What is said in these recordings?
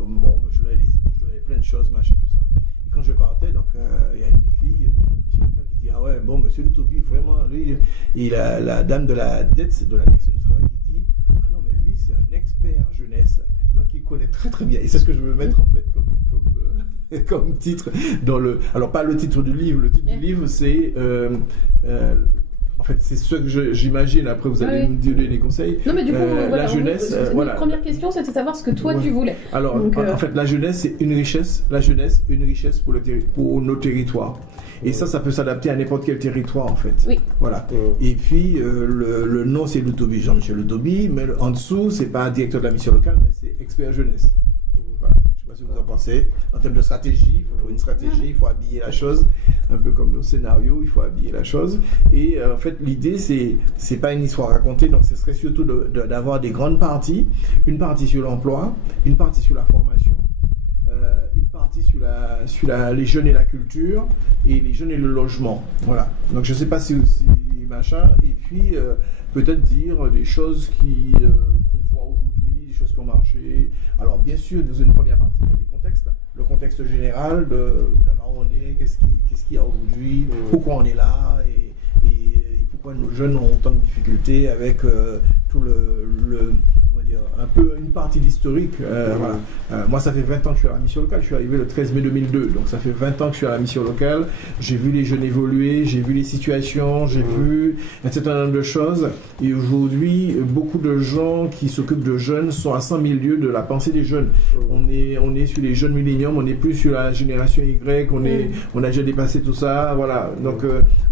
comme bon, je donnais des idées, je donnais plein de choses, machin, tout ça. Et quand je partais, donc il y a une des filles de notre mission locale qui dit ah ouais, bon, monsieur l'utopie, vraiment, lui, et la dame de la dette, de la direction du travail, qui dit ah non, mais lui, c'est un expert jeunesse, donc il connaît très très bien. Et c'est ce que je veux mettre en fait comme titre dans le. Alors, pas le titre du livre, le titre du livre, c'est. En fait, c'est ce que j'imagine. Après, vous allez me donner des conseils. Non, mais du coup, la jeunesse. La première question, c'était de savoir ce que toi tu voulais. Alors, donc, en fait, la jeunesse, c'est une richesse. La jeunesse, une richesse pour nos territoires. Et ça peut s'adapter à n'importe quel territoire, en fait. Oui. Voilà. Et puis, le nom, c'est Lutobi, Jean-Michel Lutobi, mais en dessous, c'est pas directeur de la mission locale, mais c'est expert jeunesse. Voilà. Je sais pas si vous en pensez. En termes de stratégie, il faut trouver une stratégie, il faut habiller la chose. Un peu comme nos scénarios, il faut habiller la chose. Et en fait, l'idée, c'est pas une histoire racontée, donc ce serait surtout d'avoir des grandes parties. Une partie sur l'emploi, une partie sur la formation, une partie sur les jeunes et la culture, et les jeunes et le logement. Voilà. Donc je sais pas si machin, et puis peut-être dire des choses qu'on voit aujourd'hui, des choses qui ont marché. Alors bien sûr, dans une première partie, il y a des contextes. Le contexte général de là où on est, qu'est-ce qu'il y a aujourd'hui, pourquoi on est là, et pourquoi nos jeunes ont autant de difficultés avec tout comment dire, un peu une partie d'historique. Voilà. Moi, ça fait 20 ans que je suis à la mission locale. Je suis arrivé le 13 mai 2002, donc ça fait 20 ans que je suis à la mission locale. J'ai vu les jeunes évoluer, j'ai vu les situations, j'ai vu un certain nombre de choses. Et aujourd'hui, beaucoup de gens qui s'occupent de jeunes sont à 100 000 lieues de la pensée des jeunes. On est sur les jeunes milléniums, on n'est plus sur la génération Y, on a déjà dépassé tout ça. Voilà. Donc,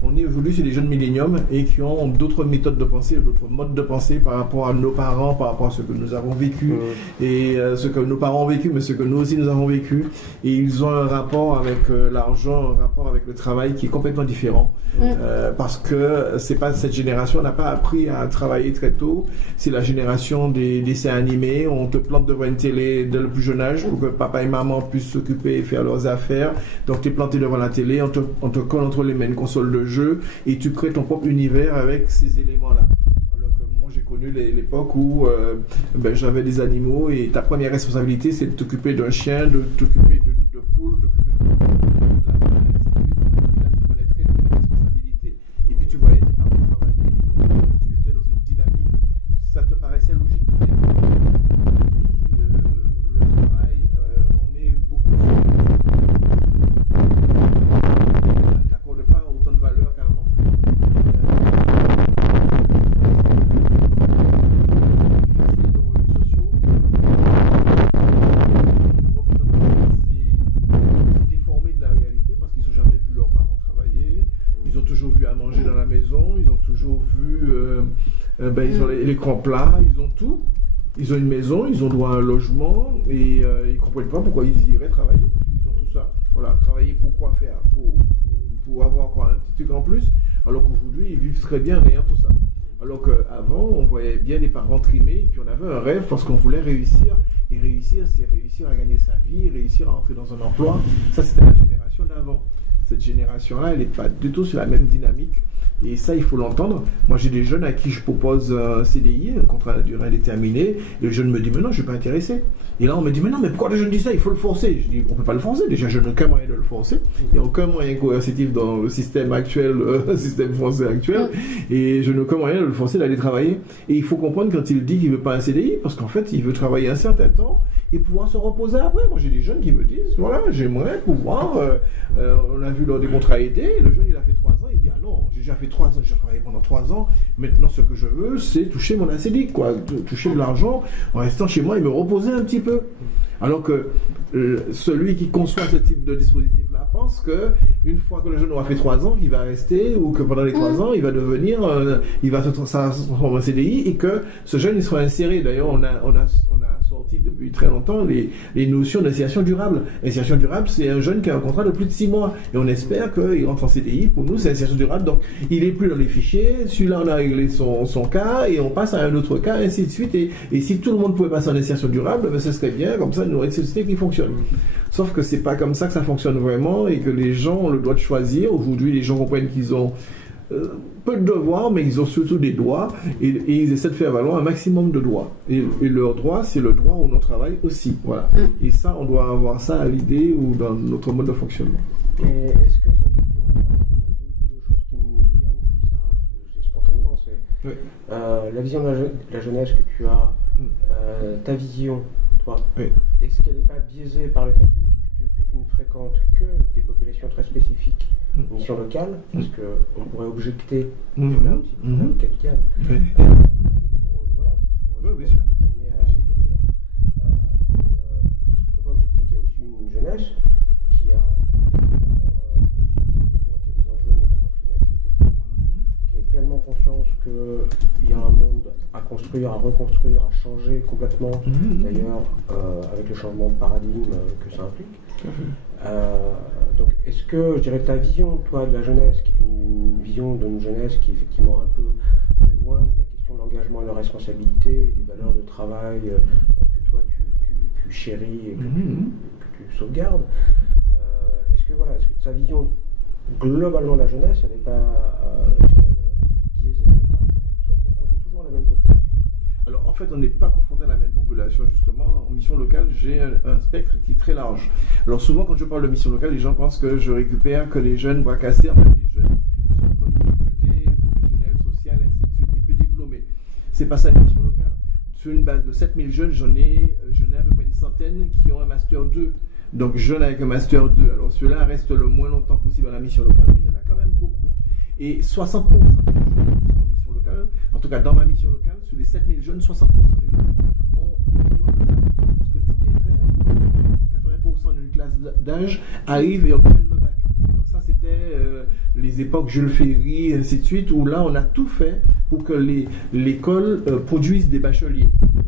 on est aujourd'hui sur les jeunes milléniums et qui ont d'autres méthodes de pensée, d'autres modes de pensée par rapport à nos parents, par rapport à ce que nous avons vécu, et ce que nos parents ont vécu, mais ce que nous aussi nous avons vécu. Et ils ont un rapport avec l'argent, un rapport avec le travail qui est complètement différent. Parce que c'est pas cette génération n'a pas appris à travailler très tôt. C'est la génération des dessins animés. On te plante devant une télé dès le plus jeune âge pour que papa et maman puissent s'occuper et faire leurs affaires. Donc tu es planté devant la télé, on te colle entre les mains une console de jeu et tu crées ton propre univers avec ces éléments-là. Alors que moi j'ai connu l'époque où j'avais des animaux et ta première responsabilité c'est de t'occuper d'un chien, de t'occuper de poules, de t'occuper de lapin, et ainsi de suite. Et là tu connaîtrais toutes les responsabilités. Et puis tu voyais tes parents travailler, donc tu étais dans une dynamique, ça te paraissait logique. Le travail, on est beaucoup. On n'accorde pas autant de valeur qu'avant. Difficile de revenus sociaux. C'est déformé de la réalité parce qu'ils n'ont jamais vu leurs parents travailler. Ils ont toujours vu à manger dans la maison. Ils ont toujours vu. Ils ont l'écran plat. Ils ont tout. Ils ont une maison, ils ont droit à un logement et ils ne comprennent pas pourquoi ils iraient travailler. Ils ont tout ça. Voilà, travailler pour quoi faire, pour avoir quoi, un petit truc en plus. Alors qu'aujourd'hui, ils vivent très bien en ayant tout ça. Alors qu'avant, on voyait bien les parents trimer et puis on avait un rêve parce qu'on voulait réussir. Et réussir, c'est réussir à gagner sa vie, réussir à entrer dans un emploi. Ça, c'était la génération d'avant. Cette génération-là, elle n'est pas du tout sur la même dynamique. Et ça, il faut l'entendre. Moi, j'ai des jeunes à qui je propose un CDI, un contrat à durée indéterminée, et le jeune me dit, mais non, je ne suis pas intéressé. Et là, on me dit, mais non, mais pourquoi le jeune dit ça? Il faut le forcer. Je dis, on ne peut pas le forcer. Déjà, je n'ai aucun moyen de le forcer. Il n'y a aucun moyen coercitif dans le système actuel, le système français actuel. Et je n'ai aucun moyen de le forcer d'aller travailler. Et il faut comprendre quand il dit qu'il ne veut pas un CDI, parce qu'en fait, il veut travailler un certain temps et pouvoir se reposer après. Moi, j'ai des jeunes qui me disent, voilà, j'aimerais pouvoir, on a vu lors des contrats aidés, le jeune, il a fait 3 ans, il dit, ah non, j'ai déjà fait 3 ans, j'ai travaillé pendant 3 ans, maintenant, ce que je veux, c'est toucher mon ACDIC, quoi, toucher de l'argent, en restant chez moi et me reposer un petit peu. Alors que celui qui conçoit ce type de dispositif-là pense que une fois que le jeune aura fait 3 ans, il va rester, ou que pendant les 3 ans, il va devenir, il va se transformer en CDI, et que ce jeune, il sera inséré. D'ailleurs, on a sorti depuis très longtemps les notions d'insertion durable. L'insertion durable, c'est un jeune qui a un contrat de plus de 6 mois. Et on espère qu'il rentre en CDI. Pour nous, c'est insertion durable. Donc, il n'est plus dans les fichiers. Celui-là, on a réglé son cas et on passe à un autre cas, ainsi de suite. Et si tout le monde pouvait passer en insertion durable, ben, ce serait bien. Comme ça, nous aurait une société qui fonctionne. Sauf que c'est pas comme ça que ça fonctionne vraiment et que les gens ont le droit de choisir. Aujourd'hui, les gens comprennent qu'ils ont peu de devoirs, mais ils ont surtout des droits et ils essaient de faire valoir un maximum de droits. Et leur droit, c'est le droit au non-travail aussi. Voilà. Et ça, on doit avoir ça à l'idée ou dans notre mode de fonctionnement. Et est-ce que cette vision-là, deux choses qui me viennent comme ça, spontanément, c'est la vision de la jeunesse que tu as, ta vision, toi, est-ce qu'elle n'est pas biaisée par le fait que tu ne fréquentes que des populations très spécifiques, mission locale, parce qu'on pourrait objecter, là aussi, l'avocat du diable, pour bien sûr. t'amener à développer. Est-ce qu'on ne peut pas objecter qu'il y a aussi une jeunesse qui a pleinement conscience qu'il y a un monde à construire, à reconstruire, à changer complètement, d'ailleurs, avec le changement de paradigme que ça implique. Donc, est-ce que, je dirais, ta vision, toi, de la jeunesse, qui est une vision d'une jeunesse qui est effectivement un peu loin de la question de l'engagement et de la responsabilité, des valeurs de travail que toi, tu chéris et que tu sauvegardes, est-ce que ta vision globalement de la jeunesse, elle n'est pas, biaisée par le fait que tu sois confronté toujours à la même population? Alors en fait, on n'est pas confronté à la même population, justement. En mission locale, j'ai un spectre qui est très large. Alors souvent, quand je parle de mission locale, les gens pensent que je récupère que les jeunes bras cassés, en fait, les jeunes qui sont en grande difficulté professionnelle, sociale, ainsi de suite, et peu diplômés. C'est pas ça une mission locale. Sur une base de 7000 jeunes, j'en ai à peu près une centaine qui ont un Master 2. Donc jeunes avec un Master 2. Alors ceux-là restent le moins longtemps possible à la mission locale, mais il y en a quand même beaucoup. Et 60% des jeunes qui sont en mission locale, en tout cas dans ma mission locale, sur les 7000 jeunes, 60% des jeunes ont un minimum de bac. Parce que tout est fait, 80% d'une classe d'âge arrivent et obtiennent le bac. Donc ça c'était les époques Jules Ferry, ainsi de suite, où là on a tout fait pour que l'école produise des bacheliers. Donc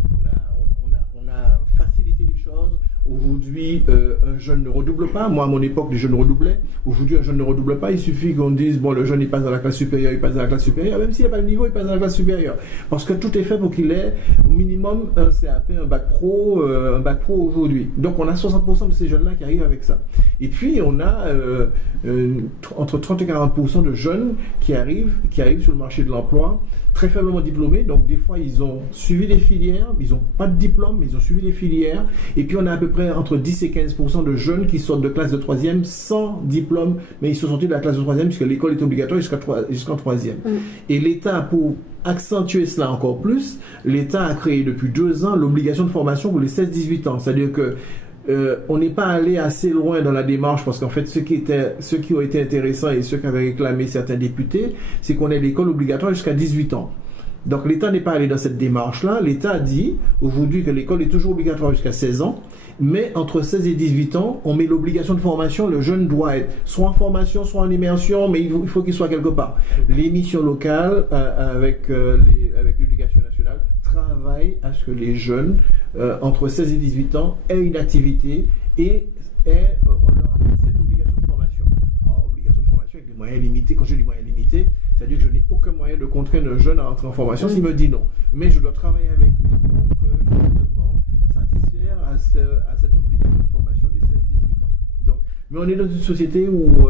on a facilité les choses. Aujourd'hui, un jeune ne redouble pas. Moi, à mon époque, les jeunes redoublaient. Aujourd'hui, un jeune ne redouble pas. Il suffit qu'on dise, bon, le jeune, il passe dans la classe supérieure, il passe dans la classe supérieure. Même s'il n'a pas le niveau, il passe dans la classe supérieure. Parce que tout est fait pour qu'il ait au minimum un CAP, un bac pro aujourd'hui. Donc, on a 60% de ces jeunes-là qui arrivent avec ça. Et puis, on a entre 30 et 40% de jeunes qui arrivent sur le marché de l'emploi, très faiblement diplômés. Donc, des fois, ils ont suivi des filières, ils n'ont pas de diplôme, mais ils ont suivi des filières. Et puis, on a à peu près entre 10 et 15% de jeunes qui sortent de classe de 3e sans diplôme, mais ils sont sortis de la classe de 3e puisque l'école est obligatoire jusqu'en 3e. Et l'État, pour accentuer cela encore plus, l'État a créé depuis 2 ans l'obligation de formation pour les 16-18 ans. C'est-à-dire que on n'est pas allé assez loin dans la démarche parce qu'en fait, ceux qui ont été intéressants et ceux qui avaient réclamé certains députés, c'est qu'on ait l'école obligatoire jusqu'à 18 ans. Donc l'État n'est pas allé dans cette démarche-là. L'État a dit aujourd'hui que l'école est toujours obligatoire jusqu'à 16 ans, mais entre 16 et 18 ans, on met l'obligation de formation. Le jeune doit être soit en formation, soit en immersion, mais il faut qu'il soit quelque part. Les missions locales, avec l'éducation nationale, travaillent à ce que les jeunes, entre 16 et 18 ans, aient une activité et on leur a mis cette obligation de formation. Alors, obligation de formation avec des moyens limités. Quand je dis moyens limités, c'est-à-dire que je n'ai aucun moyen de contraindre un jeune à entrer en formation s'il me dit non. Mais je dois travailler avec lui pour justement satisfaire à cette obligation de formation des 16-18 ans. Donc, mais on est dans une société où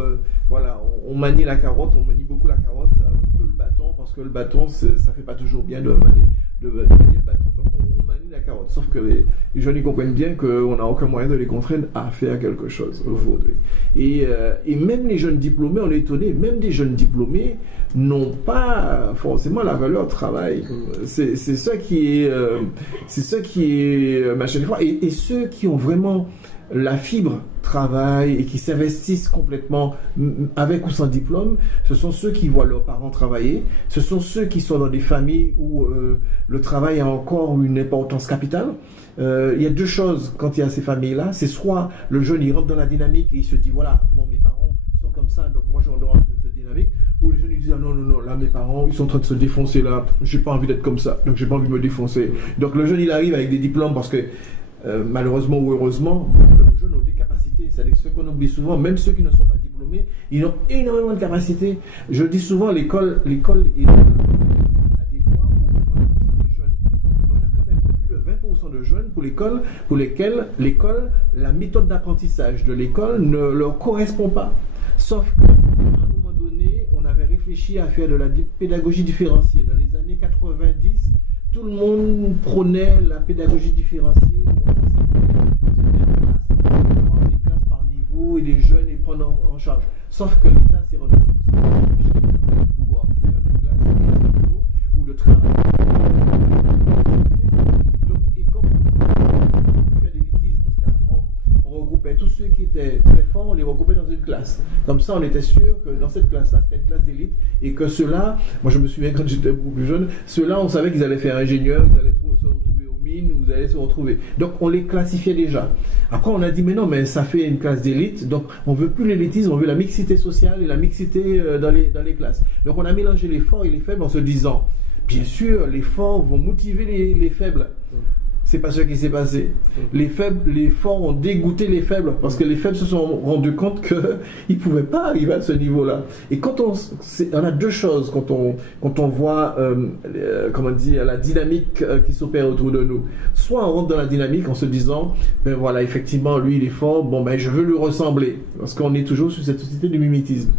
on manie la carotte, on manie beaucoup la carotte, peu le bâton, parce que le bâton, ça ne fait pas toujours bien de manier le bâton. Donc on manie la carotte. Sauf que les jeunes ils comprennent bien qu'on n'a aucun moyen de les contraindre à faire quelque chose aujourd'hui. Et même les jeunes diplômés, on est étonné, même des jeunes diplômés n'ont pas forcément la valeur travail. C'est ça qui est machin des fois. Et ceux qui ont vraiment la fibre travail et qui s'investissent complètement avec ou sans diplôme, ce sont ceux qui voient leurs parents travailler, ce sont ceux qui sont dans des familles où le travail a encore une importance capitale. Il y a deux choses quand il y a ces familles-là, c'est soit le jeune il rentre dans la dynamique et il se dit voilà, bon mes parents sont comme ça, donc moi je rentre dans cette dynamique, ou les jeunes ils disent ah, non, là mes parents ils sont en train de se défoncer là, j'ai pas envie d'être comme ça, donc j'ai pas envie de me défoncer. Donc le jeune il arrive avec des diplômes parce que malheureusement ou heureusement, les jeunes ont des capacités. C'est-à-dire que ceux qu'on oublie souvent, même ceux qui ne sont pas diplômés, ils ont énormément de capacités. Je dis souvent, l'école est adéquate pour 80% des jeunes. Mais on a quand même plus de 20% de jeunes pour lesquels l'école, la méthode d'apprentissage de l'école ne leur correspond pas. Sauf qu'à un moment donné, on avait réfléchi réfléchi à faire de la pédagogie différenciée. Dans les années 90, tout le monde prônait la pédagogie différenciée. Les classes par niveau et les jeunes les prendre en charge. Sauf que l'État s'est rendu compte que ça ne pouvoir faire des classes par niveau ou le travail. Donc, et comme on fait des bêtises, parce qu'avant, on regroupait tous ceux qui étaient très forts, on les regroupait dans une classe. Comme ça, on était sûr que dans cette classe-là, c'était une classe d'élite et que ceux-là, moi je me souviens quand j'étais beaucoup plus jeune, ceux-là, on savait qu'ils allaient faire ingénieur, ils allaient se retrouver aux mines, vous allez se retrouver. Donc, on les classifiait déjà. Après, on a dit, mais non, mais ça fait une classe d'élite, donc on veut plus l'élitisme, on veut la mixité sociale et la mixité dans les classes. Donc, on a mélangé les forts et les faibles en se disant, bien sûr, les forts vont motiver les faibles. C'est pas ce qui s'est passé. Les forts ont dégoûté les faibles parce que les faibles se sont rendus compte qu'ils ne pouvaient pas arriver à ce niveau-là. Et quand on a deux choses quand on voit comment dire, la dynamique qui s'opère autour de nous. Soit on rentre dans la dynamique en se disant, ben voilà, effectivement, lui il est fort, bon ben je veux lui ressembler. Parce qu'on est toujours sur cette société du mimétisme.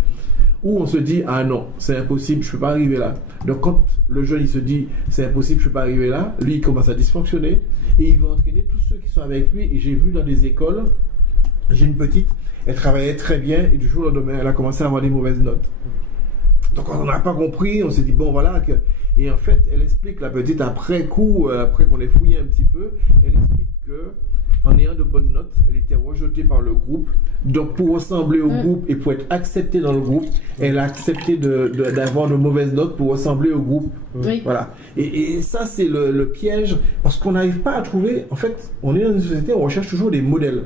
Ou on se dit, ah non, c'est impossible, je ne peux pas arriver là. Donc quand le jeune il se dit, c'est impossible, je ne peux pas arriver là, lui il commence à dysfonctionner et il va entraîner tous ceux qui sont avec lui. Et j'ai vu dans des écoles, j'ai une petite, elle travaillait très bien et du jour au lendemain, elle a commencé à avoir des mauvaises notes. Donc on n'a pas compris, on s'est dit, bon voilà. Et en fait, elle explique, la petite, après coup, après qu'on ait fouillé un petit peu, elle explique que en ayant de bonnes notes, elle était rejetée par le groupe. Donc, pour ressembler au groupe et pour être acceptée dans le groupe, elle a accepté d'avoir de mauvaises notes pour ressembler au groupe. Oui. Voilà. Et ça, c'est le piège, parce qu'on n'arrive pas à trouver. En fait, on est dans une société où on recherche toujours des modèles.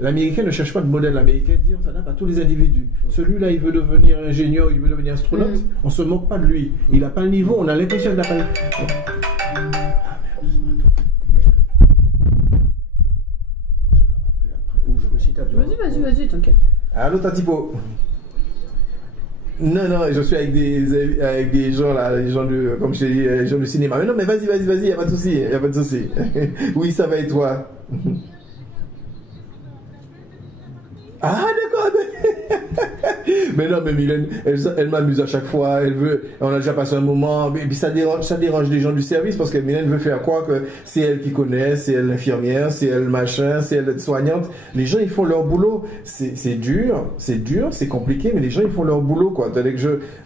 L'Américain ne cherche pas de modèle. L'Américain dit on s'adapte à tous les individus. Celui-là, il veut devenir ingénieur, il veut devenir astronaute. On ne se moque pas de lui. Il n'a pas le niveau. On a l'impression qu'il n'a pas le Vas-y, t'inquiète. Allô, Tatipo. Non, je suis avec des gens là, les gens de, comme je t'ai dit, les gens du cinéma. Mais non, mais vas-y, il n'y a pas de souci, Oui, ça va et toi? Ah, d'accord. Mais non, mais Mylène, elle m'amuse à chaque fois. On a déjà passé un moment. Et puis ça dérange les gens du service parce que Mylène veut faire croire que c'est elle qui connaît, c'est elle l'infirmière, c'est elle machin, c'est elle l'aide-soignante. Les gens, ils font leur boulot. C'est dur, c'est compliqué, mais les gens, ils font leur boulot, quoi.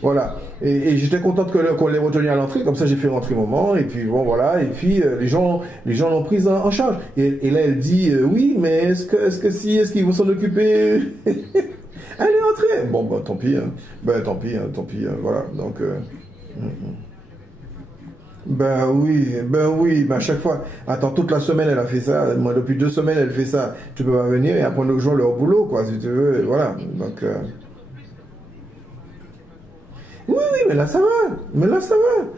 Voilà. Et j'étais contente qu'on l'ait retenu à l'entrée. Comme ça, j'ai fait rentrer moment. Et puis, bon, voilà. Et puis, les gens l'ont prise en charge. Et là, elle dit, oui, mais est-ce qu'ils vont s'en occuper? Allez, entrez. Bon, bah, tant pis. Tant pis. Voilà. Donc, oui, à chaque fois. Attends, toute la semaine, elle a fait ça. Moi, depuis 2 semaines, elle fait ça. Tu peux pas venir et apprendre aux gens leur boulot, quoi, si tu veux. Et voilà. Donc, oui, mais là, ça va.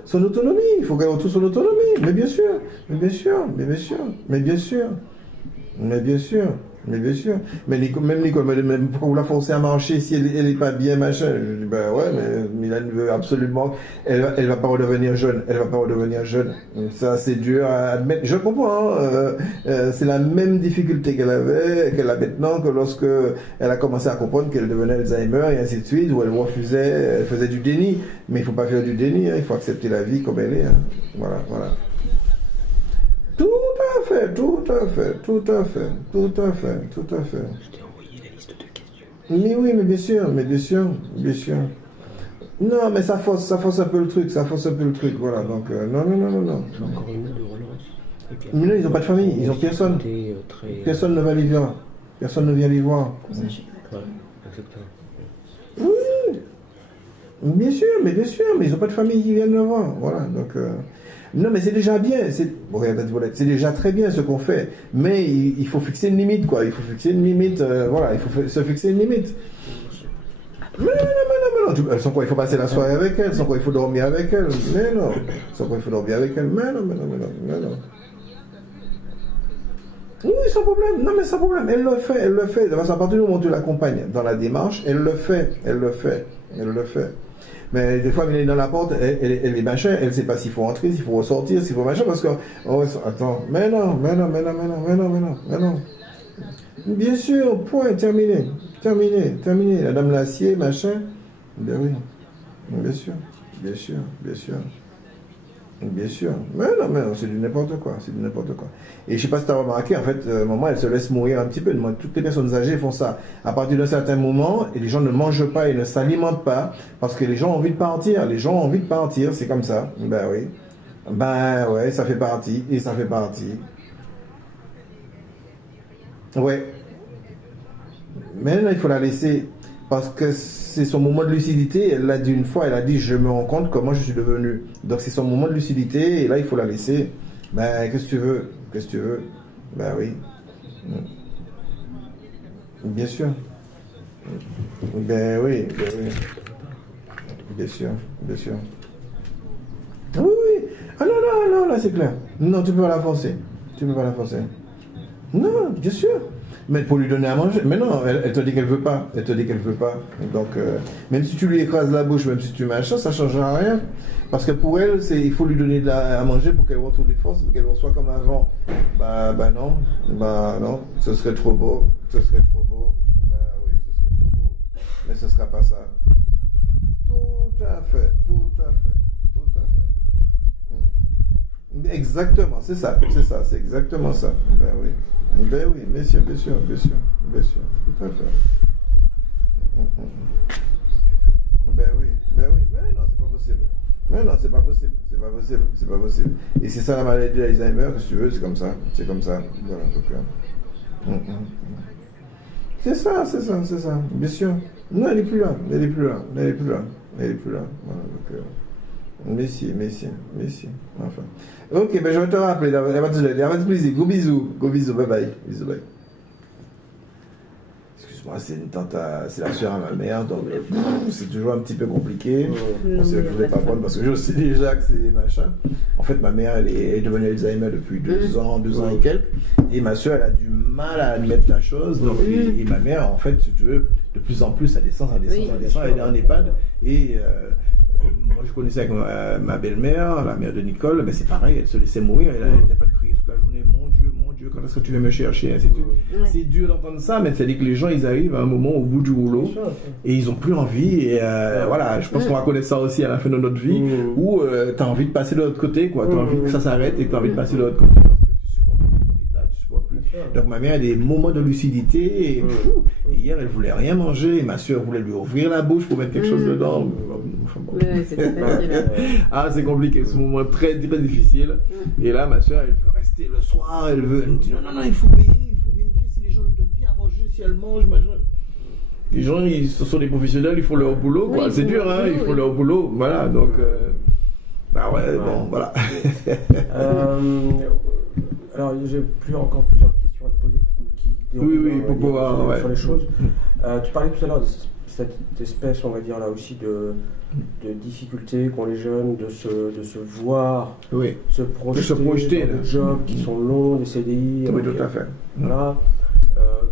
Son autonomie. Il faut qu'elle retrouve son autonomie. Mais bien sûr. Mais même Nicole, même pourquoi vous la forcez à marcher si elle n'est pas bien, machin? Je dis, ben ouais, mais Mylène veut absolument, elle va pas redevenir jeune. Ça, c'est dur à admettre. Je comprends, c'est la même difficulté qu'elle a maintenant que lorsque elle a commencé à comprendre qu'elle devenait Alzheimer et ainsi de suite, où elle faisait du déni. Mais il faut pas faire du déni, il faut accepter la vie comme elle est. Voilà. Tout à fait. Je t'ai envoyé la liste de questions. Mais oui, mais bien sûr. Non, mais ça force un peu le truc, voilà. Donc, non. J'ai encore une de relance. Mais non, ils n'ont pas de famille, ils n'ont personne. Personne ne va les voir. Personne ne vient les voir. Ouais, exactement. Oui, bien sûr, mais ils n'ont pas de famille qui viennent le voir. Voilà, donc... Non, mais c'est déjà bien. C'est déjà très bien ce qu'on fait. Mais il faut fixer une limite, quoi. Il faut fixer une limite. Voilà, il faut se fixer une limite. Mais non. Sans quoi il faut passer la soirée avec elle. Sans quoi il faut dormir avec elle. Mais non. Oui, sans problème. Non, mais sans problème. Elle le fait. À partir du moment où tu l'accompagnes dans la démarche, elle le fait. Mais des fois, elle est dans la porte, elle est machin, elle ne sait pas s'il faut entrer, s'il faut ressortir, s'il faut machin, parce que... Oh, attends, mais non. Bien sûr, point, terminé. La dame l'acier, machin. Ben oui. Bien sûr, bien sûr, bien sûr. Bien sûr. Mais non, c'est du n'importe quoi. C'est du n'importe quoi. Et je sais pas si tu as remarqué, en fait, maman, elle se laisse mourir un petit peu. Moi, toutes les personnes âgées font ça. À partir d'un certain moment, et les gens ne mangent pas et ne s'alimentent pas parce que les gens ont envie de partir. Les gens ont envie de partir, c'est comme ça. Ben oui. Ben ouais, ça fait partie. Et ça fait partie. Ouais. Mais là, il faut la laisser. Parce que c'est son moment de lucidité. Elle l'a dit une fois, elle a dit, je me rends compte comment je suis devenu. Donc c'est son moment de lucidité et là il faut la laisser. Ben qu'est-ce que tu veux? Qu'est-ce que tu veux? Ben oui. Bien sûr. Ben oui, ben oui. Bien sûr, bien sûr. Oui, oui. Ah non, là c'est clair. Non, tu peux pas la forcer. Tu peux pas la forcer. Non, bien sûr. Mais pour lui donner à manger. Mais non, elle te dit qu'elle veut pas. Elle te dit qu'elle veut pas. Donc, même si tu lui écrases la bouche, même si tu mâches ça ne changera rien. Parce que pour elle, il faut lui donner à manger pour qu'elle retrouve les forces, pour qu'elle soit comme avant. Bah non. Bah non. Ce serait trop beau. Ce serait trop beau. Bah oui, ce serait trop beau. Mais ce ne sera pas ça. Tout à fait. Tout à fait. Tout à fait. Exactement. C'est ça. C'est ça. C'est exactement ça. Ben oui. Ben oui, bien sûr, bien sûr, bien sûr, bien sûr, tout à fait. Ben oui, mais non, c'est pas possible. Mais non, c'est pas possible, c'est pas possible, c'est pas possible. Et c'est ça la maladie d'Alzheimer, si tu veux, c'est comme ça, voilà, en tout cas. C'est ça, bien sûr. Non, elle est plus là, voilà, donc... Mais si, enfin. Ok, ben je vais te rappeler, il y a pas de plaisir. Gros bisous, bye bye. Bisous, bye. Excuse-moi, c'est la soeur à ma mère, donc c'est toujours un petit peu compliqué. Je voulais pas prendre parce que je sais déjà que c'est machin. En fait, ma mère, elle est devenue Alzheimer depuis 2 ans et quelques. Et ma soeur, elle a du mal à admettre la chose. Donc, et ma mère, en fait, si tu veux, de plus en plus, elle descend. Elle est en EHPAD. Et moi, je connaissais avec ma belle-mère, la mère de Nicole, mais c'est pareil, elle se laissait mourir, elle n'arrêtait pas de crier toute la journée, mon Dieu, quand est-ce que tu viens me chercher, ainsi de suite. C'est dur d'entendre ça, mais c'est-à-dire que les gens, ils arrivent à un moment au bout du rouleau, et ils n'ont plus envie, et voilà, je pense qu'on va connaître ça aussi à la fin de notre vie, où tu as envie de passer de l'autre côté, quoi, tu as envie que ça s'arrête, et tu as envie de passer de l'autre côté, parce que tu supportes ton état, tu supportes plus. Donc ma mère a des moments de lucidité, et hier, elle voulait rien manger, et ma soeur voulait lui ouvrir la bouche pour mettre quelque chose dedans. Enfin, bon. C'est facile. Ah, c'est compliqué, c'est un moment très, très difficile. Et là, ma soeur, elle veut rester le soir, elle me dit non, il faut vérifier si les gens lui donnent bien à manger, si elle mange, machin. Les gens, ce sont des professionnels, ils font leur boulot, quoi. C'est dur, hein, ils font leur boulot, voilà, donc. Bah ouais, bon, voilà. Alors, j'ai encore plusieurs questions à te poser oui, pour pouvoir, sur les choses. Tu parlais tout à l'heure de cette espèce, on va dire là aussi, de difficultés qu'ont les jeunes de se voir, se projeter dans des jobs qui sont longs, des CDI. Oui, tout à fait. Voilà,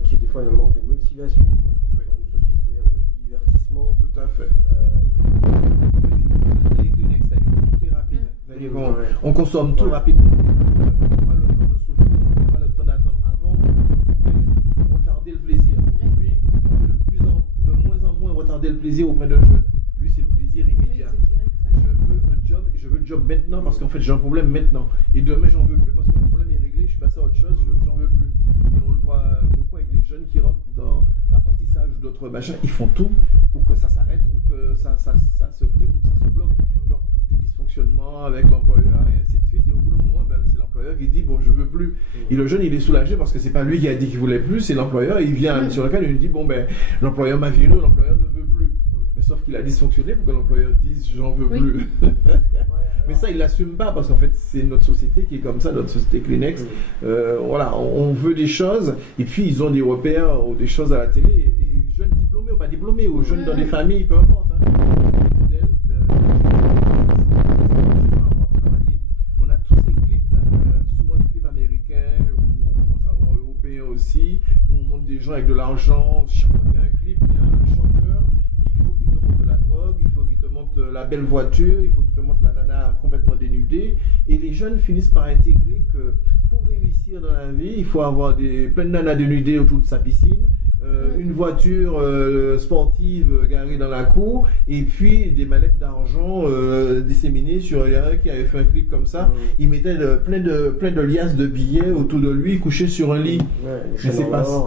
qui est des fois un manque de motivation dans une société un peu de divertissement. Tout à fait. Tout est rapide. On consomme tout rapidement. On n'a pas le temps de souffrir, on n'a pas le temps d'attendre. Avant, on pouvait retarder le plaisir. Aujourd'hui, on peut de moins en moins retarder le plaisir auprès d'un jeune. Lui, c'est le plaisir immédiat. Je veux le job maintenant parce qu'en fait, j'ai un problème maintenant. Et demain, j'en veux plus parce que mon problème est réglé, je suis passé à autre chose, j'en veux plus. Et on le voit beaucoup avec les jeunes qui rentrent dans l'apprentissage ou d'autres machins. Ils font tout pour que ça s'arrête ou que ça se grippe ou que ça se bloque. Donc, des dysfonctionnements avec l'employeur et ainsi de suite. Et au bout d'un moment, c'est l'employeur qui dit bon, je veux plus. Et le jeune, il est soulagé parce que c'est pas lui qui a dit qu'il voulait plus, c'est l'employeur. Il vient sur lequel il lui dit bon, l'employeur m'a viré, l'employeur ne veut plus. Mais sauf qu'il a dysfonctionné pour que l'employeur dise j'en veux plus. Mais ça, il l'assume pas parce qu'en fait, c'est notre société qui est comme ça, notre société Kleenex. Voilà, on veut des choses et puis ils ont des repères ou des choses à la télé. Et jeunes diplômés ou pas diplômés, ou jeunes dans des familles, peu importe. On a tous ces clips, souvent des clips américains ou on commence à voir européens aussi, où on montre des gens avec de l'argent. Chaque fois qu'il y a un clip, il y a un chanteur. Il faut qu'il te montre de la drogue, il faut qu'il te montre la belle voiture, il faut qu'il te montre la nana complètement dénudée. Et les jeunes finissent par intégrer que pour réussir dans la vie, il faut avoir plein de nanas dénudées autour de sa piscine, une voiture sportive garée dans la cour, et puis des mallettes d'argent disséminées sur. Il y a un qui avait fait un clip comme ça, il mettait plein de liasses de billets autour de lui, couché sur un lit.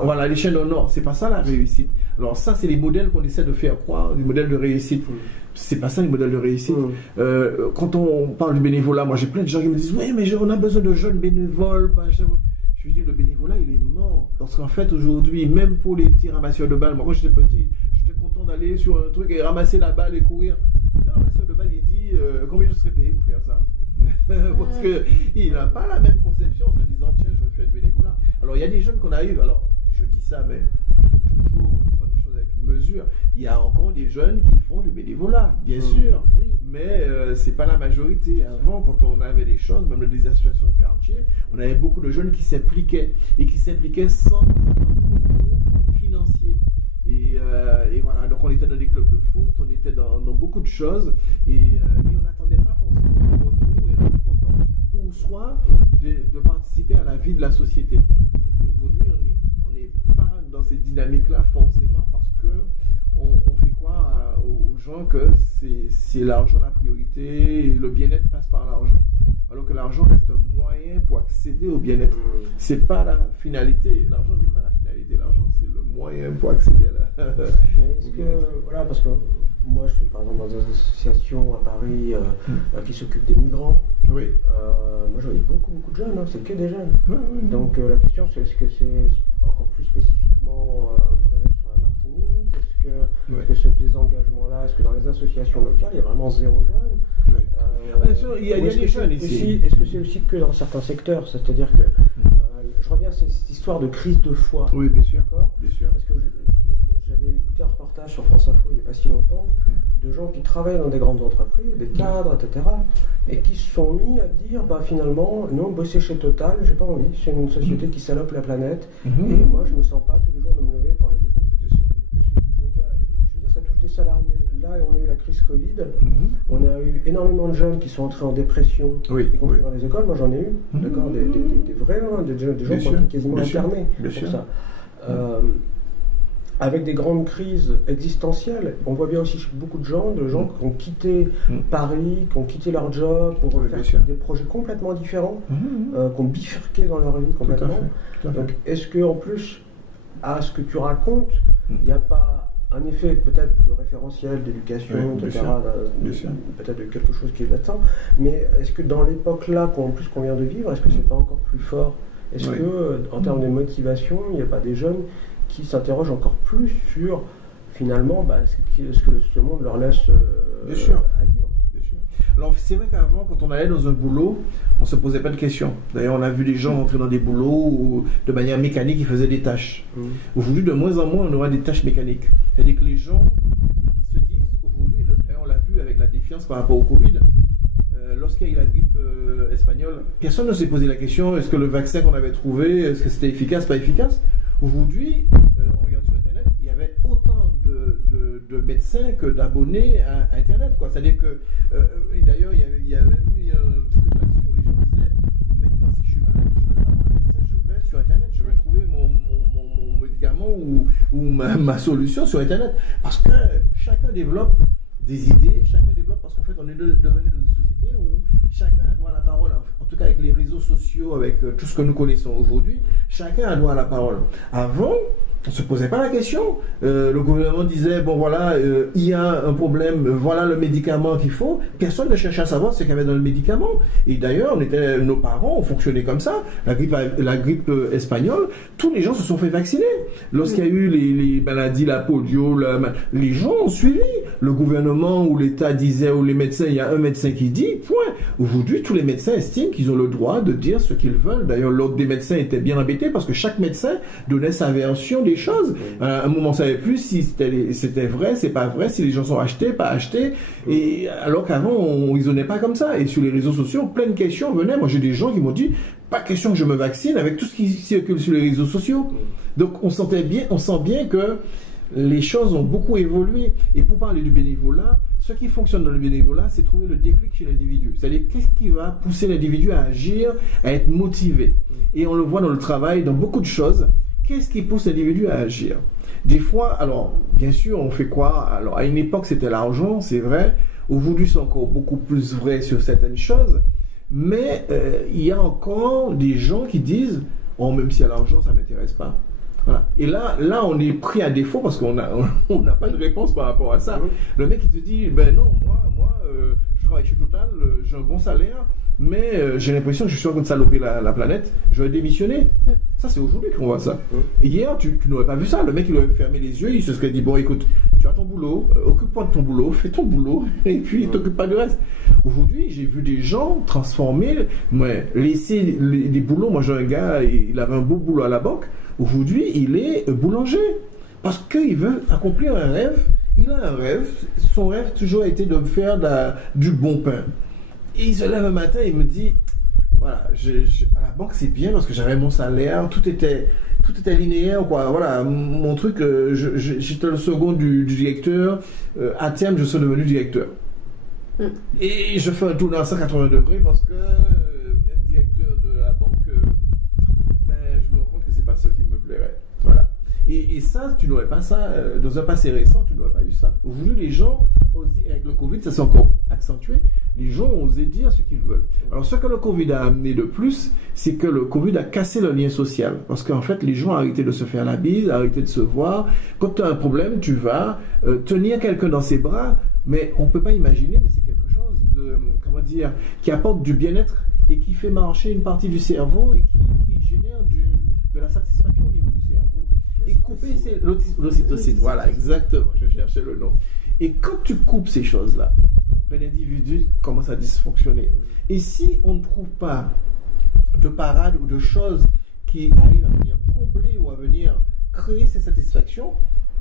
Voilà, les chaînes en or. C'est pas ça la réussite. Alors ça, c'est les modèles qu'on essaie de faire croire, des modèles de réussite. C'est pas ça les modèles de réussite. Quand on parle du bénévolat, moi j'ai plein de gens qui me disent oui, mais on a besoin de jeunes bénévoles. Je lui dis, le bénévolat, il est mort. Parce qu'en fait, aujourd'hui, même pour les petits ramasseurs de balles, moi, quand j'étais petit, j'étais content d'aller sur un truc et ramasser la balle et courir. Le ramasseur de balles, il dit, combien je serais payé pour faire ça? Parce qu'il n'a pas la même conception en se disant, tiens, je vais faire du bénévolat. Alors, il y a des jeunes qu'on a eu. Alors, je dis ça, mais il faut toujours prendre des choses avec mesure. Il y a encore des jeunes qui font du bénévolat, bien sûr. Mais c'est pas la majorité. Avant, quand on avait des choses, même des associations de quartier, on avait beaucoup de jeunes qui s'impliquaient et qui s'impliquaient sans retour financier. Et voilà, donc on était dans des clubs de foot, on était dans beaucoup de choses et on n'attendait pas forcément le retour et on était content pour soi de participer à la vie de la société. Et aujourd'hui, on n'est pas dans ces dynamiques-là forcément parce que on fait croire aux gens que c'est l'argent la priorité et le bien-être passe par l'argent. Alors que l'argent reste un moyen pour accéder au bien-être. C'est pas la finalité. L'argent n'est pas la finalité. L'argent, c'est le moyen pour accéder à la. Est-ce que, voilà, parce que moi, je suis par exemple dans une association à Paris qui s'occupe des migrants. Oui. Moi, je voyais beaucoup de jeunes. C'est que des jeunes. Donc la question, c'est est-ce que c'est encore plus spécifiquement vrai sur la Martinique? Est-ce que ce désengagement-là, est-ce que dans les associations locales, il y a vraiment zéro jeune? Il y a des jeunes ici. Est-ce que c'est aussi que dans certains secteurs? C'est-à-dire que je reviens à cette histoire de crise de foi. Oui, bien sûr. Bien sûr. Parce que j'avais écouté un reportage sur France Info il n'y a pas si longtemps de gens qui travaillent dans des grandes entreprises, des cadres, etc. et qui se sont mis à dire finalement, non, bosser chez Total, j'ai pas envie, c'est une société qui salope la planète et moi je me sens pas tous les jours de me lever pour aller défendre cette société. Donc je veux dire, ça touche des salariés. Là, on a eu la crise Covid, on a eu énormément de jeunes qui sont entrés en dépression, y compris dans les écoles. Moi j'en ai eu, d'accord, des vrais, des gens qui ont été quasiment internés pour ça. Avec des grandes crises existentielles, on voit bien aussi beaucoup de gens qui ont quitté Paris, qui ont quitté leur job pour faire des projets complètement différents, qui ont bifurqué dans leur vie complètement. Tout à fait. Donc, est-ce que en plus à ce que tu racontes, il n'y a pas un effet peut-être de référentiel, d'éducation, etc., peut-être de quelque chose qui est là-dedans, mais est-ce que dans l'époque-là, qu'on vient de vivre, est-ce que c'est pas encore plus fort? Est-ce que, en termes de motivation, il n'y a pas des jeunes qui s'interrogent encore plus sur, finalement, ce que ce monde leur laisse à vivre? Alors, c'est vrai qu'avant, quand on allait dans un boulot, on ne se posait pas de questions. D'ailleurs, on a vu des gens rentrer dans des boulots où, de manière mécanique, ils faisaient des tâches. Aujourd'hui, de moins en moins, on aura des tâches mécaniques. C'est-à-dire que les gens ils se disent, aujourd'hui, on l'a vu avec la défiance par rapport au Covid, lorsqu'il y a eu la grippe espagnole, personne ne s'est posé la question, est-ce que le vaccin qu'on avait trouvé, est-ce que c'était efficace, pas efficace? Aujourd'hui, on regarde sur Internet, il y avait autant de médecins que d'abonnés à Internet, quoi. C'est-à-dire que, d'ailleurs, il y avait mis un petit truc là-dessus où les gens disaient, maintenant si je suis malade, je ne vais pas voir un médecin, je vais sur Internet, je vais trouver mon médicament ou ma solution sur Internet. Parce que chacun développe des idées, chacun développe, parce qu'en fait, on est devenu dans une société où chacun a droit à la parole, en tout cas avec les réseaux sociaux, avec tout ce que nous connaissons aujourd'hui, chacun a droit à la parole. Avant, on ne se posait pas la question. Le gouvernement disait, bon voilà, il y a un problème, voilà le médicament qu'il faut. Personne ne cherchait à savoir ce qu'il y avait dans le médicament. Et d'ailleurs, nos parents ont fonctionné comme ça. La grippe espagnole, tous les gens se sont fait vacciner. Lorsqu'il y a eu les maladies, la polio, les gens ont suivi. Le gouvernement ou l'État disait, ou les médecins, il y a un médecin qui dit, point. Aujourd'hui, tous les médecins estiment qu'ils ont le droit de dire ce qu'ils veulent. D'ailleurs, l'ordre des médecins était bien embêté parce que chaque médecin donnait sa version des choses. À un moment, on ne savait plus si c'était vrai, c'est pas vrai, si les gens sont achetés, pas achetés. Et alors qu'avant, ils n'osaient pas comme ça. Et sur les réseaux sociaux, plein de questions venaient. Moi, j'ai des gens qui m'ont dit, pas question que je me vaccine avec tout ce qui circule sur les réseaux sociaux. Donc, on sent bien que les choses ont beaucoup évolué. Et pour parler du bénévolat, ce qui fonctionne dans le bénévolat, c'est trouver le déclic chez l'individu. C'est-à-dire, qu'est-ce qui va pousser l'individu à agir, à être motivé. Et on le voit dans le travail, dans beaucoup de choses. qu'est-ce qui pousse l'individu à agir? Des fois, alors, bien sûr, on fait quoi? Alors, à une époque, c'était l'argent, c'est vrai. Aujourd'hui, c'est encore beaucoup plus vrai sur certaines choses. Mais il y a encore des gens qui disent, oh, même si à l'argent, ça ne m'intéresse pas. Voilà. Et là, on est pris à défaut parce qu'on n'a pas de réponse par rapport à ça. Le mec, il te dit, ben non, moi je travaille chez Total, j'ai un bon salaire, mais j'ai l'impression que je suis en train de saloper la planète, je vais démissionner. Ça, c'est aujourd'hui qu'on voit ça. Hier, tu n'aurais pas vu ça. Le mec, il aurait fermé les yeux, il se serait dit, bon, écoute, tu as ton boulot, occupe-toi de ton boulot, fais ton boulot, et puis t'occupe pas du reste. Aujourd'hui, j'ai vu des gens transformer, laisser les boulots. Moi, j'ai un gars, il avait un beau boulot à la banque. Aujourd'hui, il est boulanger. Parce qu'il veut accomplir un rêve. Il a un rêve. Son rêve toujours a été de faire du bon pain. Et il se lève un matin et il me dit, voilà, à la banque c'est bien parce que j'avais mon salaire, tout était linéaire, quoi. Voilà, mon truc, j'étais le second du directeur. À terme, je suis devenu directeur. Et je fais un tour dans 180 degrés parce que même directeur de la banque, je me rends compte que c'est pas ça qui me plairait. Voilà. Et ça, tu n'aurais pas ça, dans un passé récent, tu n'aurais pas eu ça. Aujourd'hui, les gens, avec le Covid, ça s'est encore accentué, les gens ont osé dire ce qu'ils veulent. Alors, ce que le Covid a amené de plus, c'est que le Covid a cassé le lien social. Parce qu'en fait, les gens ont arrêté de se faire la bise, arrêté de se voir. Quand tu as un problème, tu vas tenir quelqu'un dans ses bras, mais on ne peut pas imaginer, mais c'est quelque chose de, comment dire, qui apporte du bien-être et qui fait marcher une partie du cerveau et qui génère de la satisfaction au niveau du cerveau. Et couper l'ocytocine, voilà, exactement, je cherchais le nom. Et quand tu coupes ces choses-là, l'individu commence à dysfonctionner. Et si on ne trouve pas de parade ou de choses qui arrivent à venir combler ou à venir créer cette satisfaction,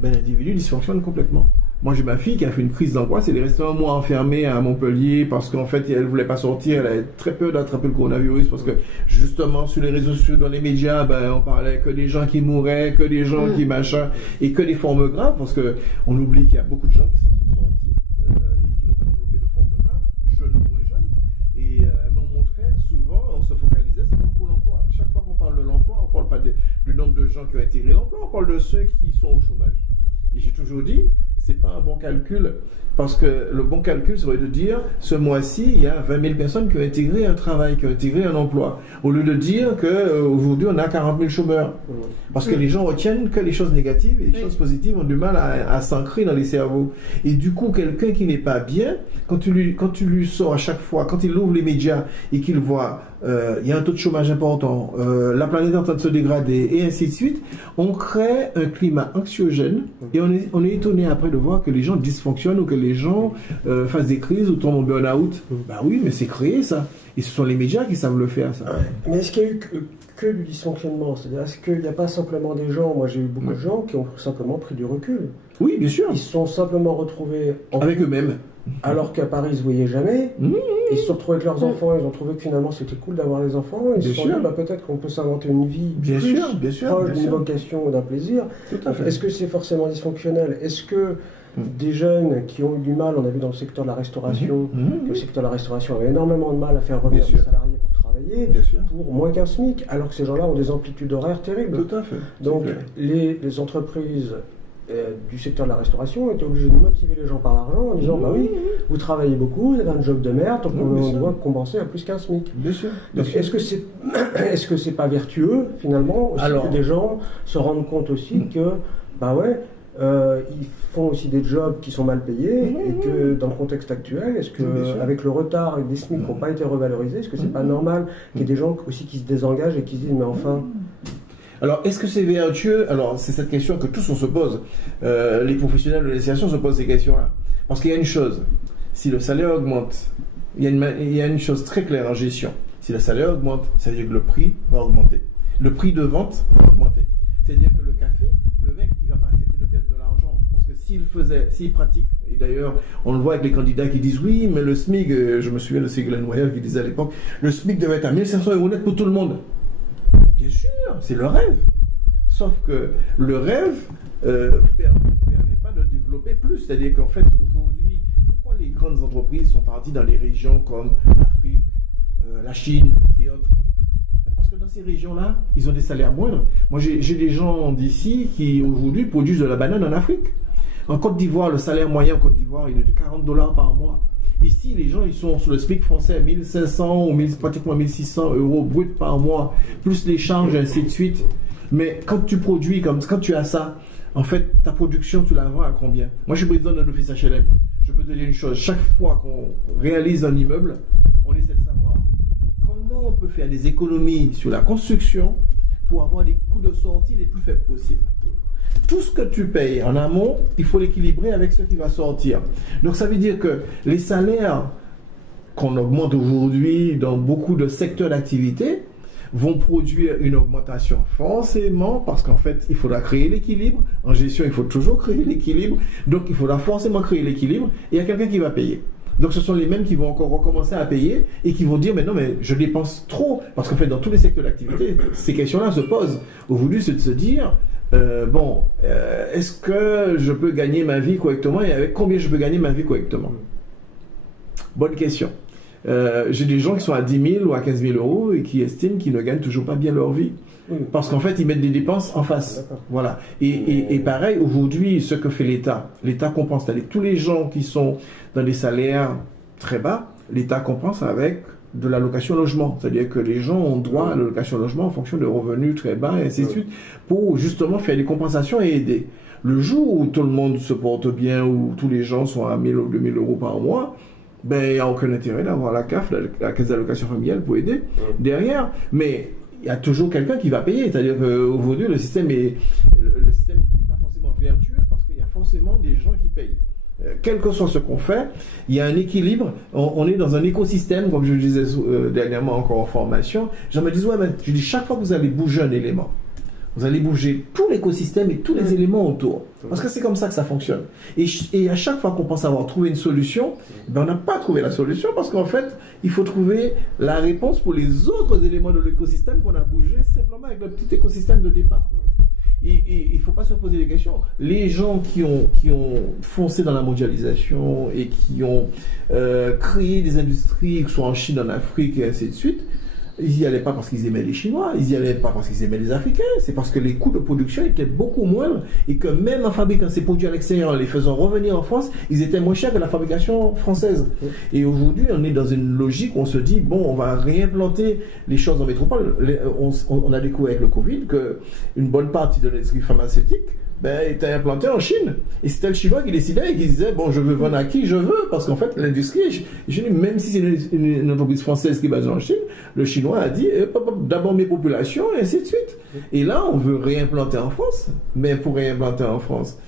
l'individu dysfonctionne complètement. Moi, j'ai ma fille qui a fait une crise d'angoisse. Elle est restée un mois enfermée à Montpellier parce qu'en fait, elle ne voulait pas sortir. Elle avait très peur d'attraper le coronavirus parce que, justement, sur les réseaux sociaux, dans les médias, on parlait que des gens qui mouraient, que des gens qui machin, et que des formes graves parce qu'on oublie qu'il y a beaucoup de gens qui s'en sont sortis et qui n'ont pas développé de formes graves, jeunes ou moins jeunes. Et on montrait souvent, on se focalisait, c'est comme pour l'emploi. Chaque fois qu'on parle de l'emploi, on ne parle pas du nombre de gens qui ont intégré l'emploi, on parle de ceux qui sont au chômage. Et j'ai toujours dit, c'est pas un bon calcul, parce que le bon calcul serait de dire, ce mois-ci, il y a 20 000 personnes qui ont intégré un travail, qui ont intégré un emploi, au lieu de dire qu'aujourd'hui, on a 40 000 chômeurs. Parce que les gens retiennent que les choses négatives et les choses positives ont du mal à s'ancrer dans les cerveaux. Et du coup, quelqu'un qui n'est pas bien, quand tu lui sors à chaque fois, quand il ouvre les médias et qu'il voit il y a un taux de chômage important, la planète est en train de se dégrader, et ainsi de suite, on crée un climat anxiogène et on est étonné après de voir que les gens dysfonctionnent ou que les gens fassent des crises ou tombent en burn-out. Bah oui, mais c'est créé ça. Et ce sont les médias qui savent le faire, ça. Mais est-ce qu'il y a eu que du dysfonctionnement? C'est-à-dire, est-ce qu'il n'y a pas simplement des gens, moi j'ai eu beaucoup de gens qui ont simplement pris du recul? Oui, bien sûr. Ils se sont simplement retrouvés avec eux-mêmes. Alors qu'à Paris, ils ne se voyaient jamais. Ils se sont retrouvés avec leurs enfants, ils ont trouvé que finalement c'était cool d'avoir les enfants. Ils se sont dit, peut-être qu'on peut s'inventer une vie proche d'une vocation ou d'un plaisir. Est-ce que c'est forcément dysfonctionnel? Est-ce que des jeunes qui ont eu du mal, on a vu dans le secteur de la restauration, que le secteur de la restauration avait énormément de mal à faire revenir les salariés pour travailler, pour moins qu'un SMIC, alors que ces gens-là ont des amplitudes horaires terribles. Tout à fait. Donc les entreprises du secteur de la restauration étaient obligées de motiver les gens par l'argent en disant oui, vous travaillez beaucoup, vous avez un job de merde, donc on doit compenser à plus qu'un SMIC. Bien sûr. Donc est-ce que c'est pas vertueux finalement aussi que des gens se rendent compte aussi que ils font aussi des jobs qui sont mal payés et que dans le contexte actuel, est-ce que avec le retard, avec des SMIC qui n'ont pas été revalorisés, est-ce que c'est pas normal qu'il y ait des gens aussi qui se désengagent et qui se disent mais enfin... Alors, est-ce que c'est vertueux? Alors, c'est cette question que tous on se pose. Les professionnels de l'insertion se posent ces questions-là. Parce qu'il y a une chose, si le salaire augmente, il y a une chose très claire en gestion. Si le salaire augmente, ça veut dire que le prix va augmenter. Le prix de vente va augmenter. C'est-à-dire que le café, le mec, il ne va pas accepter de perdre de l'argent. Parce que s'il pratique, et d'ailleurs, on le voit avec les candidats qui disent oui, mais le SMIC, je me souviens de Ségolène Royal qui disait à l'époque, le SMIC devait être à 1 500 € net pour tout le monde. Bien sûr, c'est le rêve. Sauf que le rêve ne permet pas de développer plus. C'est-à-dire qu'en fait, aujourd'hui, pourquoi les grandes entreprises sont parties dans les régions comme l'Afrique, la Chine et autres? Parce que dans ces régions-là, ils ont des salaires moindres. Moi, j'ai des gens d'ici qui, aujourd'hui, produisent de la banane en Afrique. En Côte d'Ivoire, le salaire moyen en Côte d'Ivoire, il est de 40 $ par mois. Ici, les gens, ils sont sur le SMIC français, 1500 ou pratiquement 1600 € brut par mois, plus les charges, et ainsi de suite. Mais quand tu produis, quand tu as ça, en fait, ta production, tu la vends à combien? Moi, je suis président d'un office HLM. Je peux te dire une chose, chaque fois qu'on réalise un immeuble, on essaie de savoir comment on peut faire des économies sur la construction pour avoir des coûts de sortie les plus faibles possibles. Tout ce que tu payes en amont, il faut l'équilibrer avec ce qui va sortir. Donc ça veut dire que les salaires qu'on augmente aujourd'hui dans beaucoup de secteurs d'activité vont produire une augmentation forcément parce qu'en fait, il faudra créer l'équilibre. En gestion, il faut toujours créer l'équilibre. Donc, il faudra forcément créer l'équilibre et il y a quelqu'un qui va payer. Donc, ce sont les mêmes qui vont encore recommencer à payer et qui vont dire, mais non, mais je dépense trop. Parce qu'en fait, dans tous les secteurs d'activité, ces questions-là se posent. Aujourd'hui, c'est de se dire, est-ce que je peux gagner ma vie correctement et avec combien je peux gagner ma vie correctement? Bonne question. J'ai des gens qui sont à 10 000 ou à 15 000 € et qui estiment qu'ils ne gagnent toujours pas bien leur vie. Parce qu'en fait, ils mettent des dépenses en face. Voilà. Et pareil, aujourd'hui, ce que fait l'État, l'État compense. C'est-à-dire tous les gens qui sont dans des salaires très bas, l'État compense avec de l'allocation logement. C'est-à-dire que les gens ont droit à l'allocation logement en fonction de revenus très bas et ainsi de suite pour justement faire des compensations et aider. Le jour où tout le monde se porte bien, où tous les gens sont à 1 000 ou 2 000 € par mois, ben, il n'y a aucun intérêt d'avoir la CAF, la caisse d'allocation familiale pour aider derrière. Mais il y a toujours quelqu'un qui va payer. C'est-à-dire qu'aujourd'hui, le système n'est pas forcément vertueux parce qu'il y a forcément des gens qui payent. Quel que soit ce qu'on fait, il y a un équilibre. On est dans un écosystème, comme je le disais dernièrement encore en formation. Je me dis, je dis, chaque fois que vous allez bouger un élément, vous allez bouger tout l'écosystème et tous les éléments autour. Parce que c'est comme ça que ça fonctionne. Et à chaque fois qu'on pense avoir trouvé une solution, ben on n'a pas trouvé la solution parce qu'en fait, il faut trouver la réponse pour les autres éléments de l'écosystème qu'on a bougé simplement avec le petit écosystème de départ. Et il ne faut pas se poser des questions. Les gens qui ont foncé dans la mondialisation et qui ont créé des industries, que ce soit en Chine, en Afrique et ainsi de suite, ils n'y allaient pas parce qu'ils aimaient les Chinois, ils n'y allaient pas parce qu'ils aimaient les Africains, c'est parce que les coûts de production étaient beaucoup moindres et que même en fabriquant ces produits à l'extérieur, en les faisant revenir en France, ils étaient moins chers que la fabrication française. Et aujourd'hui, on est dans une logique où on se dit, bon, on va réimplanter les choses en métropole. On a découvert avec le Covid qu'une bonne partie de l'industrie pharmaceutique était implantée en Chine. Et c'était le Chinois qui décidait et qui disait, bon, je veux vendre à qui je veux, parce qu'en fait, l'industrie, même si c'est une entreprise française qui est basée en Chine, le Chinois a dit, d'abord mes populations, et ainsi de suite. Et là, on veut réimplanter en France. Mais pour réimplanter en France,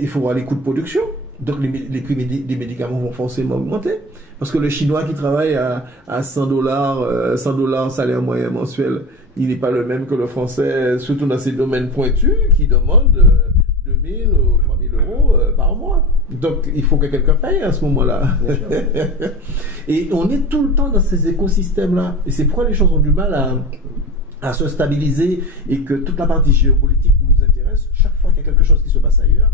il faut voir les coûts de production. Donc les prix des médicaments vont forcément augmenter. Parce que le Chinois qui travaille à 100 $, salaire moyen mensuel, il n'est pas le même que le Français, surtout dans ces domaines pointus, qui demande 2 000 ou 3 000 € par mois. Donc il faut que quelqu'un paye à ce moment-là. Et on est tout le temps dans ces écosystèmes-là. Et c'est pourquoi les choses ont du mal à se stabiliser et que toute la partie géopolitique nous intéresse. Chaque fois qu'il y a quelque chose qui se passe ailleurs,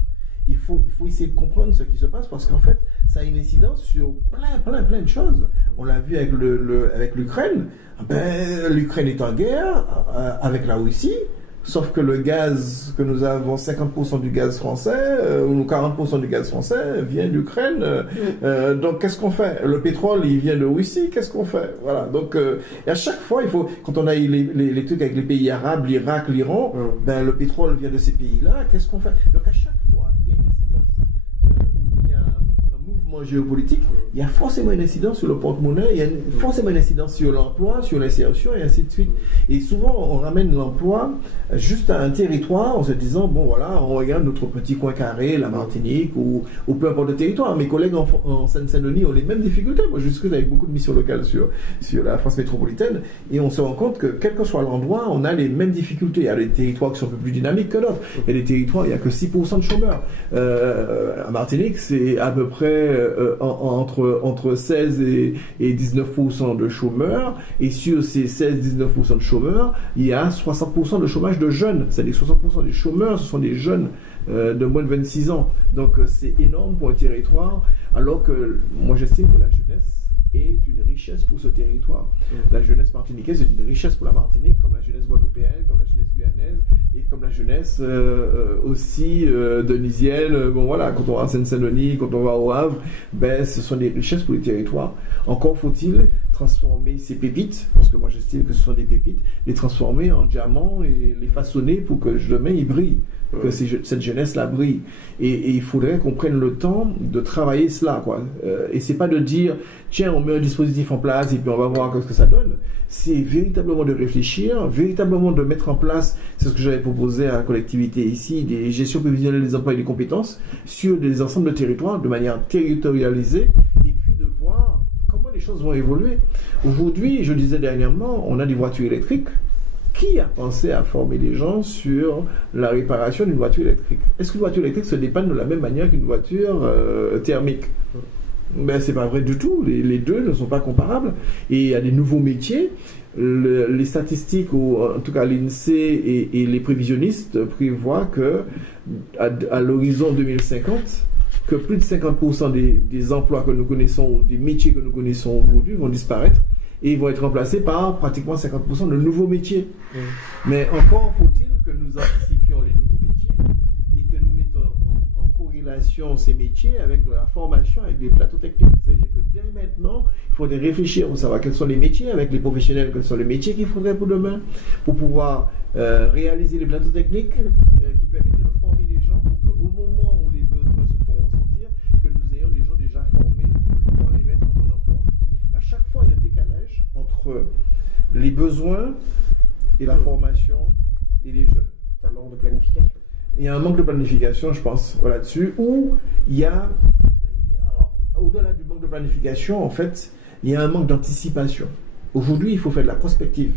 il faut essayer de comprendre ce qui se passe parce qu'en fait, ça a une incidence sur plein de choses. On l'a vu avec l'Ukraine. L'Ukraine est en guerre avec la Russie, sauf que le gaz que nous avons, 50% du gaz français ou 40% du gaz français vient d'Ukraine. Donc qu'est-ce qu'on fait? Le pétrole, il vient de Russie. Qu'est-ce qu'on fait? Voilà. Donc et à chaque fois, il faut, quand on a les trucs avec les pays arabes, l'Irak, l'Iran, le pétrole vient de ces pays-là. Qu'est-ce qu'on fait? Donc à chaque fois qu'il y a une incidence où il y a un mouvement géopolitique, il y a forcément une incidence sur le porte-monnaie, il y a forcément une incidence sur l'emploi, sur l'insertion et ainsi de suite. Et souvent, on ramène l'emploi juste à un territoire en se disant, bon voilà, on regarde notre petit coin carré, la Martinique ou peu importe le territoire. Mes collègues en Seine-Saint-Denis ont les mêmes difficultés. Moi, je discute avec beaucoup de missions locales sur la France métropolitaine et on se rend compte que quel que soit l'endroit, on a les mêmes difficultés. Il y a des territoires qui sont un peu plus dynamiques que d'autres. Il y a des territoires, il n'y a que 6% de chômeurs. À Martinique, c'est à peu près entre 16 et 19% de chômeurs, et sur ces 16-19% de chômeurs, il y a 60% de chômage de jeunes. C'est-à-dire 60% des chômeurs, ce sont des jeunes de moins de 26 ans. Donc c'est énorme pour un territoire, alors que moi j'estime que la jeunesse est une richesse pour ce territoire. La jeunesse martiniquaise est une richesse pour la Martinique, comme la jeunesse guadeloupéenne, comme la jeunesse guyanaise, et comme la jeunesse aussi denisienne. Bon voilà, quand on va à Seine-Saint-Denis, quand on va au Havre, ben, ce sont des richesses pour les territoires. Encore faut-il transformer ces pépites, parce que moi j'estime que ce sont des pépites, les transformer en diamants et les façonner pour que demain ils brillent, que cette jeunesse-là brille. Et il faudrait qu'on prenne le temps de travailler cela, quoi. Et c'est pas de dire, tiens, on met un dispositif en place et puis on va voir ce que ça donne. C'est véritablement de réfléchir, véritablement de mettre en place, c'est ce que j'avais proposé à la collectivité ici, des gestions prévisionnelles des emplois et des compétences sur des ensembles de territoires de manière territorialisée, et puis de voir comment les choses vont évoluer. Aujourd'hui, je disais dernièrement, on a des voitures électriques. Qui a pensé à former les gens sur la réparation d'une voiture électrique? Est-ce qu'une voiture électrique se dépanne de la même manière qu'une voiture thermique? Ben, c'est pas vrai du tout. Les deux ne sont pas comparables. Et il y a des nouveaux métiers. Les statistiques, ou en tout cas l'INSEE et les prévisionnistes prévoient que à l'horizon 2050, que plus de 50% des emplois que nous connaissons, des métiers que nous connaissons aujourd'hui vont disparaître et ils vont être remplacés par pratiquement 50% de nouveaux métiers. Mais encore faut-il que nous anticipions les nouveaux métiers et que nous mettons en corrélation ces métiers avec la formation, avec des plateaux techniques. C'est-à-dire que dès maintenant, il faudrait réfléchir pour savoir quels sont les métiers, avec les professionnels, quels sont les métiers qu'il faudrait pour demain, pour pouvoir réaliser les plateaux techniques qui permettraient de former les gens pour qu'au moment où les besoins se font ressentir, que nous ayons des gens déjà formés pour pouvoir les mettre en emploi. À chaque fois, il y a un décalage entre les besoins et la formation et les jeunes. C'est un manque de planification. Il y a un manque de planification, je pense, là-dessus, où il y a, au-delà du manque de planification, en fait, il y a un manque d'anticipation. Aujourd'hui, il faut faire de la prospective.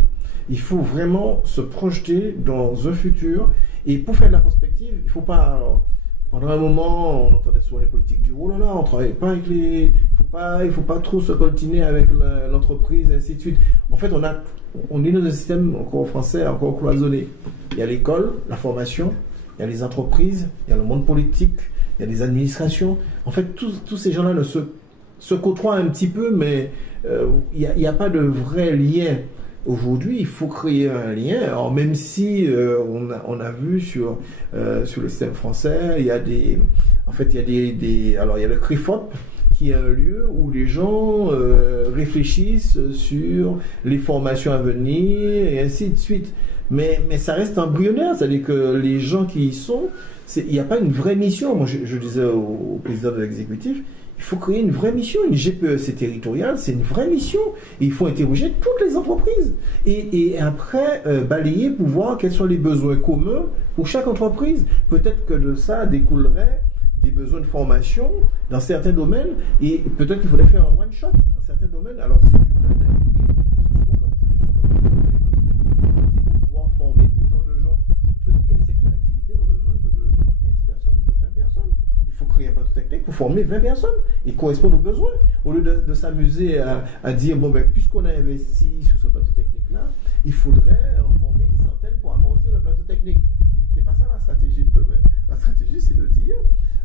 Il faut vraiment se projeter dans un futur. Et pour faire de la prospective, il ne faut pas... Alors, pendant un moment, on entendait souvent les politiques du « oh là là, on ne travaille pas avec les... il ne faut pas trop se coltiner avec l'entreprise, et ainsi de suite ». En fait, on est dans un système encore français, encore cloisonné. Il y a l'école, la formation, il y a les entreprises, il y a le monde politique, il y a les administrations. En fait, tous ces gens-là se côtoient un petit peu, mais il n'y a pas de vrai lien. Aujourd'hui, il faut créer un lien. Alors, même si on a vu sur le système français, il y a alors il y a le CRIFOP, qui est un lieu où les gens réfléchissent sur les formations à venir et ainsi de suite. Mais ça reste embryonnaire, c'est-à-dire que les gens qui y sont, il n'y a pas une vraie mission. Moi, je disais au président de l'exécutif, il faut créer une vraie mission. Une GPEC territoriale, c'est une vraie mission. Et il faut interroger toutes les entreprises. Et après, balayer pour voir quels sont les besoins communs pour chaque entreprise. Peut-être que de ça découlerait des besoins de formation dans certains domaines. Et peut-être qu'il faudrait faire un one-shot dans certains domaines. Alors, c'est dur d'inviter. Parce que souvent, quand c'est pour pouvoir former plutôt de gens. Peut-être que les secteurs d'activité n'ont besoin que de 15 personnes, de 20 personnes. Il faut créer un plateau technique pour former 20 personnes et correspondre aux besoins. Au lieu de s'amuser à dire, bon, ben, puisqu'on a investi sur ce plateau technique-là, il faudrait en former une centaine pour amortir le plateau technique. C'est pas ça la stratégie de demain. La stratégie, c'est de dire,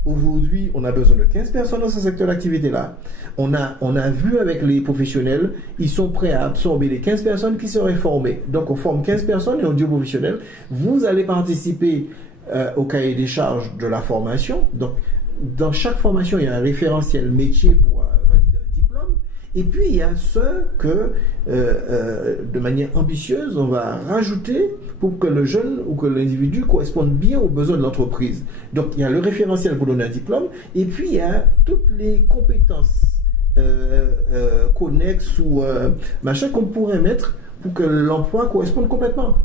aujourd'hui, on a besoin de 15 personnes dans ce secteur d'activité-là. On a vu avec les professionnels, ils sont prêts à absorber les 15 personnes qui seraient formées. Donc, on forme 15 personnes et on dit aux professionnels, vous allez participer au cahier des charges de la formation. Donc, dans chaque formation, il y a un référentiel métier pour valider un diplôme. Et puis, il y a ceux que, de manière ambitieuse, on va rajouter pour que le jeune ou que l'individu corresponde bien aux besoins de l'entreprise. Donc, il y a le référentiel pour donner un diplôme. Et puis, il y a toutes les compétences connexes ou machin qu'on pourrait mettre pour que l'emploi corresponde complètement.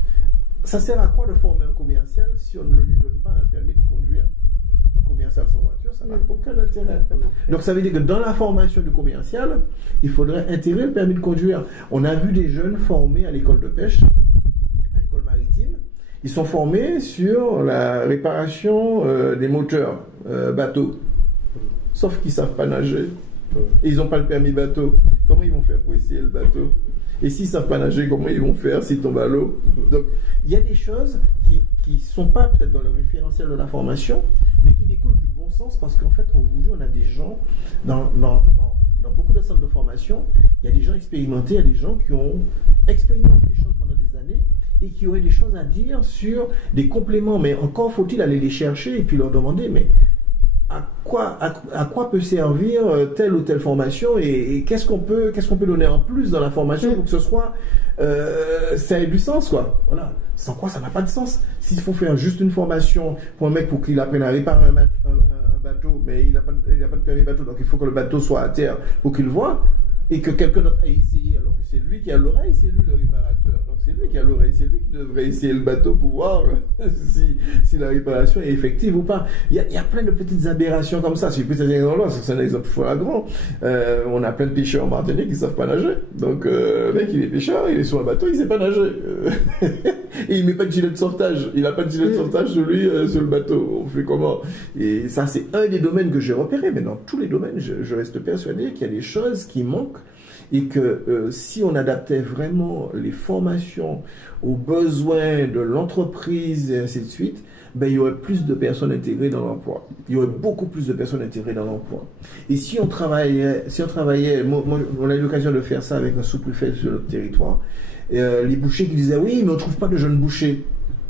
Ça sert à quoi de former un commercial si on ne lui donne pas un permis de conduire? Un commercial sans voiture, ça n'a aucun intérêt. Donc ça veut dire que dans la formation du commercial, il faudrait intégrer le permis de conduire. On a vu des jeunes formés à l'école de pêche, à l'école maritime. Ils sont formés sur la réparation des moteurs bateaux. Sauf qu'ils ne savent pas nager. Et ils n'ont pas le permis bateau. Comment ils vont faire pour essayer le bateau? Et s'ils ne savent pas nager, comment ils vont faire s'ils tombent à l'eau? Donc, il y a des choses qui ne sont pas peut-être dans le référentiel de la formation, mais qui découlent du bon sens, parce qu'en fait, aujourd'hui, on a des gens dans dans beaucoup de centres de formation, il y a des gens expérimentés, il y a des gens qui ont expérimenté des choses pendant des années et qui auraient des choses à dire sur des compléments. Mais encore faut-il aller les chercher et puis leur demander, mais à quoi peut servir telle ou telle formation et qu'est-ce qu'on peut donner en plus dans la formation pour que ce soit ça ait du sens, quoi. Voilà. Sans quoi ça n'a pas de sens. S'il faut faire juste une formation pour un mec pour qu'il apprenne à réparer un bateau, mais il n'a pas de permis bateau, donc il faut que le bateau soit à terre pour qu'il voit et que quelqu'un d'autre ait essayé, alors que c'est lui qui a l'oreille, c'est lui le réparateur. Donc c'est lui qui a l'oreille, c'est lui qui devrait essayer le bateau pour voir si la réparation est effective ou pas. Il y a plein de petites aberrations comme ça. Si je peux dire c'est un exemple flagrant. On a plein de pêcheurs en Martinique qui ne savent pas nager. Donc le mec il est pêcheur, il est sur un bateau, il ne sait pas nager. Et il ne met pas de gilet de sauvetage. Il n'a pas de gilet de sauvetage sur lui, sur le bateau. On fait comment? Et ça c'est un des domaines que j'ai repéré. Mais dans tous les domaines, je reste persuadé qu'il y a des choses qui manquent. Et que si on adaptait vraiment les formations aux besoins de l'entreprise et ainsi de suite, ben, il y aurait plus de personnes intégrées dans l'emploi. Il y aurait beaucoup plus de personnes intégrées dans l'emploi. Et si on travaillait, moi on a eu l'occasion de faire ça avec un sous-préfet sur notre territoire, les bouchers qui disaient oui, mais on ne trouve pas de jeunes bouchers.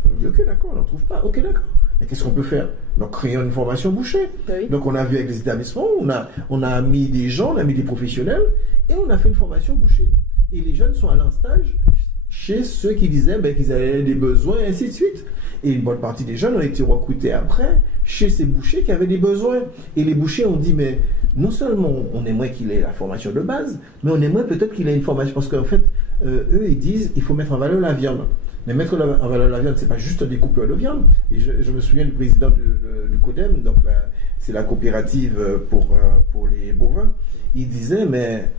On dit ok, d'accord, on n'en trouve pas, ok, d'accord. Mais qu'est-ce qu'on peut faire? Donc, créer une formation boucher. Oui. Donc, on a vu avec les établissements, on a mis des gens, on a mis des professionnels, et on a fait une formation boucher. Et les jeunes sont allés en stage chez ceux qui disaient qu'ils avaient des besoins, et ainsi de suite. Et une bonne partie des jeunes ont été recrutés après chez ces bouchers qui avaient des besoins. Et les bouchers ont dit, mais non seulement on aimerait qu'il ait la formation de base, mais on aimerait peut-être qu'il ait une formation, parce qu'en fait, eux, ils disent, il faut mettre en valeur la viande. Mais mettre en valeur la viande, ce n'est pas juste un découpeur de viande. Et je me souviens du président du CODEM, donc c'est la coopérative pour les bovins. Il disait, mais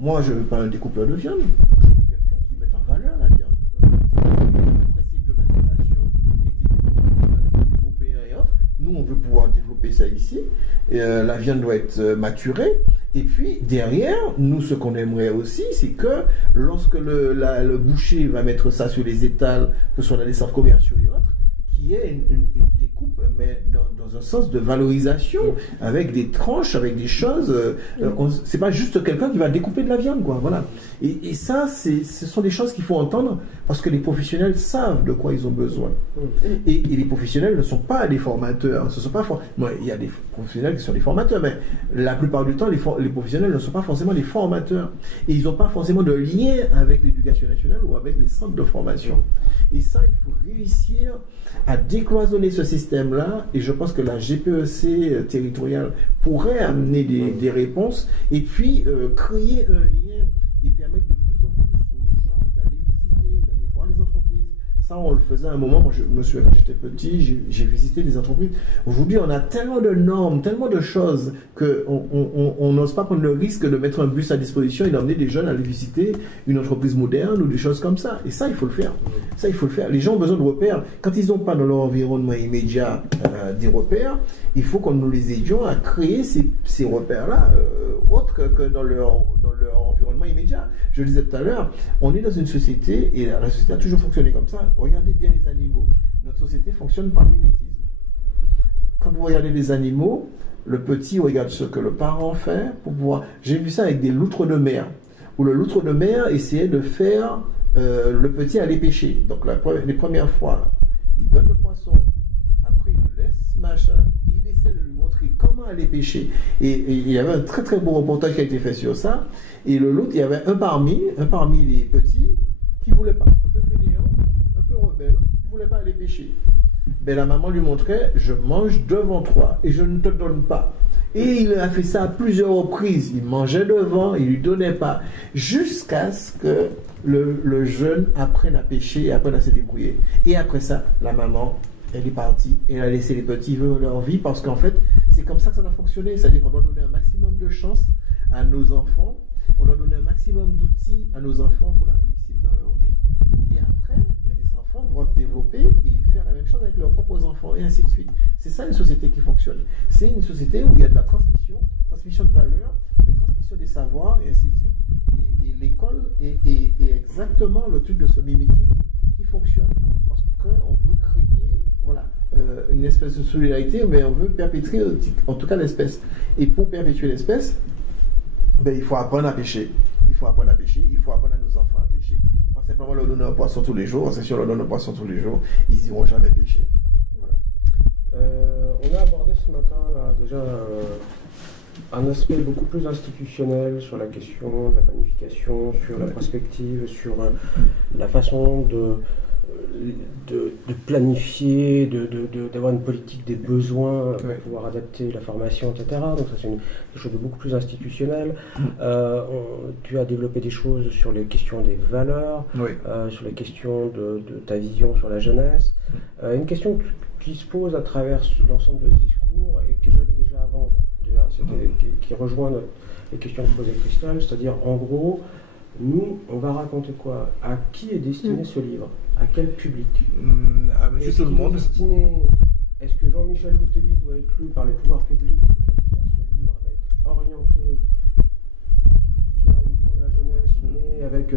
moi, je ne veux pas un découpeur de viande, je veux quelqu'un qui mette en valeur la viande. Le principe de maturation a été développé dans les pays européens et autres. Nous, on veut pouvoir développer ça ici. La viande doit être maturée. Et puis, derrière, nous, ce qu'on aimerait aussi, c'est que lorsque le boucher va mettre ça sur les étals, que ce soit dans les centres commerciaux et autres, qu'il y ait une découpe, mais dans un sens de valorisation, avec des tranches, avec des choses. C'est pas juste quelqu'un qui va découper de la viande, quoi. Voilà. Et ça, ce sont des choses qu'il faut entendre, parce que les professionnels savent de quoi ils ont besoin. Et les professionnels ne sont pas des formateurs. Ce sont pas il y a des professionnels qui sont des formateurs, mais la plupart du temps, les professionnels ne sont pas forcément des formateurs. Et ils n'ont pas forcément de lien avec l'éducation nationale ou avec les centres de formation. Et ça, il faut réussir à décloisonner ce système-là, et je pense que la GPEC territoriale pourrait amener des réponses, et puis créer un lien et permettre de plus en plus aux gens d'aller visiter, d'aller voir les entreprises. Ça, on le faisait à un moment. Moi, je me souviens, quand j'étais petit, j'ai visité des entreprises. Aujourd'hui, on a tellement de normes, tellement de choses qu'on n'ose pas prendre le risque de mettre un bus à disposition et d'emmener des jeunes à aller visiter une entreprise moderne ou des choses comme ça. Et ça, il faut le faire. Ça, il faut le faire. Les gens ont besoin de repères. Quand ils n'ont pas dans leur environnement immédiat des repères, il faut qu'on nous les aidions à créer ces repères-là, autres que dans leur environnement immédiat. Je le disais tout à l'heure, on est dans une société, et la société a toujours fonctionné comme ça. Regardez bien les animaux. Notre société fonctionne par mimétisme. Quand vous regardez les animaux, le petit regarde ce que le parent fait pour pouvoir... J'ai vu ça avec des loutres de mer, où le loutre de mer essayait de faire le petit aller pêcher. Donc les premières fois, il donne le poisson, après il le laisse machin, il essaie de lui montrer comment aller pêcher. Et il y avait un très très beau reportage qui a été fait sur ça. Et le loutre, il y avait un parmi les petits qui ne voulait pas, un peu fainéant, un peu rebelle, qui ne voulait pas aller pêcher. Ben, la maman lui montrait, je mange devant toi et je ne te donne pas. Et il a fait ça à plusieurs reprises. Il mangeait devant, il ne lui donnait pas, jusqu'à ce que le jeune apprenne à pêcher et apprenne à se débrouiller. Et après ça, la maman, elle est partie, elle a laissé les petits vivre leur vie, parce qu'en fait, c'est comme ça que ça doit fonctionner. C'est-à-dire qu'on doit donner un maximum de chance à nos enfants, on doit donner un maximum d'outils à nos enfants pour la réussite dans leur vie. Et après, les enfants doivent développer et faire la même chose avec leurs propres enfants, et ainsi de suite. C'est ça une société qui fonctionne. C'est une société où il y a de la transmission de valeurs, mais transmission des savoirs, et ainsi de suite. Et l'école est exactement le truc de ce mimétisme qui fonctionne. Parce qu'on veut créer, voilà, une espèce de solidarité, mais on veut perpétuer en tout cas l'espèce. Et pour perpétuer l'espèce, il faut apprendre à pêcher. Il faut apprendre à pêcher, il faut apprendre à nos enfants à pêcher. Pas simplement leur donner un poisson tous les jours, c'est sûr, leur donner un poisson tous les jours, ils n'iront jamais pêcher. Voilà. On a abordé ce matin là, déjà un aspect beaucoup plus institutionnel sur la question de la planification, sur la prospective, sur la façon de planifier, d'avoir une politique des besoins pour pouvoir adapter la formation, etc. Donc ça c'est quelque chose de beaucoup plus institutionnel. Tu as développé des choses sur les questions des valeurs, sur les questions de ta vision sur la jeunesse. Une question qui se pose à travers l'ensemble de ce discours et que j'avais déjà avant, qui rejoint les questions que posait Christelle, c'est-à-dire en gros, nous, on va raconter quoi? À qui est destiné ce livre? À quel public? À monsieur tout le monde. Est-ce que Jean-Michel Loutebi doit être lu par les pouvoirs publics? Auquel cas, ce livre va être orienté via une vision de la jeunesse, mais avec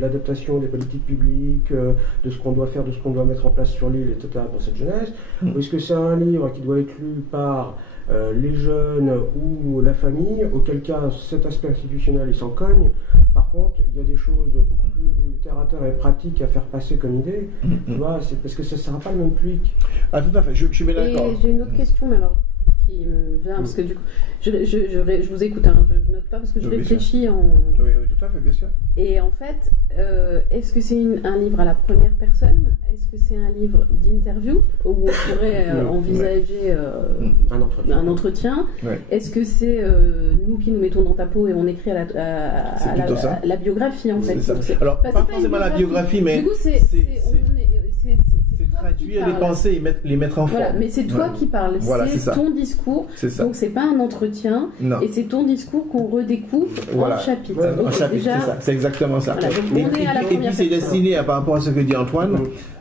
l'adaptation des politiques publiques, de ce qu'on doit faire, de ce qu'on doit mettre en place sur l'île, etc. pour cette jeunesse? Ou est-ce que c'est un livre qui doit être lu par les jeunes ou la famille, auquel cas cet aspect institutionnel il s'en cogne? Par contre, il y a des choses beaucoup plus terre à terre et pratiques à faire passer comme idée, tu vois, c'est parce que ça ne sera pas le même public. Ah, tout à fait, je suis bien d'accord. Et j'ai une autre question, mais alors, qui me vient, parce que du coup, je vous écoute, hein, je note pas parce que je réfléchis en... Oui, tout à fait, bien sûr. Et en fait, est-ce que c'est un livre à la première personne? Est-ce que c'est un livre d'interview où on pourrait envisager un entretien? Est-ce que c'est nous qui nous mettons dans ta peau et on écrit à la biographie en fait? Ça. Alors, pas forcément la biographie, mais du coup, c'est traduire les pensées et les mettre en forme. Voilà, mais c'est toi qui parles, c'est ton discours, donc c'est pas un entretien, et c'est ton discours qu'on redécouvre en chapitre. En chapitre, c'est exactement ça. Voilà, et puis c'est destiné par rapport à ce que dit Antoine,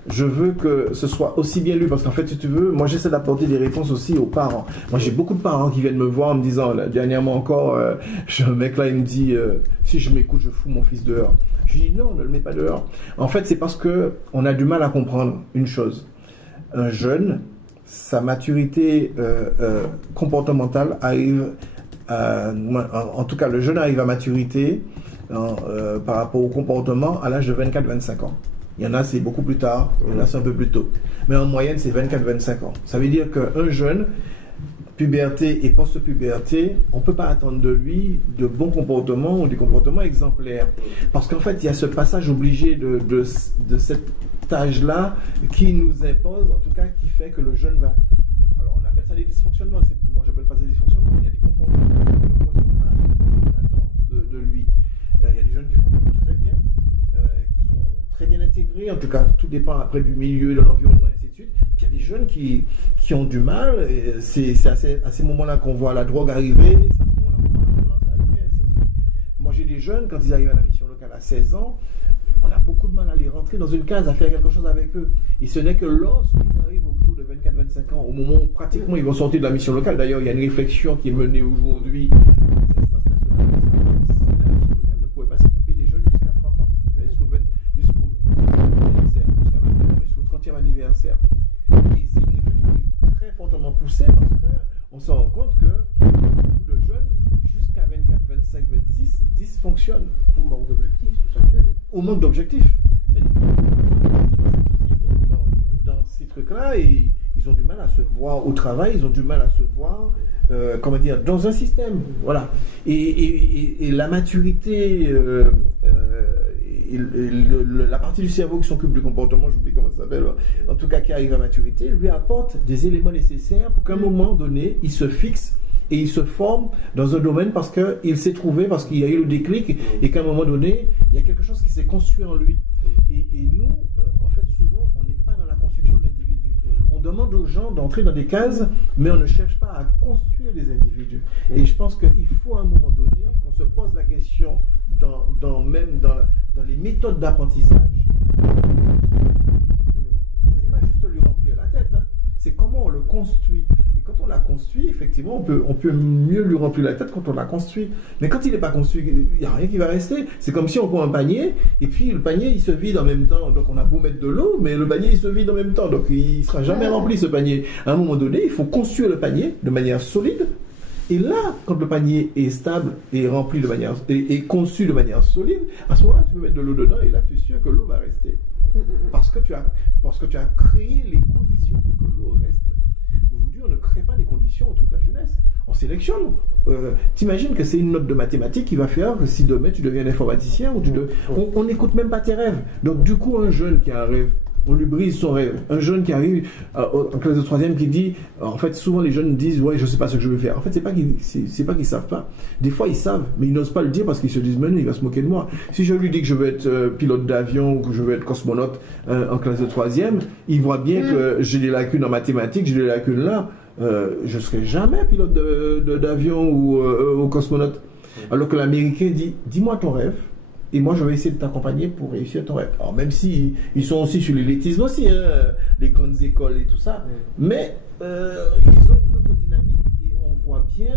je veux que ce soit aussi bien lu, parce qu'en fait, si tu veux, moi j'essaie d'apporter des réponses aussi aux parents. Moi j'ai beaucoup de parents qui viennent me voir en me disant, dernièrement encore, un mec là il me dit, si je m'écoute, je fous mon fils dehors. Je dis non, ne le mets pas dehors. En fait, c'est parce que on a du mal à comprendre une chose. Un jeune, sa maturité comportementale arrive, en tout cas le jeune arrive à maturité par rapport au comportement à l'âge de 24-25 ans. Il y en a c'est beaucoup plus tard, il y en a c'est un peu plus tôt. Mais en moyenne c'est 24-25 ans. Ça veut dire qu'un jeune, puberté et post-puberté, on ne peut pas attendre de lui de bons comportements ou des comportements exemplaires. Parce qu'en fait, il y a ce passage obligé de cet âge-là qui nous impose, en tout cas, qui fait que le jeune va... Alors, on appelle ça des dysfonctionnements. Moi, je n'appelle pas ça des dysfonctionnements. Il y a des comportements qui ne correspondent pas à ce qu'on attend de lui. Il y a des jeunes qui fonctionnent très bien, qui ont très bien intégré. En tout cas, tout dépend après du milieu, de l'environnement, et ainsi de suite. Il y a des jeunes qui ont du mal, c'est à ces moments-là qu'on voit la drogue arriver, c'est à ce moment-là qu'on voit la violence arriver, ainsi de suite. Moi j'ai des jeunes, quand ils arrivent à la mission locale à 16 ans, on a beaucoup de mal à les rentrer dans une case, à faire quelque chose avec eux. Et ce n'est que lorsqu'ils arrivent autour de 24-25 ans, au moment où pratiquement ils vont sortir de la mission locale, d'ailleurs il y a une réflexion qui est menée aujourd'hui, les instances nationales, si la mission locale ne pouvait pas s'occuper des jeunes jusqu'à 30 ans, jusqu'au 30e anniversaire. Et c'est une réflexion qui est très fortement poussée parce qu'on se rend compte que beaucoup de jeunes, jusqu'à 24, 25, 26, dysfonctionnent. Au manque d'objectifs, tout ça. Au manque d'objectifs. C'est-à-dire qu'ils dans ces trucs-là et ils ont du mal à se voir au travail, ils ont du mal à se voir, comment dire, dans un système. Voilà. Et la maturité... la partie du cerveau qui s'occupe du comportement, j'oublie comment ça s'appelle, en tout cas qui arrive à maturité, lui apporte des éléments nécessaires pour qu'à un moment donné, il se fixe et il se forme dans un domaine parce qu'il s'est trouvé, parce qu'il y a eu le déclic et qu'à un moment donné, il y a quelque chose qui s'est construit en lui. Et nous, en fait, souvent, on n'est pas dans la construction de l'individu. On demande aux gens d'entrer dans des cases, mais on ne cherche pas à construire des individus. Et je pense qu'il faut à un moment donné qu'on se pose la question dans les méthodes d'apprentissage. C'est pas juste lui remplir la tête, hein. C'est comment on le construit. Et quand on l'a construit, effectivement, on peut mieux lui remplir la tête quand on l'a construit. Mais quand il n'est pas construit, il n'y a rien qui va rester. C'est comme si on prend un panier, et puis le panier, il se vide en même temps. Donc on a beau mettre de l'eau, mais le panier, il se vide en même temps. Donc il ne sera jamais rempli, ce panier. À un moment donné, il faut construire le panier de manière solide. Et là, quand le panier est stable et rempli de manière, et conçu de manière solide, à ce moment-là, tu peux mettre de l'eau dedans et là, tu es sûr que l'eau va rester. Parce que tu as créé les conditions pour que l'eau reste. Aujourd'hui, on ne crée pas les conditions autour de la jeunesse. On sélectionne. T'imagines que c'est une note de mathématiques qui va faire que si demain tu deviens informaticien, ou on n'écoute même pas tes rêves. Donc du coup, un jeune qui a un rêve, on lui brise son rêve. Un jeune qui arrive en classe de 3e qui dit, en fait, souvent les jeunes disent, ouais, je sais pas ce que je veux faire. En fait, c'est pas qu'ils savent pas. Des fois, ils savent, mais ils n'osent pas le dire parce qu'ils se disent, mais non, il va se moquer de moi. Si je lui dis que je veux être pilote d'avion ou que je veux être cosmonaute en classe de 3e, il voit bien que j'ai des lacunes en mathématiques, j'ai des lacunes là. Je serai jamais pilote d'avion ou cosmonaute. Alors que l'Américain dit, dis-moi ton rêve. Et moi, je vais essayer de t'accompagner pour réussir ton rêve. Alors, même si ils sont aussi sur l'élitisme aussi, hein, les grandes écoles et tout ça, mais ils ont une autre dynamique et on voit bien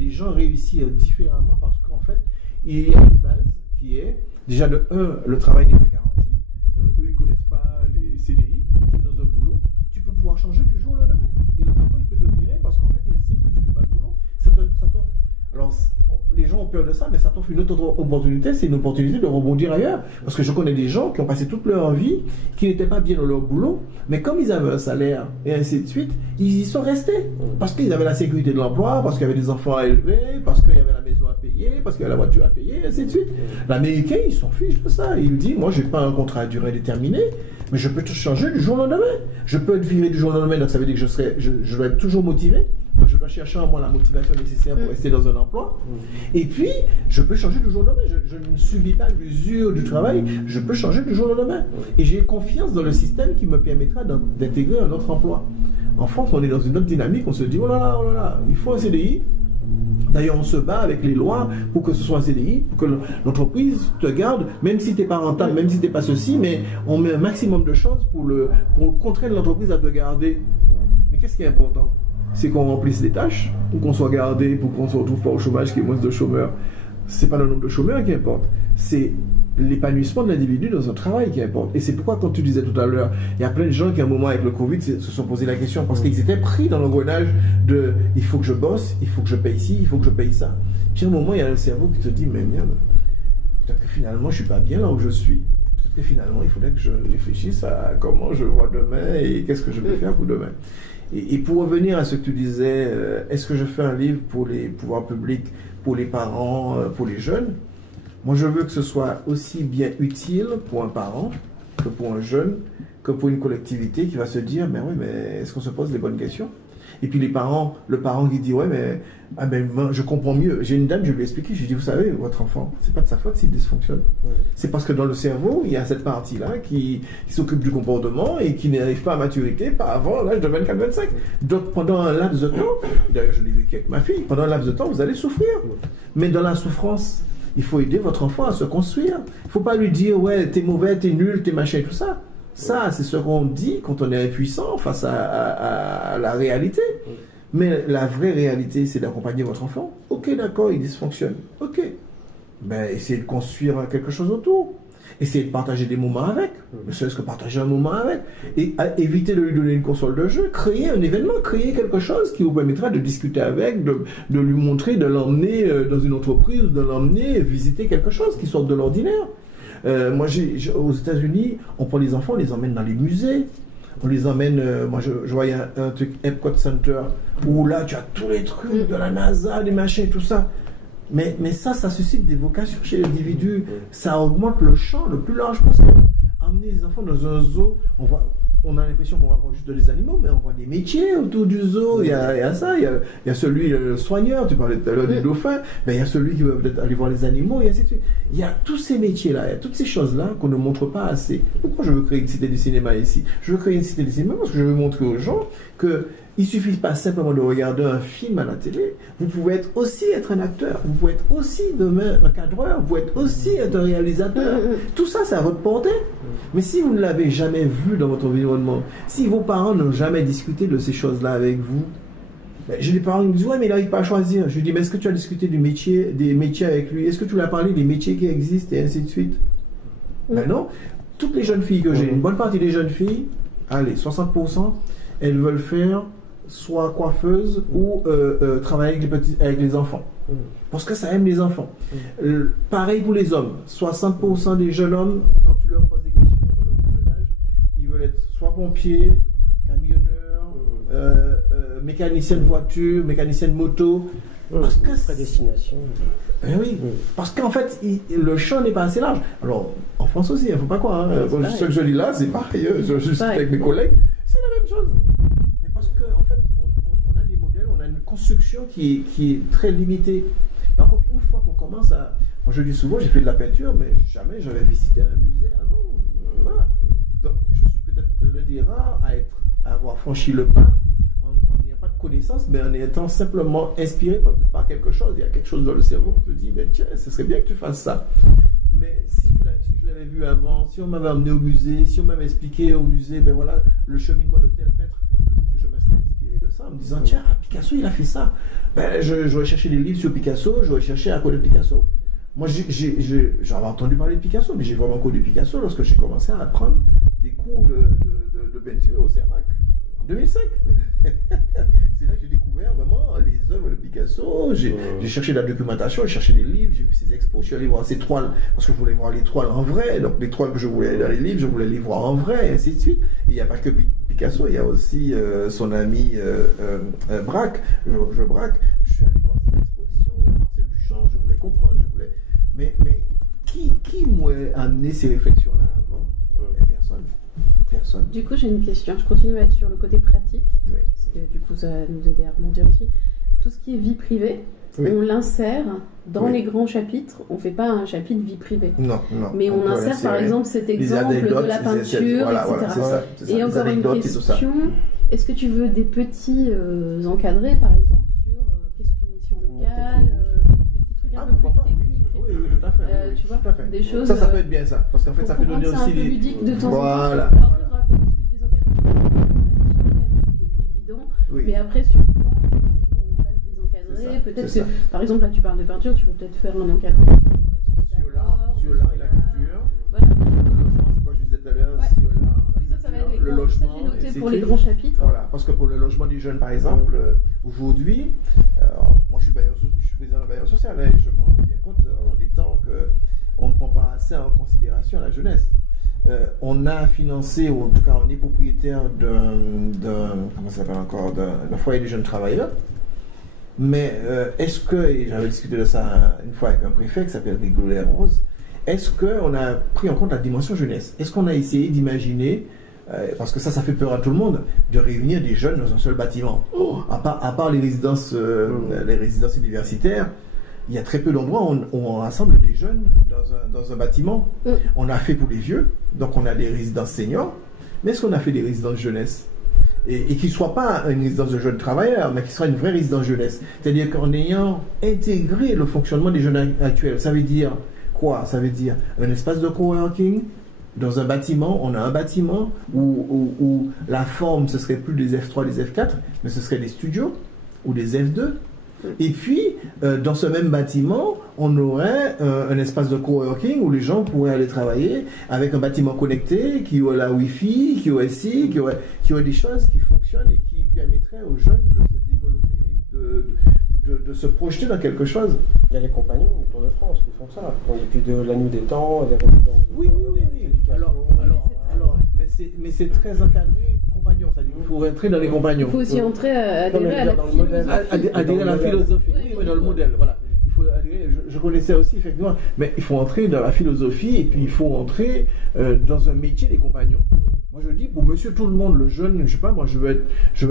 les gens réussir différemment parce qu'en fait, il y a une base qui est, déjà de 1, le travail n'est pas garanti. Eux, ils ne connaissent pas les CDI. Tu es dans un boulot, tu peux pouvoir changer du jour au lendemain. Et le patron, il peut te virer parce qu'en fait, il estime que tu ne fais pas le boulot. Alors, les gens ont peur de ça, mais ça t'offre une autre opportunité, c'est une opportunité de rebondir ailleurs. Parce que je connais des gens qui ont passé toute leur vie, qui n'étaient pas bien dans leur boulot, mais comme ils avaient un salaire et ainsi de suite, ils y sont restés. Parce qu'ils avaient la sécurité de l'emploi, parce qu'il y avait des enfants à élever, parce qu'il y avait la maison à payer, parce qu'il y avait la voiture à payer, et ainsi de suite. L'Américain, il s'en fiche de ça. Il dit, moi, je n'ai pas un contrat à durée déterminée, mais je peux tout changer du jour au lendemain. Je peux être viré du jour au lendemain, donc ça veut dire que je dois être toujours motivé. Donc je dois chercher en moi la motivation nécessaire pour rester dans un emploi. Et puis, je peux changer du jour au lendemain. Je ne subis pas l'usure du travail. Je peux changer du jour au lendemain. Et j'ai confiance dans le système qui me permettra d'intégrer un autre emploi. En France, on est dans une autre dynamique. On se dit, oh là là, il faut un CDI. D'ailleurs, on se bat avec les lois pour que ce soit un CDI, pour que l'entreprise te garde, même si tu n'es pas rentable, même si tu n'es pas ceci, mais on met un maximum de choses pour contraindre l'entreprise à te garder. Mais qu'est-ce qui est important ? C'est qu'on remplisse les tâches, ou qu'on soit gardé pour qu'on ne se retrouve pas au chômage, qu'il y ait moins de chômeurs. Ce n'est pas le nombre de chômeurs qui importe, c'est l'épanouissement de l'individu dans un travail qui importe. Et c'est pourquoi, comme tu disais tout à l'heure, il y a plein de gens qui, à un moment avec le Covid, se sont posé la question, parce qu'ils étaient pris dans l'engrenage de « il faut que je bosse, il faut que je paye ci, il faut que je paye ça ». Puis à un moment, il y a le cerveau qui te dit « mais merde, peut-être que finalement, je ne suis pas bien là où je suis. Peut-être que finalement, il faudrait que je réfléchisse à comment je vois demain et qu'est-ce que je vais faire pour demain ». Et pour revenir à ce que tu disais, est-ce que je fais un livre pour les pouvoirs publics, pour les parents, pour les jeunes? Moi, je veux que ce soit aussi bien utile pour un parent que pour un jeune, que pour une collectivité qui va se dire, mais oui, mais est-ce qu'on se pose les bonnes questions? Et puis le parent qui dit, ouais, mais je comprends mieux. J'ai une dame, je lui ai expliqué, je lui ai dit, vous savez, votre enfant, c'est pas de sa faute s'il dysfonctionne. C'est parce que dans le cerveau, il y a cette partie-là qui s'occupe du comportement et qui n'arrive pas à maturité, pas avant l'âge de 24-25. Donc pendant un laps de temps, d'ailleurs je l'ai vécu avec ma fille, pendant un laps de temps, vous allez souffrir. Mais dans la souffrance, il faut aider votre enfant à se construire. Il ne faut pas lui dire, ouais, t'es mauvais, t'es nul, t'es machin, tout ça. Ça, c'est ce qu'on dit quand on est impuissant face à la réalité. Mais la vraie réalité, c'est d'accompagner votre enfant. Ok, d'accord, il dysfonctionne. Ok. Ben, essayez de construire quelque chose autour. Essayez de partager des moments avec. Ne serait-ce que partager un moment avec. Et évitez de lui donner une console de jeu. Créer un événement, créer quelque chose qui vous permettra de discuter avec, de lui montrer, de l'emmener dans une entreprise, de l'emmener visiter quelque chose qui sorte de l'ordinaire. Moi, aux États-Unis, on prend les enfants, on les emmène dans les musées. On les emmène, moi je voyais un truc Epcot Center, où là tu as tous les trucs de la NASA, des machins et tout ça. Mais ça suscite des vocations chez l'individu. Ça augmente le champ le plus large possible. Emmener les enfants dans un zoo, on a l'impression qu'on va voir juste des animaux, mais on voit des métiers autour du zoo. Il y a ça, il y a celui, le soigneur, tu parlais tout à l'heure du dauphin, ben, il y a celui qui va peut-être aller voir les animaux, et ainsi de suite. Il y a tous ces métiers-là, il y a toutes ces choses-là qu'on ne montre pas assez. Pourquoi je veux créer une cité du cinéma ici? Je veux créer une cité du cinéma parce que je veux montrer aux gens que il ne suffit pas simplement de regarder un film à la télé. Vous pouvez aussi être un acteur. Vous pouvez être aussi demain un cadreur. Vous pouvez être aussi être un réalisateur. Tout ça, c'est à votre portée. Mais si vous ne l'avez jamais vu dans votre environnement, si vos parents n'ont jamais discuté de ces choses-là avec vous, j'ai des parents qui me disent, ouais, mais il n'arrive pas à choisir. Je lui dis, mais est-ce que tu as discuté des métiers avec lui? Est-ce que tu lui as parlé des métiers qui existent et ainsi de suite? Ben non. Toutes les jeunes filles que j'ai, une bonne partie des jeunes filles, allez, 60%, elles veulent faire soit coiffeuse ou travailler avec les enfants. Parce que ça aime les enfants. Pareil pour les hommes. 60% des jeunes hommes, quand tu leur poses des questions dans leur plus jeune âge, ils veulent être soit pompiers, camionneurs, mécanicien de voiture, mécanicien de moto. Parce que prédestination. Oui, parce qu'en fait, le champ n'est pas assez large. Alors, en France aussi, il ne faut pas croire. Ce que je dis là, c'est pareil. Je suis avec mes collègues, c'est la même chose. Mais parce qu'en fait, on a des modèles, on a une construction qui est très limitée. Par contre, une fois qu'on commence à... Moi, je dis souvent, j'ai fait de la peinture, mais jamais j'avais visité un musée avant. Voilà. Donc, je suis peut-être le des rares à avoir franchi le pas. Pas de connaissances, mais en étant simplement inspiré par quelque chose. Il y a quelque chose dans le cerveau qui te dit, ben, tiens, ce serait bien que tu fasses ça. Mais si je l'avais vu avant, si on m'avait emmené au musée, si on m'avait expliqué au musée, ben voilà, le cheminement de tel peintre, peut-être que je me serais inspiré de ça, en me disant, tiens, Picasso, il a fait ça. Ben, j'aurais cherché des livres sur Picasso, j'aurais cherché à connaître Picasso. Moi, j'avais entendu parler de Picasso, mais j'ai vraiment connu Picasso lorsque j'ai commencé à apprendre des cours de peinture au CERMAC. 2005. C'est là que j'ai découvert vraiment les œuvres de Picasso. J'ai cherché de la documentation, j'ai cherché des livres, j'ai vu ses expos, je suis allé voir ses toiles, parce que je voulais voir les toiles en vrai. Donc les toiles que je voulais dans les livres, je voulais les voir en vrai, et ainsi de suite. Et il n'y a pas que Picasso, il y a aussi son ami Braque, Georges Braque. Je suis allé voir ses expositions, Marcel Duchamp, je voulais comprendre, Mais qui m'a amené ces réflexions-là avant? Personne. Du coup, j'ai une question. Je continue à être sur le côté pratique, parce que du coup, ça va nous aider à rebondir aussi. Tout ce qui est vie privée, on l'insère dans les grands chapitres. On ne fait pas un chapitre vie privée. Non. Mais on insère, par exemple, cet exemple de la peinture, etc. Et encore une question, est-ce que tu veux des petits encadrés, par exemple, sur qu'est-ce qu'une mission locale, des petits trucs un peu plus techniques? Oui, tout à fait. Tu vois, des choses. Ça peut être bien ça, parce qu'en fait, ça peut donner aussi un peu ludique de temps en temps. Voilà. Alors, on discute des encadrés. Il est évident. Mais après, sur quoi on fasse des encadrés? Peut-être que, par exemple, là, tu parles de peinture, tu peux peut-être faire un encadré sur l'art et la culture. Voilà. Le logement, c'est quoi je disais tout à l'heure, sur l'art. Oui, ça va être le logement. Ça, j'ai noté pour les grands chapitres. Voilà, parce que pour le logement des jeunes, par exemple, aujourd'hui, moi, je suis président de bailleur social, et je me rends bien compte en des temps qu'on ne prend pas assez en considération la jeunesse. On a financé, ou en tout cas on est propriétaire comment ça s'appelle encore, d'un foyer des jeunes travailleurs. Mais est-ce que, et j'avais discuté de ça une fois avec un préfet qui s'appelle Rigolais Rose, est-ce qu'on a pris en compte la dimension jeunesse? Est-ce qu'on a essayé d'imaginer, parce que ça fait peur à tout le monde, de réunir des jeunes dans un seul bâtiment? À part les résidences universitaires, il y a très peu d'endroits où on rassemble des jeunes dans un bâtiment. On a fait pour les vieux, donc on a des résidences seniors, mais est-ce qu'on a fait des résidences jeunesse? Et qui ne soit pas une résidence de jeunes travailleurs, mais qui soit une vraie résidence jeunesse. C'est-à-dire qu'en ayant intégré le fonctionnement des jeunes actuels, ça veut dire quoi? Ça veut dire un espace de coworking. Dans un bâtiment, on a un bâtiment où la forme, ce serait plus des F3, des F4, mais ce serait des studios ou des F2. Et puis, dans ce même bâtiment, on aurait un espace de coworking où les gens pourraient aller travailler avec un bâtiment connecté, qui aurait la Wi-Fi, qui aurait ci, qui aurait des choses qui fonctionnent et qui permettraient aux jeunes de se développer, de se projeter dans quelque chose. Il y a les compagnons du Tour de France qui font ça. Depuis la nuit des temps, des résidences. Oui. Alors, mais c'est très encadré, compagnons. C'est-à-dire qu'il faut rentrer dans les compagnons. Il faut aussi entrer adhérer à la philosophie. Adhérer à la philosophie, oui, dans le modèle, voilà. Il faut adhérer, je connaissais aussi, effectivement, mais il faut entrer dans la philosophie et puis il faut entrer dans un métier des compagnons. Moi, je dis, pour monsieur tout le monde, le jeune, je sais pas, moi, je veux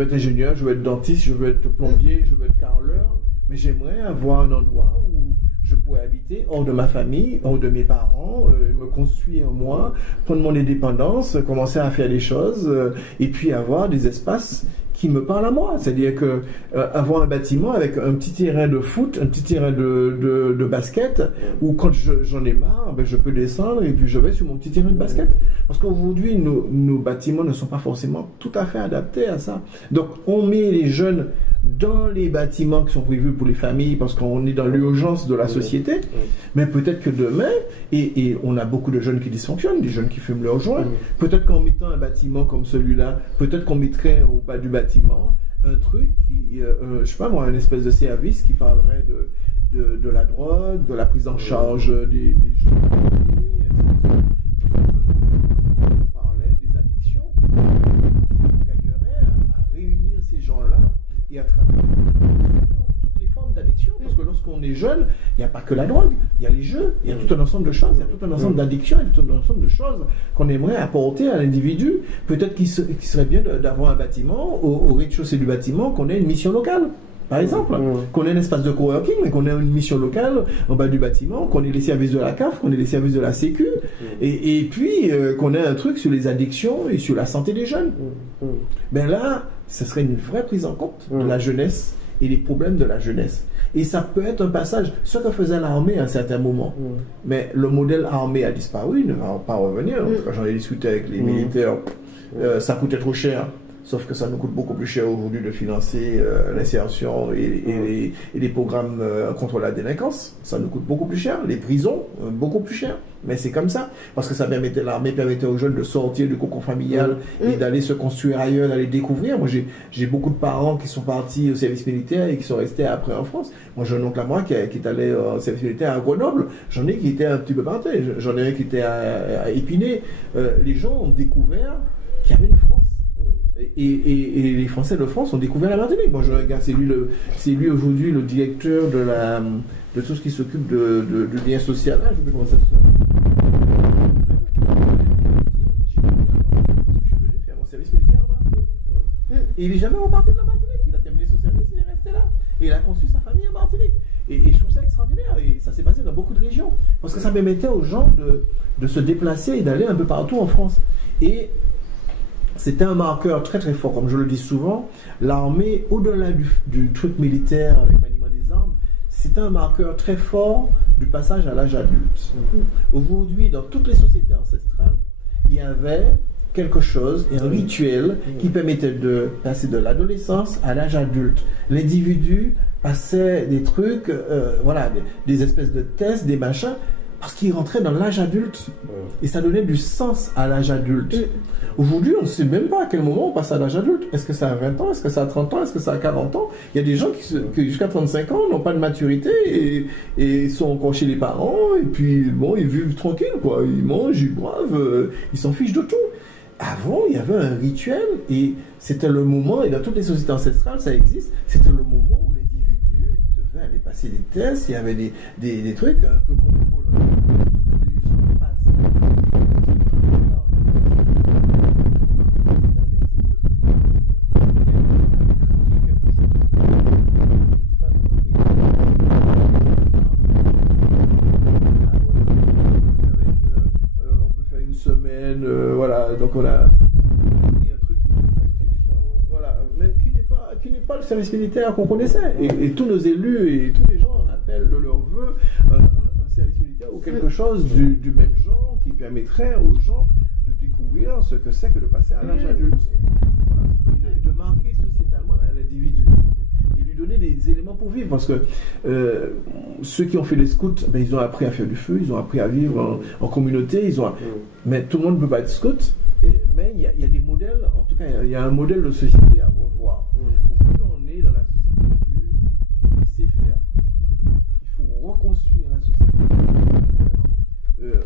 être ingénieur, je veux être dentiste, je veux être plombier, je veux être carreleur, mais j'aimerais avoir un endroit où je pourrais habiter hors de ma famille, hors de mes parents, me construire moi, prendre mon indépendance, commencer à faire des choses, et puis avoir des espaces qui me parlent à moi. C'est-à-dire que avoir un bâtiment avec un petit terrain de foot, un petit terrain de basket, où quand j'en ai marre, ben, je peux descendre et puis je vais sur mon petit terrain de basket. Parce qu'aujourd'hui, nos bâtiments ne sont pas forcément tout à fait adaptés à ça. Donc, on met les jeunes dans les bâtiments qui sont prévus pour les familles parce qu'on est dans l'urgence de la société, mais peut-être que demain, et on a beaucoup de jeunes qui dysfonctionnent, des jeunes qui fument leur joint, peut-être qu'en mettant un bâtiment comme celui-là, peut-être qu'on mettrait au bas du bâtiment un truc qui, je sais pas moi, une espèce de service qui parlerait de la drogue, de la prise en charge des jeunes. On parlait des addictions qui gagneraient à réunir ces gens-là et à travailler sur toutes les formes d'addiction. Parce que lorsqu'on est jeune, il n'y a pas que la drogue, il y a les jeux, il y a tout un ensemble de choses, il y a tout un ensemble d'addictions, il y a tout un ensemble de choses qu'on aimerait apporter à l'individu. Peut-être qu'il serait bien d'avoir un bâtiment, au rez-de-chaussée du bâtiment, qu'on ait une mission locale. Par exemple, qu'on ait un espace de coworking, mais qu'on ait une mission locale en bas du bâtiment, qu'on ait les services de la CAF, qu'on ait les services de la Sécu, et puis qu'on ait un truc sur les addictions et sur la santé des jeunes. Ben là, ce serait une vraie prise en compte de la jeunesse et les problèmes de la jeunesse. Et ça peut être un passage, ce que faisait l'armée à un certain moment. Mais le modèle armé a disparu, il ne va pas revenir. Quand j'en ai discuté avec les militaires, ça coûtait trop cher. Sauf que ça nous coûte beaucoup plus cher aujourd'hui de financer l'insertion et les programmes contre la délinquance. Ça nous coûte beaucoup plus cher. Les prisons, beaucoup plus cher. Mais c'est comme ça. Parce que ça permettait, l'armée permettait aux jeunes de sortir du cocon familial et d'aller se construire ailleurs, d'aller découvrir. Moi, j'ai beaucoup de parents qui sont partis au service militaire et qui sont restés après en France. Moi, j'ai un oncle à moi qui est allé au service militaire à Grenoble. J'en ai qui étaient un petit peu partis. J'en ai un qui était à Épinay. Les gens ont découvert qu'il y avait une France. Et les Français de France ont découvert la Martinique. Moi, je regarde, c'est lui aujourd'hui le directeur de tout ce qui s'occupe de lien social. Ah, je vais commencer à ça. Je suis venu faire mon service militaire en Martinique. Et il n'est jamais reparti de la Martinique. Il a terminé son service, il est resté là. Et il a conçu sa famille en Martinique. Et je trouve ça extraordinaire. Et ça s'est passé dans beaucoup de régions. Parce que ça permettait aux gens de se déplacer et d'aller un peu partout en France. Et c'était un marqueur très très fort, comme je le dis souvent. L'armée, au-delà du truc militaire avec maniement des armes, c'était un marqueur très fort du passage à l'âge adulte. Aujourd'hui, dans toutes les sociétés ancestrales, il y avait quelque chose, un rituel qui permettait de passer de l'adolescence à l'âge adulte. L'individu passait des trucs, voilà, des espèces de tests, des machins, parce qu'il rentrait dans l'âge adulte. Et ça donnait du sens à l'âge adulte. Aujourd'hui, on ne sait même pas à quel moment on passe à l'âge adulte. Est-ce que ça a 20 ans? Est-ce que ça a 30 ans? Est-ce que ça a 40 ans? Il y a des gens qui jusqu'à 35 ans, n'ont pas de maturité et sont encore chez les parents. Et puis, bon, ils vivent tranquilles, quoi. Ils mangent, ils boivent, ils s'en fichent de tout. Avant, il y avait un rituel et c'était le moment, et dans toutes les sociétés ancestrales, ça existe, c'était le moment où l'individu devait aller passer des tests. Il y avait des trucs un peu compliqués. Voilà, donc on a pris un truc voilà, mais qui n'est pas le service militaire qu'on connaissait. Et tous nos élus et tous les gens appellent de leur vœu un service militaire ou quelque chose du même genre qui permettrait aux gens de découvrir ce que c'est que de passer à l'âge adulte. Voilà. Et de marquer sociétalement l'individu. Et lui donner des éléments pour vivre. Parce que ceux qui ont fait les scouts, ben, ils ont appris à faire du feu, ils ont appris à vivre en communauté. Mais tout le monde ne peut pas être scout. Mais il y a des modèles, en tout cas, il y a un modèle de société à revoir. Aujourd'hui, on est dans la société du laisser faire. Il faut reconstruire la société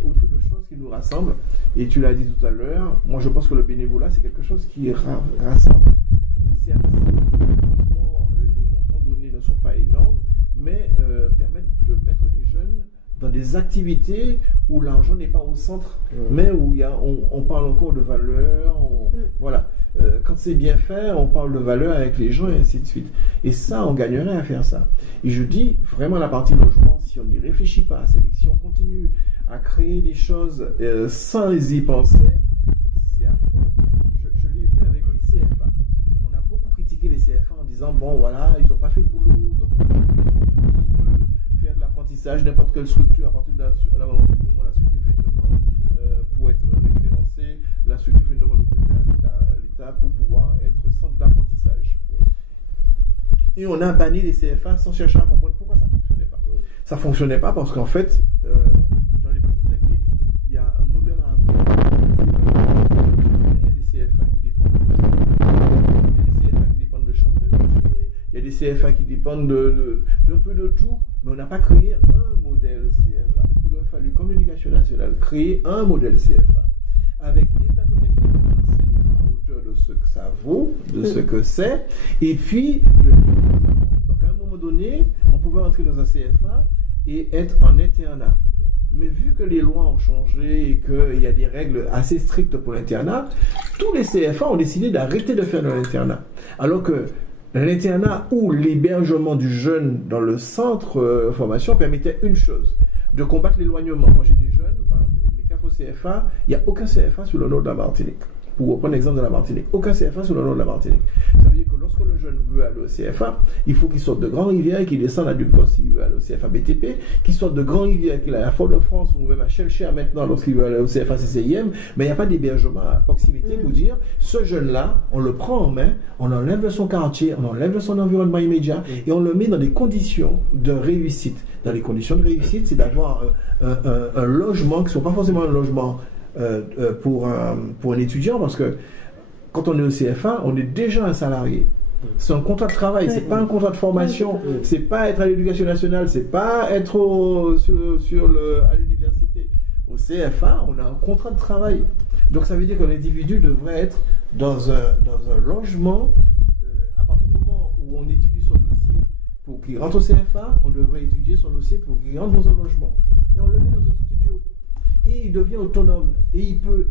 autour de choses qui nous rassemblent. Et tu l'as dit tout à l'heure, moi je pense que le bénévolat, c'est quelque chose qui rassemble. Les services, malheureusement, les montants donnés ne sont pas énormes, mais permettent de mettre les jeunes dans des activités où l'argent n'est pas au centre, mais où on parle encore de valeurs. Voilà. Quand c'est bien fait, on parle de valeurs avec les gens et ainsi de suite. Et ça, on gagnerait à faire ça. Et je dis vraiment la partie logement, si on n'y réfléchit pas, si on continue à créer des choses sans y penser, c'est affreux. Je l'ai vu avec les CFA. On a beaucoup critiqué les CFA en disant, bon voilà, ils n'ont pas fait le boulot, donc faire de l'apprentissage, n'importe quelle structure, à partir du moment où la structure fait une demande pour être référencée, la structure fait une demande à l'État pour pouvoir être centre d'apprentissage. Et on a banni les CFA sans chercher à comprendre pourquoi ça ne fonctionnait pas. Ça ne fonctionnait pas parce qu'en fait, dans les bateaux techniques, il y a un modèle à avoir. Il y a des CFA qui dépendent de chambres de CFA qui dépendent d'un peu de tout, mais on n'a pas créé un modèle CFA. Il aurait fallu, comme l'Éducation nationale, créer un modèle CFA avec des plateaux techniques financés à hauteur de ce que ça vaut, de ce que c'est, et puis donc à un moment donné, on pouvait entrer dans un CFA et être en internat. Mais vu que les lois ont changé et qu'il y a des règles assez strictes pour l'internat, tous les CFA ont décidé d'arrêter de faire de l'internat. Alors que l'internat ou l'hébergement du jeune dans le centre de formation permettait une chose, de combattre l'éloignement. Moi j'ai des jeunes, mes 4 CFA, il n'y a aucun CFA sous le nom de la Martinique. Pour reprendre l'exemple de la Martinique, aucun CFA sous le nom de la Martinique. Ça veut dire que lorsque le jeune veut aller au CFA, il faut qu'il sorte de Grand-Rivière et qu'il descende à Dupont s'il veut aller au CFA BTP, qu'il sorte de Grand-Rivière et qu'il aille à Fort-de-France ou même à Shellshare maintenant lorsqu'il veut aller au CFA CCIM, mais il n'y a pas d'hébergement à proximité pour dire ce jeune-là, on le prend en main, on enlève de son quartier, on enlève de son environnement immédiat et on le met dans des conditions de réussite. Dans les conditions de réussite, c'est d'avoir un logement qui ne soit pas forcément un logement pour un étudiant, parce que quand on est au CFA, on est déjà un salarié. C'est un contrat de travail, c'est pas un contrat de formation, c'est pas être à l'Éducation nationale, c'est pas être à l'université. Au CFA, on a un contrat de travail. Donc ça veut dire qu'un individu devrait être dans un logement. À partir du moment où on étudie son dossier pour qu'il rentre au CFA, on devrait étudier son dossier pour qu'il rentre dans un logement. Et on le met dans un studio. Et il devient autonome. Et il peut,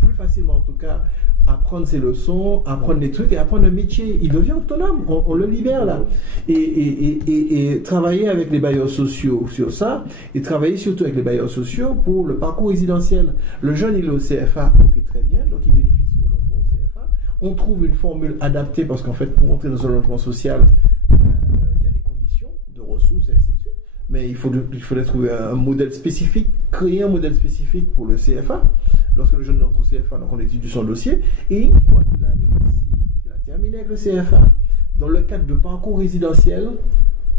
plus facilement en tout cas, apprendre ses leçons, apprendre des trucs et apprendre un métier. Il devient autonome. On le libère là. Et travailler avec les bailleurs sociaux sur ça, et travailler surtout avec les bailleurs sociaux pour le parcours résidentiel. Le jeune, il est au CFA, ok, très bien, donc il bénéficie de logement au CFA. On trouve une formule adaptée parce qu'en fait, pour entrer dans un logement social, il y a des conditions de ressources et ainsi de suite. Mais il faudrait trouver un modèle spécifique, créer un modèle spécifique pour le CFA. Lorsque le jeune entre au CFA, donc on étudie son dossier, et une fois qu'il a réussi, qu'il a terminé avec le CFA, dans le cadre de parcours résidentiel,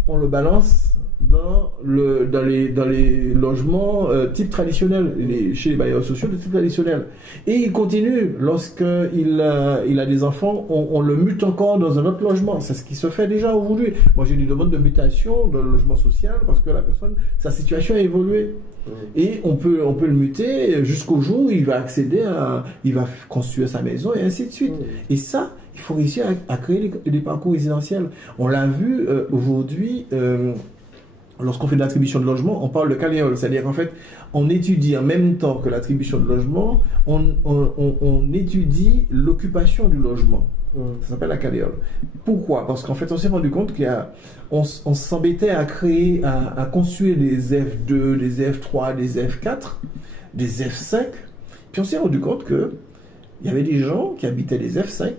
on le balance dans les logements type traditionnel, chez les bailleurs sociaux de type traditionnel. Et il continue, lorsqu'il a des enfants, on le mute encore dans un autre logement. C'est ce qui se fait déjà aujourd'hui. Moi j'ai une demande de mutation dans le logement social parce que la personne, sa situation a évolué. Et on peut le muter jusqu'au jour où il va accéder il va construire sa maison et ainsi de suite. Et ça, il faut réussir à créer des parcours résidentiels. On l'a vu aujourd'hui, lorsqu'on fait de l'attribution de logement, on parle de caléole. C'est-à-dire qu'en fait, on étudie en même temps que l'attribution de logement, on étudie l'occupation du logement. Ça s'appelle la caléole. Pourquoi? Parce qu'en fait, on s'est rendu compte qu'on s'embêtait à créer, à construire des F2, des F3, des F4, des F5. Puis on s'est rendu compte qu'il y avait des gens qui habitaient des F5.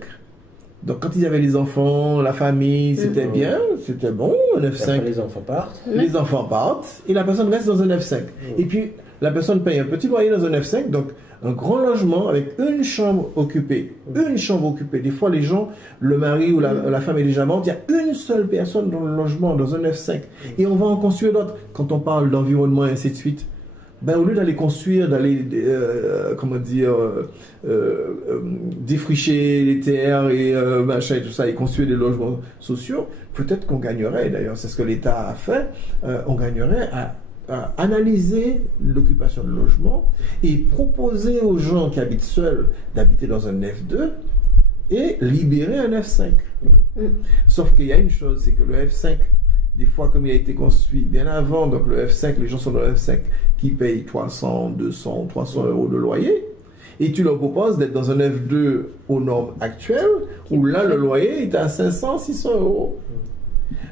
Donc quand ils avaient les enfants, la famille, c'était bien, c'était bon, un F5. Après, les enfants partent. Les enfants partent et la personne reste dans un F5. Et puis la personne paye un petit loyer dans un F5, donc un grand logement avec une chambre occupée. Une chambre occupée. Des fois les gens, le mari ou la femme est déjà morte, il y a une seule personne dans le logement, dans un F5. Et on va en construire d'autres. Quand on parle d'environnement et ainsi de suite, ben, au lieu d'aller construire, d'aller, défricher les terres et machin et tout ça, et construire des logements sociaux, peut-être qu'on gagnerait, d'ailleurs, c'est ce que l'État a fait, on gagnerait à analyser l'occupation de logement et proposer aux gens qui habitent seuls d'habiter dans un F2 et libérer un F5. Sauf qu'il y a une chose, c'est que le F5, des fois, comme il a été construit bien avant, donc le F5, les gens sont dans le F5 qui payent 300, 200, 300 euros de loyer, et tu leur proposes d'être dans un F2 aux normes actuelles, où là, le loyer est à 500, 600 euros.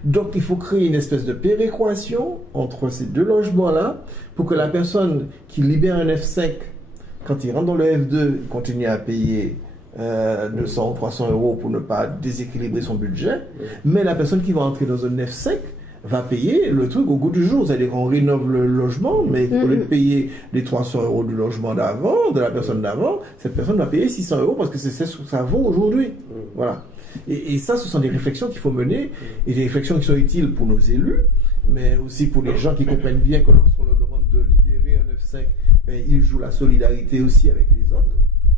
Donc, il faut créer une espèce de péréquation entre ces deux logements-là, pour que la personne qui libère un F5, quand il rentre dans le F2, il continue à payer 200 ou 300 euros pour ne pas déséquilibrer son budget, mais la personne qui va entrer dans un F5 va payer le truc au goût du jour, c'est-à-dire qu'on rénove le logement, mais au lieu de payer les 300 euros du logement d'avant, de la personne d'avant, cette personne va payer 600 euros parce que c'est ce que ça vaut aujourd'hui. Voilà. Et ça, ce sont des réflexions qu'il faut mener, et des réflexions qui sont utiles pour nos élus, mais aussi pour les gens qui comprennent bien que lorsqu'on leur demande de libérer un F5, ben, ils jouent la solidarité aussi avec les autres.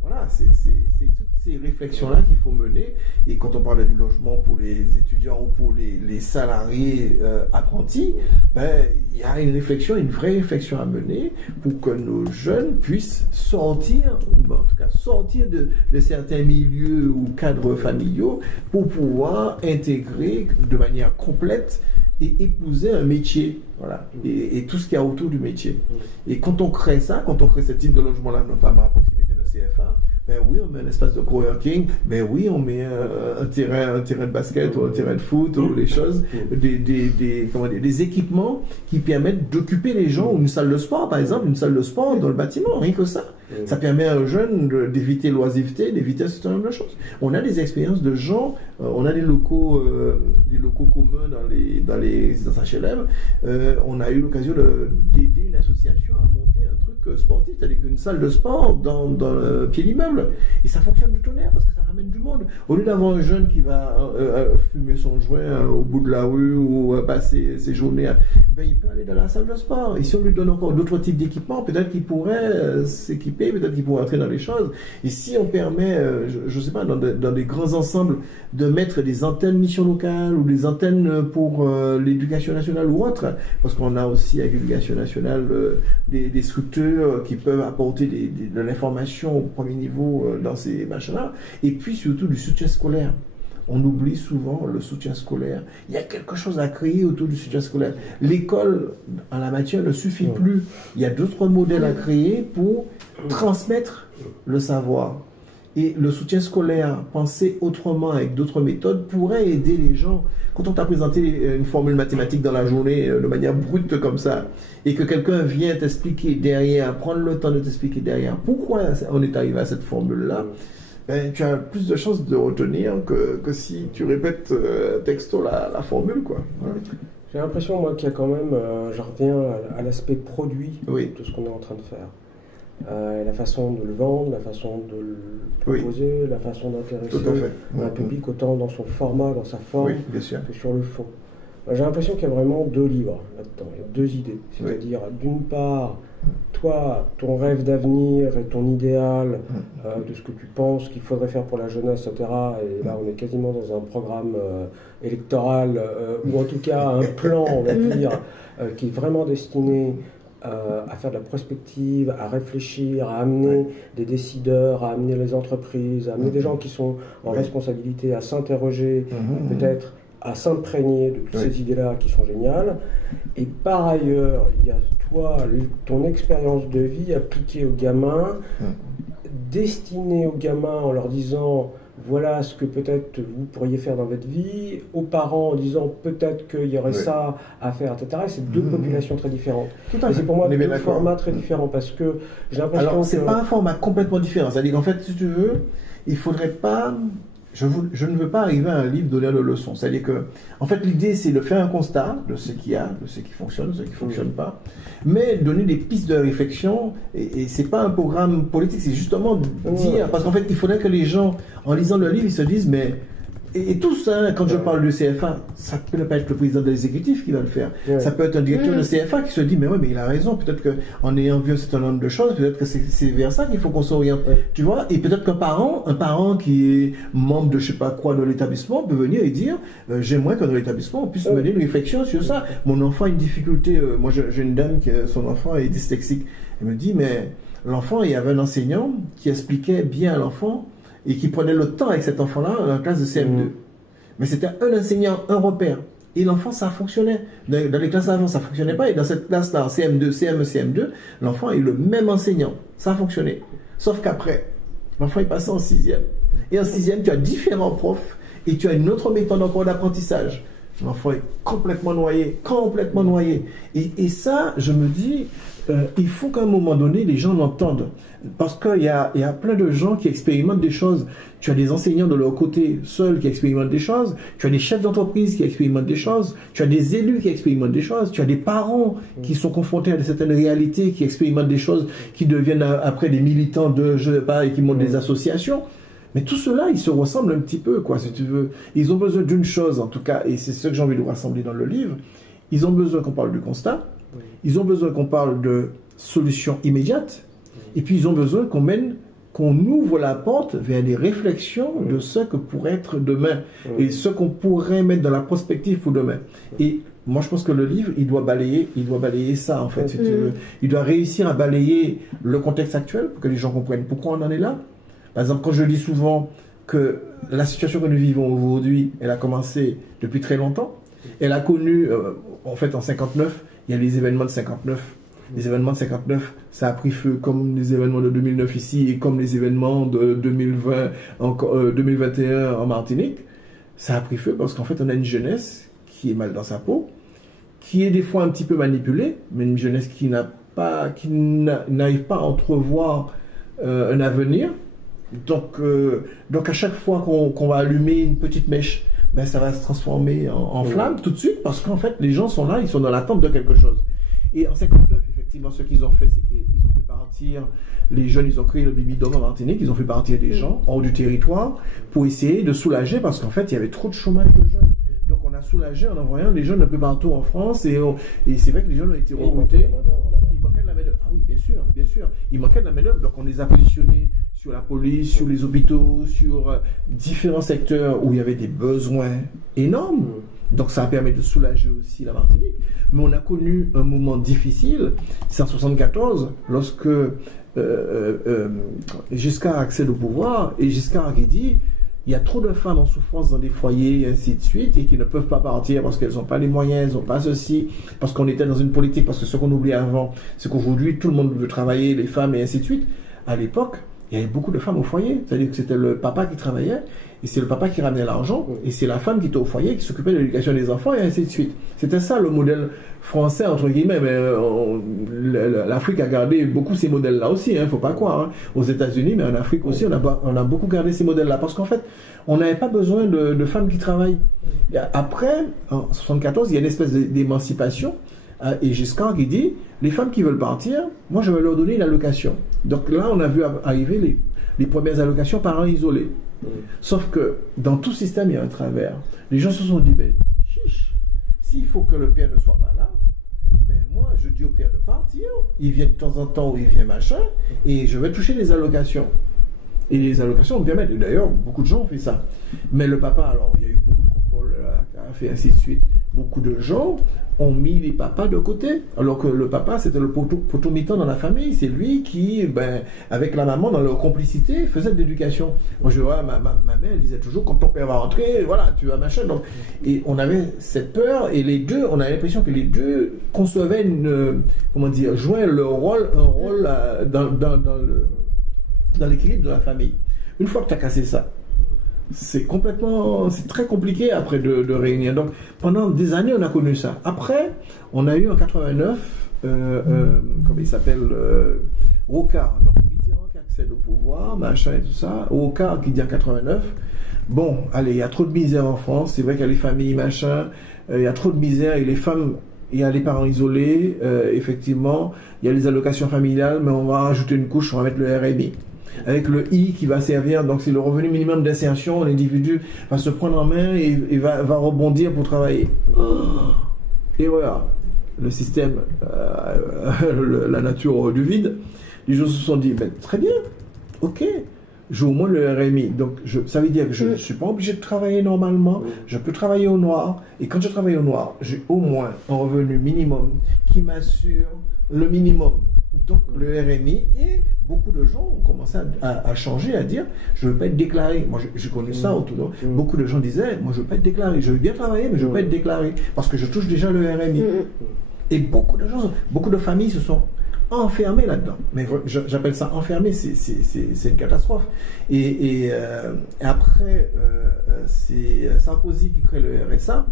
Voilà. voilà, c'est toutes ces réflexions-là qu'il faut mener. Et quand on parle du logement pour les étudiants ou pour les salariés apprentis, ben, il y a une vraie réflexion à mener pour que nos jeunes puissent sortir, en tout cas sortir de certains milieux ou cadres familiaux pour pouvoir intégrer de manière complète et épouser un métier, voilà, et tout ce qu'il y a autour du métier. Et quand on crée ça, quand on crée ce type de logement-là, notamment à proximité de CFA, ben oui, on met un espace de coworking, ben oui, on met un terrain de basket ou un terrain de foot ou les choses, des équipements qui permettent d'occuper les gens, ou une salle de sport, par exemple, une salle de sport dans le bâtiment, rien que ça. Ça permet à un jeune d'éviter l'oisiveté, d'éviter ce certain nombre de choses. On a des expériences de gens, on a des locaux communs dans les HLM. On a eu l'occasion d'aider une association à monter un truc sportif, c'est-à-dire une salle de sport dans le pied d'immeuble. Et ça fonctionne du tonnerre parce que ça ramène du monde. Au lieu d'avoir un jeune qui va fumer son joint au bout de la rue ou passer ses journées, ben, il peut aller dans la salle de sport. Et si on lui donne encore d'autres types d'équipements, peut-être qu'il pourrait s'équiper, peut-être qu'il pourrait entrer dans les choses. Et si on permet, je ne sais pas, dans des grands ensembles, de mettre des antennes mission locale ou des antennes pour l'éducation nationale ou autre, parce qu'on a aussi avec l'éducation nationale des structures qui peuvent apporter de l'information au premier niveau dans ces machins-là, et puis surtout du soutien scolaire. On oublie souvent le soutien scolaire. Il y a quelque chose à créer autour du soutien scolaire. L'école en la matière ne suffit plus. Il y a d'autres modèles à créer pour transmettre le savoir. Et le soutien scolaire, pensé autrement avec d'autres méthodes, pourrait aider les gens. Quand on t'a présenté une formule mathématique dans la journée de manière brute comme ça, et que quelqu'un vient t'expliquer derrière, prendre le temps de t'expliquer derrière pourquoi on est arrivé à cette formule-là, ben, tu as plus de chances de retenir que si tu répètes texto la formule, quoi. Ouais. J'ai l'impression, moi, qu'il y a quand même, je reviens à l'aspect produit de ce qu'on est en train de faire. La façon de le vendre, la façon de le proposer, la façon d'intéresser un public autant dans son format, dans sa forme, que sur le fond. J'ai l'impression qu'il y a vraiment deux livres là-dedans, il y a deux idées. C'est-à-dire, d'une part, toi, ton rêve d'avenir et ton idéal de ce que tu penses qu'il faudrait faire pour la jeunesse, etc. Et là, on est quasiment dans un programme électoral, ou en tout cas un plan, on va dire, qui est vraiment destiné à faire de la prospective, à réfléchir, à amener des décideurs, à amener les entreprises, à amener des gens qui sont en responsabilité, à s'interroger, peut-être à s'imprégner de toutes ces idées-là qui sont géniales. Et par ailleurs, il y a toi, ton expérience de vie appliquée aux gamins, destinée aux gamins en leur disant voilà ce que peut-être vous pourriez faire dans votre vie, aux parents en disant peut-être qu'il y aurait ça à faire, etc. Et c'est deux populations très différentes. C'est pour moi deux formats très différents parce que j'ai l'impression que... Alors, c'est pas un format complètement différent. C'est-à-dire qu'en fait, si tu veux, il faudrait pas... Je ne veux pas arriver à un livre donner de leçons. C'est-à-dire que, en fait, l'idée, c'est de faire un constat de ce qu'il y a, de ce qui fonctionne, de ce qui ne fonctionne pas, mais donner des pistes de réflexion. Et c'est pas un programme politique, c'est justement dire, parce qu'en fait, il faudrait que les gens, en lisant le livre, ils se disent, mais et tout ça, quand je parle de CFA, ça peut ne pas être le président de l'exécutif qui va le faire. Ça peut être un directeur de CFA qui se dit, mais oui, mais il a raison. Peut-être qu'en ayant vu un certain nombre de choses, peut-être que c'est vers ça qu'il faut qu'on s'oriente. Tu vois? Et peut-être qu'un parent qui est membre de je sais pas quoi de l'établissement peut venir et dire, j'aimerais que dans l'établissement on puisse mener une réflexion sur ça. Mon enfant a une difficulté. Moi, j'ai une dame qui, son enfant est dyslexique. Elle me dit, mais l'enfant, il y avait un enseignant qui expliquait bien à l'enfant et qui prenait le temps avec cet enfant-là dans la classe de CM2. Mais c'était un enseignant, un repère. Et l'enfant, ça fonctionnait. Dans les classes avant, ça ne fonctionnait pas. Et dans cette classe-là, CM2, CM1, CM2, l'enfant a eu le même enseignant. Ça a fonctionné. Sauf qu'après, l'enfant est passé en 6e. Et en 6e, tu as différents profs et tu as une autre méthode encore d'apprentissage. L'enfant est complètement noyé, complètement noyé. Et ça, je me dis, il faut qu'à un moment donné, les gens l'entendent. Parce qu'il y a plein de gens qui expérimentent des choses. Tu as des enseignants de leur côté seuls qui expérimentent des choses. Tu as des chefs d'entreprise qui expérimentent des choses. Tu as des élus qui expérimentent des choses. Tu as des parents qui sont confrontés à certaines réalités, qui expérimentent des choses, qui deviennent après des militants de, je sais pas, et qui montent des associations. Mais tout cela, ils se ressemblent un petit peu, quoi, si tu veux. Ils ont besoin d'une chose, en tout cas, et c'est ce que j'ai envie de rassembler dans le livre. Ils ont besoin qu'on parle du constat. Ils ont besoin qu'on parle de solutions immédiates. Et puis, ils ont besoin qu'on mène qu'on ouvre la porte vers des réflexions de ce que pourrait être demain et ce qu'on pourrait mettre dans la prospective pour demain. Et moi, je pense que le livre, il doit balayer ça, en fait. Si tu veux. Il doit réussir à balayer le contexte actuel pour que les gens comprennent pourquoi on en est là. Par exemple, quand je dis souvent que la situation que nous vivons aujourd'hui, elle a commencé depuis très longtemps. Elle a connu, en fait, en 59, il y a les événements de 59. Les événements de 59, ça a pris feu comme les événements de 2009 ici et comme les événements de 2021 en Martinique. Ça a pris feu parce qu'en fait, on a une jeunesse qui est mal dans sa peau, qui est des fois un petit peu manipulée, mais une jeunesse qui n'arrive pas à entrevoir un avenir. Donc à chaque fois qu'on va allumer une petite mèche, ben ça va se transformer en flamme tout de suite parce qu'en fait, les gens sont là, ils sont dans l'attente de quelque chose. Et en 59, effectivement, ce qu'ils ont fait, c'est qu'ils ont fait partir les jeunes, ils ont créé le Bibidome en Martinique, ils ont fait partir des gens hors du territoire pour essayer de soulager parce qu'en fait, il y avait trop de chômage de jeunes. Donc on a soulagé en envoyant les jeunes un peu partout en France et c'est vrai que les jeunes ont été recrutés. Il manquait de la main-d'œuvre. Ah oui, bien sûr. Il manquait de la main-d'œuvre. Donc on les a positionnés sur la police, sur les hôpitaux, sur différents secteurs où il y avait des besoins énormes. Donc ça a permis de soulager aussi la Martinique. Mais on a connu un moment difficile, c'est en 1974, lorsque Giscard accède au pouvoir et Giscard qui dit il y a trop de femmes en souffrance dans des foyers et ainsi de suite et qui ne peuvent pas partir parce qu'elles n'ont pas les moyens, elles n'ont pas ceci, parce qu'on était dans une politique, parce que ce qu'on oublie avant, c'est qu'aujourd'hui tout le monde veut travailler, les femmes et ainsi de suite. À l'époque, il y avait beaucoup de femmes au foyer, c'est-à-dire que c'était le papa qui travaillait, et c'est le papa qui ramenait l'argent, et c'est la femme qui était au foyer, qui s'occupait de l'éducation des enfants, et ainsi de suite. C'était ça le modèle français, entre guillemets, mais l'Afrique a gardé beaucoup ces modèles-là aussi, il ne faut pas croire. Hein. Aux États-Unis, mais en Afrique aussi, on a beaucoup gardé ces modèles-là, parce qu'en fait, on n'avait pas besoin de femmes qui travaillent. Après, en 1974, il y a une espèce d'émancipation, et Giscard qui dit, les femmes qui veulent partir, moi je vais leur donner une allocation. Donc là, on a vu arriver les premières allocations parents isolés. Sauf que dans tout système, il y a un travers. Les gens se sont dit, ben, chiche, s'il faut que le père ne soit pas là, ben moi, je dis au père de partir, il vient de temps en temps ou il vient machin, et je vais toucher les allocations. Et les allocations me permettent, d'ailleurs, beaucoup de gens ont fait ça. Mais le papa, alors, il y a eu beaucoup de contrôles, a fait ainsi de suite. Beaucoup de gens ont mis les papas de côté, alors que le papa, c'était le poteau mitant dans la famille. C'est lui qui, ben, avec la maman, dans leur complicité, faisait de l'éducation. Moi, je vois, ma mère, elle disait toujours, quand ton père va rentrer, voilà, tu vas machin. Donc, et on avait cette peur, et les deux, on avait l'impression que les deux concevaient jouaient leur rôle, un rôle dans l'équilibre de la famille. Une fois que tu as cassé ça, c'est très compliqué après de réunir. Donc, pendant des années, on a connu ça. Après, on a eu en 89, comment il s'appelle, Rocard. Donc, Mitterrand qui accède au pouvoir, machin et tout ça. Rocard qui dit en 89, bon, allez, il y a trop de misère en France. C'est vrai qu'il y a les familles, machin. Il y a trop de misère et les femmes, il y a les parents isolés, effectivement. Il y a les allocations familiales, mais on va rajouter une couche, on va mettre le RMI. Avec le I qui va servir, donc c'est le revenu minimum d'insertion, l'individu va se prendre en main et va rebondir pour travailler. Et voilà, le système, la nature du vide, les gens se sont dit, ben, très bien, ok, j'ai au moins le RMI, donc ça veut dire que je ne suis pas obligé de travailler normalement, je peux travailler au noir, et quand je travaille au noir, j'ai au moins un revenu minimum qui m'assure le minimum. Donc le RMI, et beaucoup de gens ont commencé à changer, à dire je ne veux pas être déclaré. Moi je connais ça autour de beaucoup de gens disaient moi je ne veux pas être déclaré, je veux bien travailler mais je ne veux pas être déclaré parce que je touche déjà le RMI. Et beaucoup de familles se sont enfermées là-dedans. Mais j'appelle ça enfermé, c'est une catastrophe. Et après c'est Sarkozy qui crée le RSA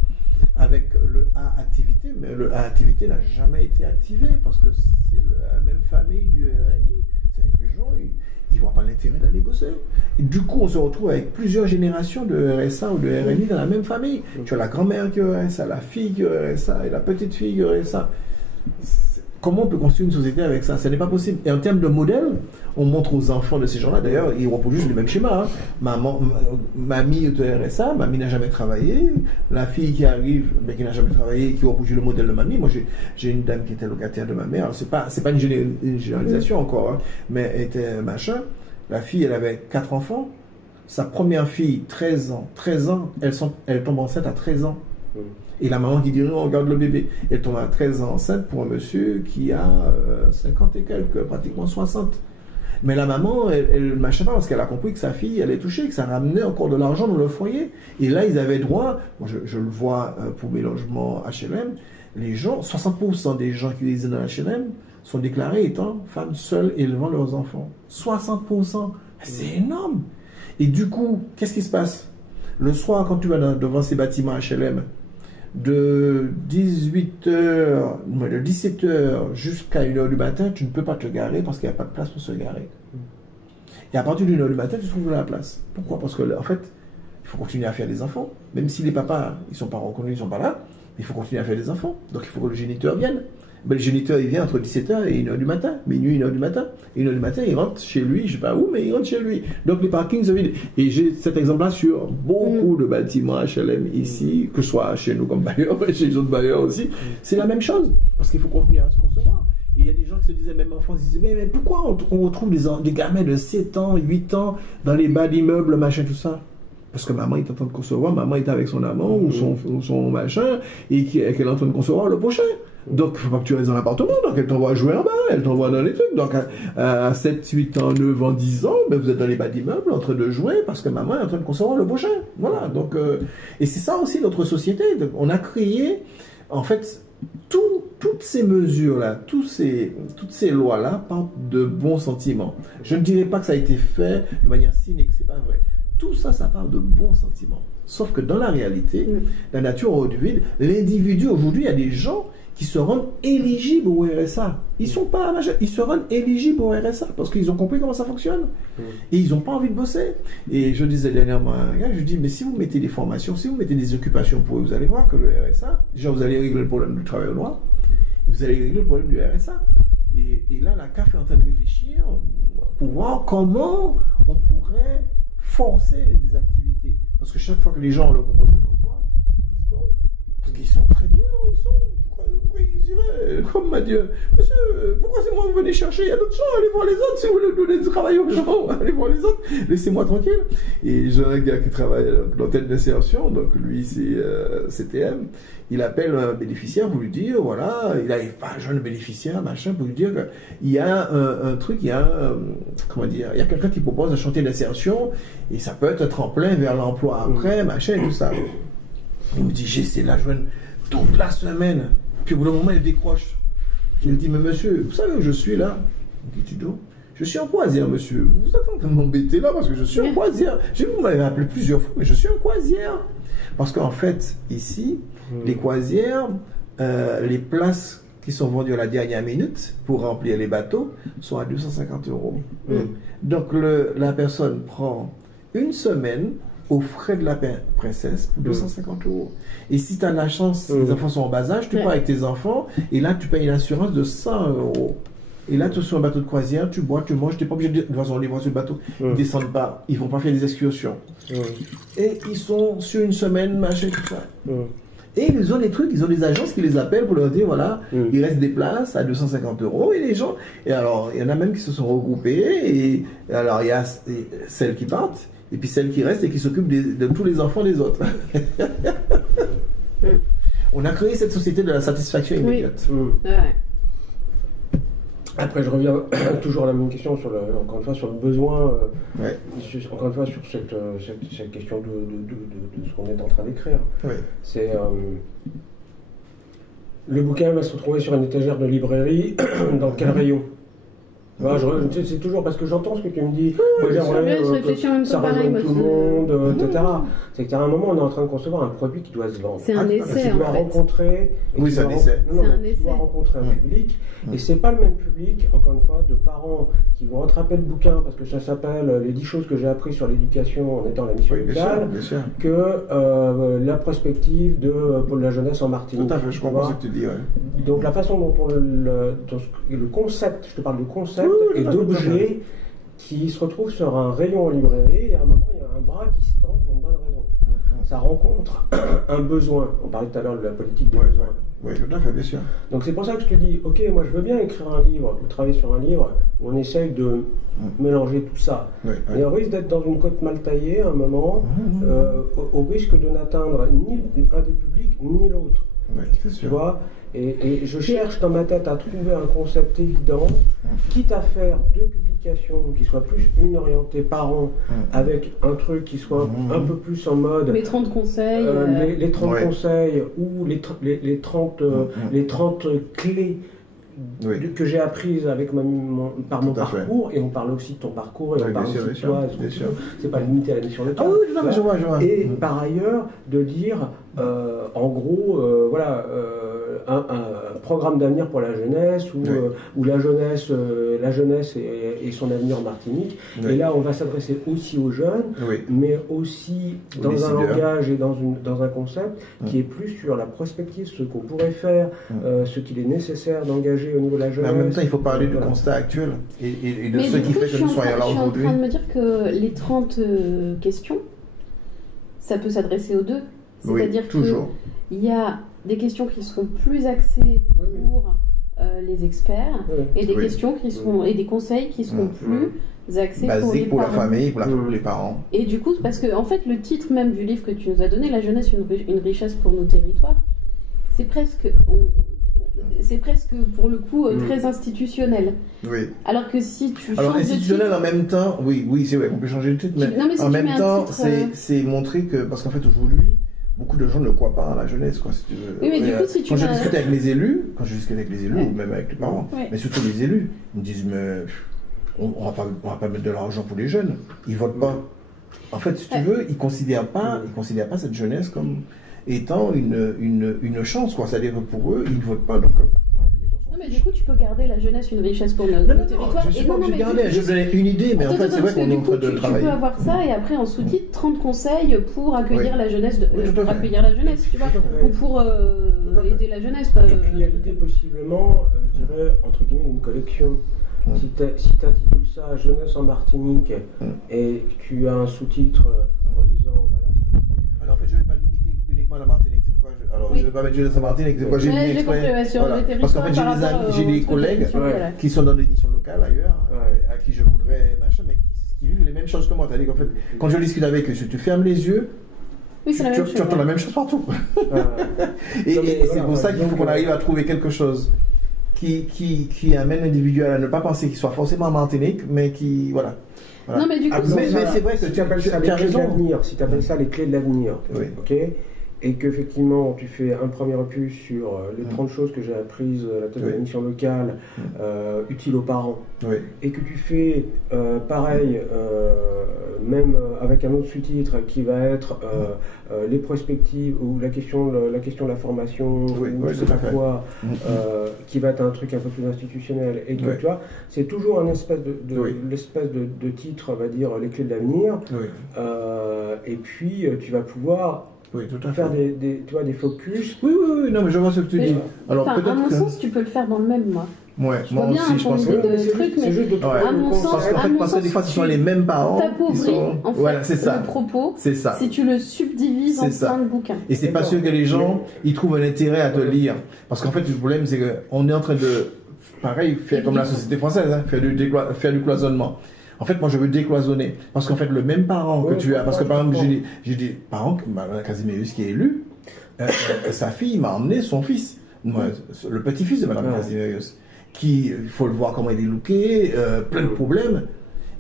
avec le A activité, mais le A activité n'a jamais été activé parce que c'est la même famille du RMI. C'est-à-dire que les gens, ils ne voient pas l'intérêt d'aller bosser. Et du coup, on se retrouve avec plusieurs générations de RSA ou de RMI dans la même famille. Tu as la grand-mère qui aurait ça, la fille qui aurait ça et la petite fille qui aurait ça. Comment on peut construire une société avec ça? Ce n'est pas possible. Et en termes de modèle, on montre aux enfants de ces gens-là, d'ailleurs, ils reproduisent le même schéma. Hein. Mamie est au RSA, mamie n'a jamais travaillé. La fille qui arrive, mais qui n'a jamais travaillé, qui reproduit le modèle de mamie. Moi, j'ai une dame qui était locataire de ma mère. C'est pas une généralisation encore, hein, mais elle était machin. La fille, elle avait 4 enfants. Sa première fille, 13 ans, elle tombe enceinte à 13 ans. Et la maman qui dit non, regarde le bébé. Elle tombe à 13 ans enceinte pour un monsieur qui a 50 et quelques, pratiquement 60. Mais la maman, elle ne marchait pas parce qu'elle a compris que sa fille allait toucher, que ça ramenait encore de l'argent dans le foyer. Et là, ils avaient droit, moi je le vois pour mes logements HLM, les gens, 60% des gens qui résident dans HLM sont déclarés étant femmes seules élevant leurs enfants. 60%, c'est énorme. Et du coup, qu'est-ce qui se passe? Le soir, quand tu vas devant ces bâtiments HLM, de 17h jusqu'à 1h du matin, tu ne peux pas te garer parce qu'il n'y a pas de place pour se garer. Et à partir d'une heure du matin, tu trouves de la place. Pourquoi? Parce que en fait, il faut continuer à faire des enfants. Même si les papas, ils ne sont pas reconnus, ils ne sont pas là, il faut continuer à faire des enfants. Donc il faut que le géniteur vienne. Ben, le géniteur, il vient entre 17h et 1h du matin, minuit, 1h du matin. 1h du matin, il rentre chez lui, je ne sais pas où, mais il rentre chez lui. Donc les parkings se vident. Et j'ai cet exemple-là sur beaucoup de bâtiments HLM ici, que ce soit chez nous comme bailleurs, chez les autres bailleurs aussi. C'est la même chose, parce qu'il faut continuer à se concevoir. Et il y a des gens qui se disaient, même en France, ils disaient, mais pourquoi on retrouve des gamins de 7 ans, 8 ans dans les bas d'immeubles, machin, tout ça? Parce que maman est en train de concevoir, maman est avec son amant ou son machin, et qu'elle est en train de concevoir le prochain. Donc, il ne faut pas que tu restes dans l'appartement, donc elle t'envoie jouer en bas, elle t'envoie dans les trucs. Donc, à 7, 8 ans, 9 ans, 10 ans, ben, vous êtes dans les bas d'immeubles en train de jouer parce que maman est en train de concevoir le prochain. Voilà. Donc, et c'est ça aussi notre société. Donc, on a créé, en fait, toutes ces mesures-là, toutes ces lois-là partent de bons sentiments. Je ne dirais pas que ça a été fait de manière cynique, c'est pas vrai. Tout ça, ça part de bons sentiments. Sauf que dans la réalité, la nature audiovisuelle, l'individu, aujourd'hui, il y a des gens qui se rendent éligibles au RSA. Ils sont pas majeurs, ils se rendent éligibles au RSA parce qu'ils ont compris comment ça fonctionne. Et ils n'ont pas envie de bosser. Et je disais dernièrement à un gars, je dis, mais si vous mettez des formations, si vous mettez des occupations pour eux, vous allez voir que le RSA, déjà vous allez régler le problème du travail au noir, vous allez régler le problème du RSA. Et là, la CAF est en train de réfléchir pour voir comment on pourrait forcer des activités. Parce que chaque fois que les gens leur proposent un emploi, ils disent non. Parce qu'ils sont très bien, non, ils sont... Pourquoi ils diraient, comme m'a dit, monsieur, pourquoi c'est moi que vous venez chercher? Il y a d'autres gens, allez voir les autres, si vous voulez donner du travail aux gens, allez voir les autres, laissez-moi tranquille. Et j'ai un gars qui travaille dans l'hôtel d'insertion, donc lui c'est CTM, il appelle un bénéficiaire pour lui dire, voilà, il n'arrive pas un jeune bénéficiaire, machin, pour lui dire qu'il y a un truc, il y a comment dire, il y a quelqu'un qui propose un chantier d'insertion, et ça peut être un tremplin vers l'emploi après, machin, et tout ça. Il me dit, j'essaie de la joindre toute la semaine. Puis au bout d'un moment, il décroche. Il dit, mais monsieur, vous savez où je suis là? Il dit, je suis en croisière, monsieur. Vous êtes en train de m'embêter là parce que je suis en croisière. Vous m'avez appelé plusieurs fois, mais je suis en croisière. Parce qu'en fait, ici, les croisières, les places qui sont vendues à la dernière minute pour remplir les bateaux sont à 250 €. Donc la personne prend une semaine aux frais de la princesse pour 250 €. Et si tu as la chance, les enfants sont en bas âge, tu pars avec tes enfants et là tu payes une assurance de 100 €. Et là tu es sur un bateau de croisière, tu bois, tu manges, tu n'es pas obligé de... De toute façon, on les voit sur le bateau, ils ne descendent pas, ils ne vont pas faire des excursions. Et ils sont sur une semaine, machin, tout ça. Et ils ont des trucs, ils ont des agences qui les appellent pour leur dire, voilà, il reste des places à 250 € et les gens... Et alors, il y en a même qui se sont regroupés et alors il y a celles qui partent et puis celles qui restent et qui s'occupent de tous les enfants des autres. On a créé cette société de la satisfaction immédiate. Après, je reviens toujours à la même question, encore une fois, sur le besoin, encore une fois, sur cette question de ce qu'on est en train d'écrire. C'est... le bouquin va se retrouver sur une étagère de librairie, dans quel rayon? C'est toujours parce que j'entends ce que tu me dis. Ça rejoint tout le monde, etc. C'est qu'à un moment, on est en train de concevoir un produit qui doit se vendre. C'est un essai, qui doit rencontrer. Oui, c'est un essai. Qui doit rencontrer un public. Et c'est pas le même public, encore une fois, de parents qui vont attraper le bouquin parce que ça s'appelle les 10 choses que j'ai appris sur l'éducation en étant la mission locale, que la prospective de Pôle de la jeunesse en Martinique. Tout à fait, je comprends ce que tu dis. Donc la façon dont le concept, je te parle de concept, et d'objets qui se retrouvent sur un rayon en librairie, et à un moment il y a un bras qui se tend pour une bonne raison. ça rencontre un besoin. On parlait tout à l'heure de la politique des besoins. Oui, tout à fait, bien sûr. Donc c'est pour ça que je te dis, ok, moi je veux bien écrire un livre ou travailler sur un livre où on essaye de mélanger tout ça. Mais on risque d'être dans une côte mal taillée à un moment, au risque de n'atteindre ni un des publics ni l'autre. Tu vois, et je cherche dans ma tête à trouver un concept évident, quitte à faire 2 publications qui soient plus une orientée par an, avec un truc qui soit un peu plus en mode... Les 30 conseils. Les 30 conseils ou les 30 clés que j'ai apprises avec par mon parcours, et on parle aussi de ton parcours, et on parle aussi de toi, c'est pas limité à la mission de toi. Ah oui, je vois. Et par ailleurs, de dire, en gros, voilà, un programme d'avenir pour la jeunesse, ou la jeunesse et son avenir en Martinique. Et là, on va s'adresser aussi aux jeunes, mais aussi dans un langage et dans un concept qui est plus sur la prospective, ce qu'on pourrait faire, ce qu'il est nécessaire d'engager au niveau de la jeunesse. Mais en même temps, il faut parler du constat actuel et de ce qui fait que nous soyons là aujourd'hui. Je suis en train de me dire que les 30 questions, ça peut s'adresser aux deux. C'est-à-dire qu'il y a des questions qui seront plus axées pour les experts et des questions qui seront et des conseils qui seront plus axés pour les parents. La famille, pour les parents. Et du coup, parce que en fait, le titre même du livre que tu nous as donné, La jeunesse, une richesse pour nos territoires, c'est presque pour le coup très institutionnel. Alors que si tu changes institutionnel de titre, en même temps, oui, c'est vrai, on peut changer le titre, mais en même temps, c'est montrer que, parce qu'en fait aujourd'hui, beaucoup de gens ne croient pas à la jeunesse, quoi, si tu veux. Oui, mais du coup, si tu quand je discute avec les élus, ou même avec les parents, mais surtout les élus, ils me disent, mais on va pas mettre de l'argent pour les jeunes, ils votent pas. En fait, si tu veux, ils considèrent pas cette jeunesse comme étant une chance, quoi. C'est-à-dire que pour eux, ils ne votent pas. Donc, non, mais du coup, tu peux garder la jeunesse une richesse pour notre territoire. Je suis pas obligé de garder, je donnais une idée, mais en fait, c'est vrai qu'on est en train de travailler. Tu peux avoir ça et après, en sous-titre, 30 conseils pour accueillir la jeunesse, pour accueillir la jeunesse, tu vois, ou pour aider la jeunesse. Et puis, il y a l'idée, possiblement, je dirais, entre guillemets, d'une collection. Si tu intitules ça Jeunesse en Martinique et tu as un sous-titre en disant alors en fait je ne vais pas le limiter uniquement à la Martinique, c'est pourquoi je ne vais pas mettre Jeunesse en Martinique, c'est pourquoi j'ai mis exprès, parce qu'en fait j'ai des collègues qui sont dans des missions locales ailleurs, à qui je voudrais mais qui vivent les mêmes choses que moi, c'est-à-dire qu'en fait quand je discute avec eux, si tu fermes les yeux, tu entends la même chose partout. Et c'est pour ça qu'il faut qu'on arrive à trouver quelque chose qui amène l'individuel à ne pas penser qu'il soit forcément en Martinique, mais qui, voilà. Non, mais du coup, mais c'est vrai que tu appelles ça les clés de l'avenir, si tu appelles ça les clés de l'avenir, ok, et qu'effectivement tu fais un premier opus sur les 30 choses que j'ai apprises à la tête de la mission locale, utiles aux parents, et que tu fais pareil, même avec un autre sous-titre qui va être les perspectives ou la question de la formation, qui va être un truc un peu plus institutionnel, et que tu vois, c'est toujours un espèce de titre, on va dire, les clés de l'avenir, et puis tu vas pouvoir faire des focus. Oui, non, mais je vois ce que tu dis. Alors, à mon sens, tu peux le faire dans le même mois. Moi aussi, je pense que c'est juste de trouver. À mon sens, parce que des fois, ce sont les mêmes parents. T'appauvris, en fait, voilà, c'est ça. le propos. C'est ça. Si tu le subdivises en plein de bouquins. Et c'est pas sûr que les gens, ils trouvent un intérêt à te lire. Parce qu'en fait, le problème, c'est qu'on est en train de, pareil, faire comme la société française, faire du cloisonnement. En fait, moi, je veux décloisonner. Parce qu'en fait, le même parent que tu as, parce que par exemple, j'ai des parents, Casiméus qui est élu, sa fille m'a emmené son fils, le petit-fils de Madame Casiméus, qui, il faut le voir comment il est looké, plein de problèmes.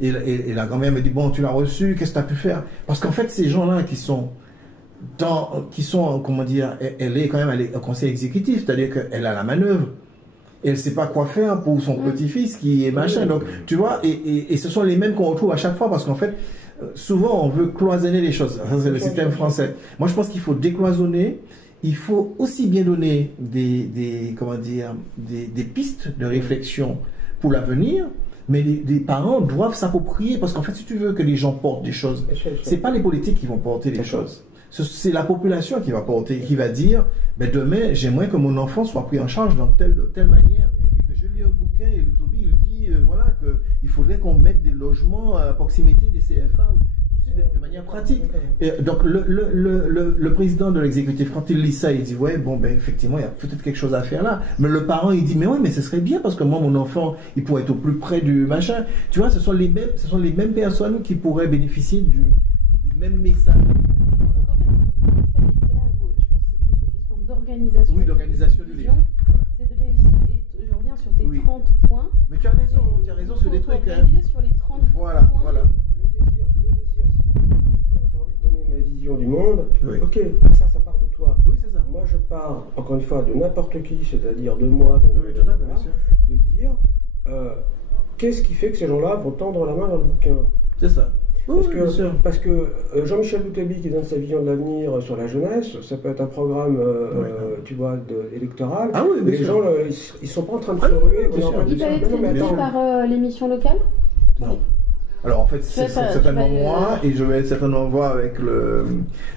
Et la grand-mère me dit, bon, tu l'as reçu, qu'est-ce que tu as pu faire? Parce qu'en fait, ces gens-là qui sont, comment dire, elle est quand même au conseil exécutif, c'est-à-dire qu'elle a la manœuvre. Elle ne sait pas quoi faire pour son petit-fils qui est machin. Donc, tu vois, et ce sont les mêmes qu'on retrouve à chaque fois parce qu'en fait, souvent, on veut cloisonner les choses. Ça, c'est le système français. Moi, je pense qu'il faut décloisonner. Il faut aussi bien donner des pistes de réflexion pour l'avenir. Mais les parents doivent s'approprier parce qu'en fait, si tu veux que les gens portent des choses, c'est pas les politiques qui vont porter les choses. C'est la population qui va porter, qui va dire, ben demain, j'aimerais que mon enfant soit pris en charge dans telle manière. Et que je lis un bouquin et l'utopie, il dit, voilà, qu'il faudrait qu'on mette des logements à proximité des CFA. Tu de manière pratique. Et donc le président de l'exécutif, quand il lit ça, il dit ouais, bon ben effectivement il y a peut-être quelque chose à faire là. Mais le parent il dit mais ouais, mais ce serait bien parce que moi mon enfant il pourrait être au plus près du machin. Tu vois, ce sont les mêmes personnes qui pourraient bénéficier des mêmes messages. D'organisation. Oui, d'organisation du livre. C'est de réussir, et je reviens sur tes 30 points. Mais tu as raison sur des trucs. Organiser sur les 30 points. Voilà. Le désir, j'ai envie de donner ma vision du monde. Oui. Ok, ça part de toi. Oui, c'est ça. Moi, je pars, encore une fois, de n'importe qui, c'est-à-dire de moi, de dire qu'est-ce qui fait que ces gens-là vont tendre la main vers le bouquin. C'est ça. Parce que Jean-Michel Loutebi qui donne sa vision de l'avenir sur la jeunesse, ça peut être un programme, tu vois, électoral. Ah oui, les gens, ils sont pas en train de se ruer. Il va être édité par l'émission locale? Non. Alors en fait, c'est certainement moi, et je vais être certainement voir avec le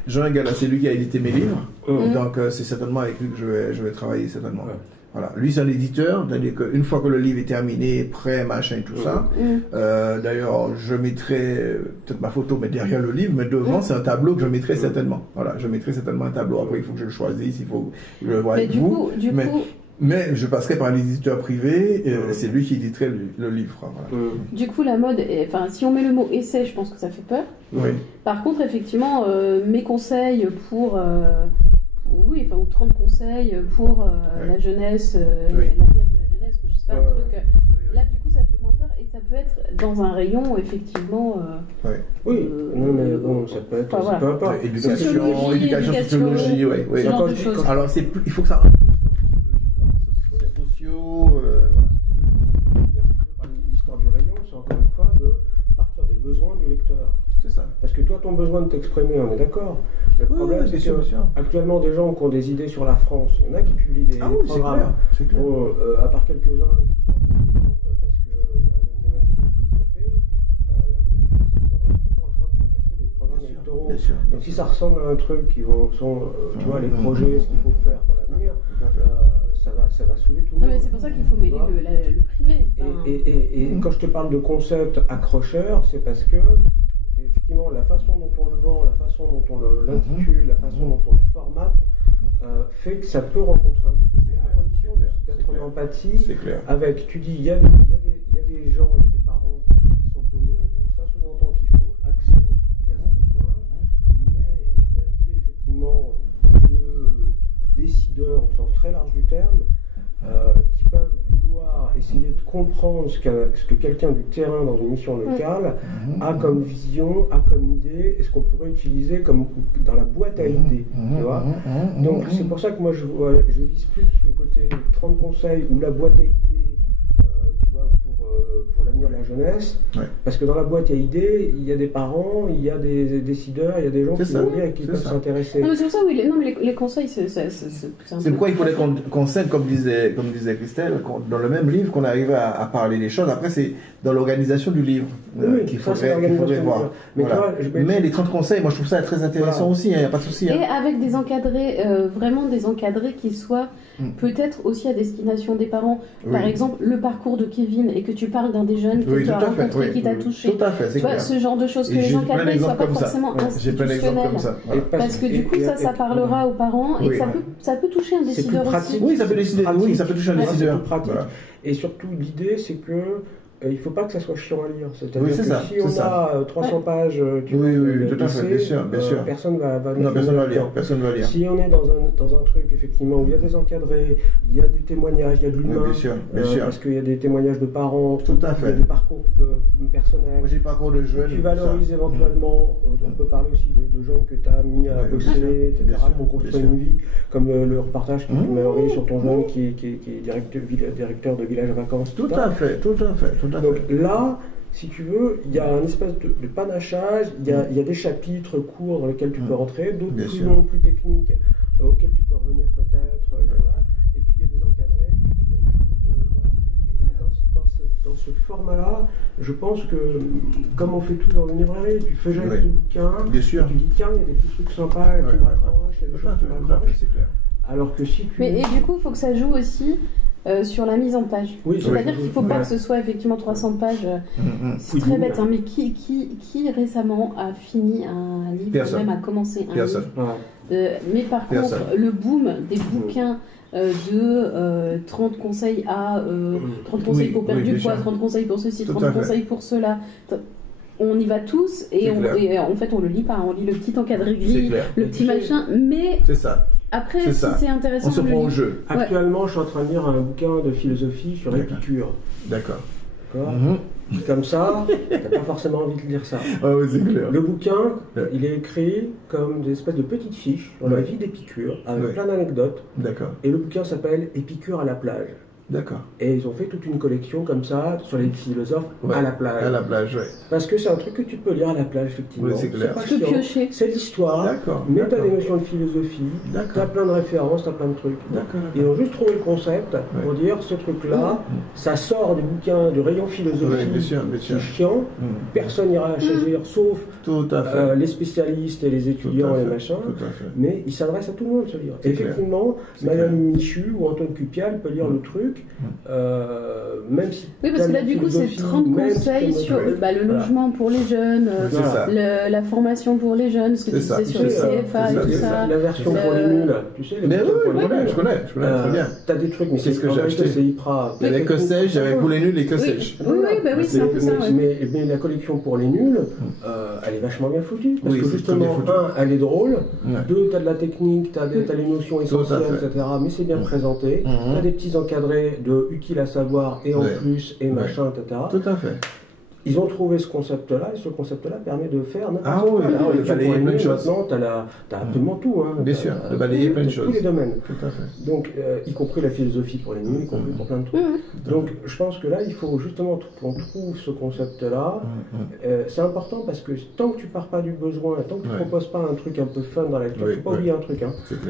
Jean Gala, c'est lui qui a édité mes livres. Donc c'est certainement avec lui que je vais travailler certainement. Ouais. Voilà. Lui, c'est un éditeur, c'est-à-dire qu'une fois que le livre est terminé, prêt, machin et tout ça, d'ailleurs, je mettrai peut-être ma photo, mais derrière le livre, mais devant, c'est un tableau que je mettrai certainement. Voilà, je mettrai certainement un tableau. Après, il faut que je le choisisse, il faut que je le voie avec vous. Mais je passerai par l'éditeur privé, c'est lui qui éditerait le livre. Voilà. Du coup, la mode, enfin, si on met le mot essai, je pense que ça fait peur. Oui. Par contre, effectivement, mes conseils pour... oui, enfin, ou 30 conseils pour la jeunesse, l'avenir de la jeunesse, je sais pas, un truc. Là, du coup, ça fait moins peur et ça peut être dans un rayon, effectivement. Oui, non, mais bon, ça peut être. Voilà. Peu importe. Éducation, sociologie, oui. Alors, il faut que ça. Sociaux, l'histoire du rayon, c'est encore une fois de partir des besoins du lecteur. C'est ça. Parce que toi, ton besoin de t'exprimer, on est d'accord. Le problème, c'est que actuellement, des gens qui ont des idées sur la France, il y en a qui publient des programmes. C'est clair. Bon, à part quelques-uns qui sont indépendants parce qu'il y a un intérêt qui est une communauté, ils ne sont pas en train de casser des programmes électoraux. Donc si ça ressemble à un truc qui sont, tu vois, les projets, ce qu'il faut faire pour l'avenir, ça va saouler tout le monde. Non, mais c'est pour ça qu'il faut mêler le privé. Et quand je te parle de concept accrocheur, c'est parce que effectivement, la façon dont on le vend, la façon dont on l'intitule, la façon dont on le formate, fait que ça peut rencontrer un public, à condition d'être en empathie avec, tu dis, il y a des gens, il y a des parents qui sont paumés, donc ça sous-entend qu'il faut axer, il y a ce besoin, mais il y a l'idée effectivement de décideurs au sens très large du terme, qui peuvent vouloir essayer de comprendre ce que quelqu'un du terrain dans une mission locale a comme vision, a comme idée, et ce qu'on pourrait utiliser comme dans la boîte à idées. Tu vois. Donc c'est pour ça que moi je vise plus le côté 30 conseils ou la boîte à idées, tu vois, pour l'avenir de la jeunesse, parce que dans la boîte à idées, il y a des parents, il y a des décideurs, il y a des gens qui vont lire et qui peuvent s'intéresser. Non, mais c'est pour ça, oui, les conseils, c'est pourquoi il faudrait qu'on conseille, comme disait Christelle, dans le même livre, qu'on arrive à parler des choses. Après, c'est dans l'organisation du livre qu'il faudrait voir. Mais les 30 conseils, moi je trouve ça très intéressant aussi, il n'y a pas de souci. Et avec des encadrés, vraiment des encadrés qui soient peut-être aussi à destination des parents. Par exemple, le parcours de Kevin, et que tu parles d'un des jeunes que tu as rencontré, qui t'a touché. Tout à fait, c'est clair. Ce genre de choses, que les encadrés ne soient pas forcément institutionnels. Parce que du coup, ça parlera aux parents et ça peut toucher un décideur aussi. Oui, ça peut toucher un décideur. Et surtout, l'idée, c'est que il ne faut pas que ça soit chiant à lire. C'est-à-dire que si on a 300 pages, tout à fait, bien sûr. Personne ne va lire. Si on est dans un truc, effectivement, où il y a des encadrés, il y a des témoignages, il y a de l'humain, parce qu'il y a des témoignages de parents, il y a des parcours personnels. Moi, j'ai le parcours de jeunes. Tu valorises éventuellement, on peut parler aussi de jeunes que tu as mis à bosser, etc., qui ont construit une vie, comme le reportage que tu m'as envoyé sur ton jeune qui est directeur de village vacances. Tout à fait. Donc là, si tu veux, il y a un espèce de panachage, il y a des chapitres courts dans lesquels tu peux rentrer, d'autres plus longs, plus techniques, auxquels tu peux revenir peut-être, voilà. Et puis il y a des encadrés, et puis il y a des choses, voilà. Et dans ce format-là, je pense que, comme on fait tout dans une librairie, tu fais jamais le bouquin, tu dis tiens, il y a des petits trucs sympas, qui m'accrochent, il y a des choses qui m'accrochent. Alors que si tu... Et du coup, il faut que ça joue aussi sur la mise en page. C'est-à-dire qu'il ne faut pas que ce soit effectivement 300 pages. C'est très bête, hein, mais qui récemment a fini un livre, même a commencé un livre mais par contre, le boom des bouquins de 30 conseils à 30 conseils pour perdre du poids, 30 conseils pour ceci, 30 conseils pour cela. On y va tous et en fait on le lit pas, on lit le petit encadré gris, le petit machin, mais c'est ça. Après, si c'est intéressant, on se prend au jeu. Actuellement, je suis en train de lire un bouquin de philosophie sur Épicure. D'accord. Comme ça, t'as pas forcément envie de lire ça. Oui, c'est clair. Le bouquin, il est écrit comme des espèces de petites fiches sur la vie d'Épicure, avec plein d'anecdotes. D'accord. Et le bouquin s'appelle Épicure à la plage. D'accord. Et ils ont fait toute une collection comme ça sur les philosophes à la plage. À la plage, oui. Parce que c'est un truc que tu peux lire à la plage, effectivement. Oui, c'est clair. C'est pas chiant. C'est l'histoire. D'accord. Mais tu as des notions de philosophie. Tu as plein de références, tu as plein de trucs. Ils ont juste trouvé le concept pour dire ce truc-là, ça sort des bouquins du rayon philosophie. C'est chiant. Personne n'ira choisir, sauf les spécialistes et les étudiants et machin. Mais il s'adresse à tout le monde, ce livre. Effectivement, Madame Michu ou Antoine Cupial peut lire le truc. Même si oui, parce que là, du coup, c'est 30 conseils sur le logement pour les jeunes, la formation pour les jeunes, ce que tu disais sur le CFA et tout ça. La version pour les nuls, tu sais, je connais très bien. T'as des trucs, mais c'est ce que j'ai acheté, c'est Ypra. Il y avait que sais-je, j'avais pour les nuls et que sais-je. Oui, c'est un peu ça. Mais la collection pour les nuls, elle est vachement bien foutue. Parce que justement, elle est drôle. Deux, t'as de la technique, t'as les notions essentielles, etc. Mais c'est bien présenté. T'as des petits encadrés de utile à savoir et en plus et machin, etc. Tout à fait. Ils ont trouvé ce concept-là et ce concept-là permet de faire n'importe quoi. De balayer plein de choses. Maintenant, t'as absolument tout. Bien sûr, de balayer plein de choses. Tous les domaines. Tout à fait. Donc, y compris la philosophie pour les nuls, y compris pour plein de trucs. Donc, je pense que là, il faut justement qu'on trouve ce concept-là. C'est important parce que tant que tu pars pas du besoin, tant que tu proposes pas un truc un peu fun dans la lecture, il faut pas oublier un truc.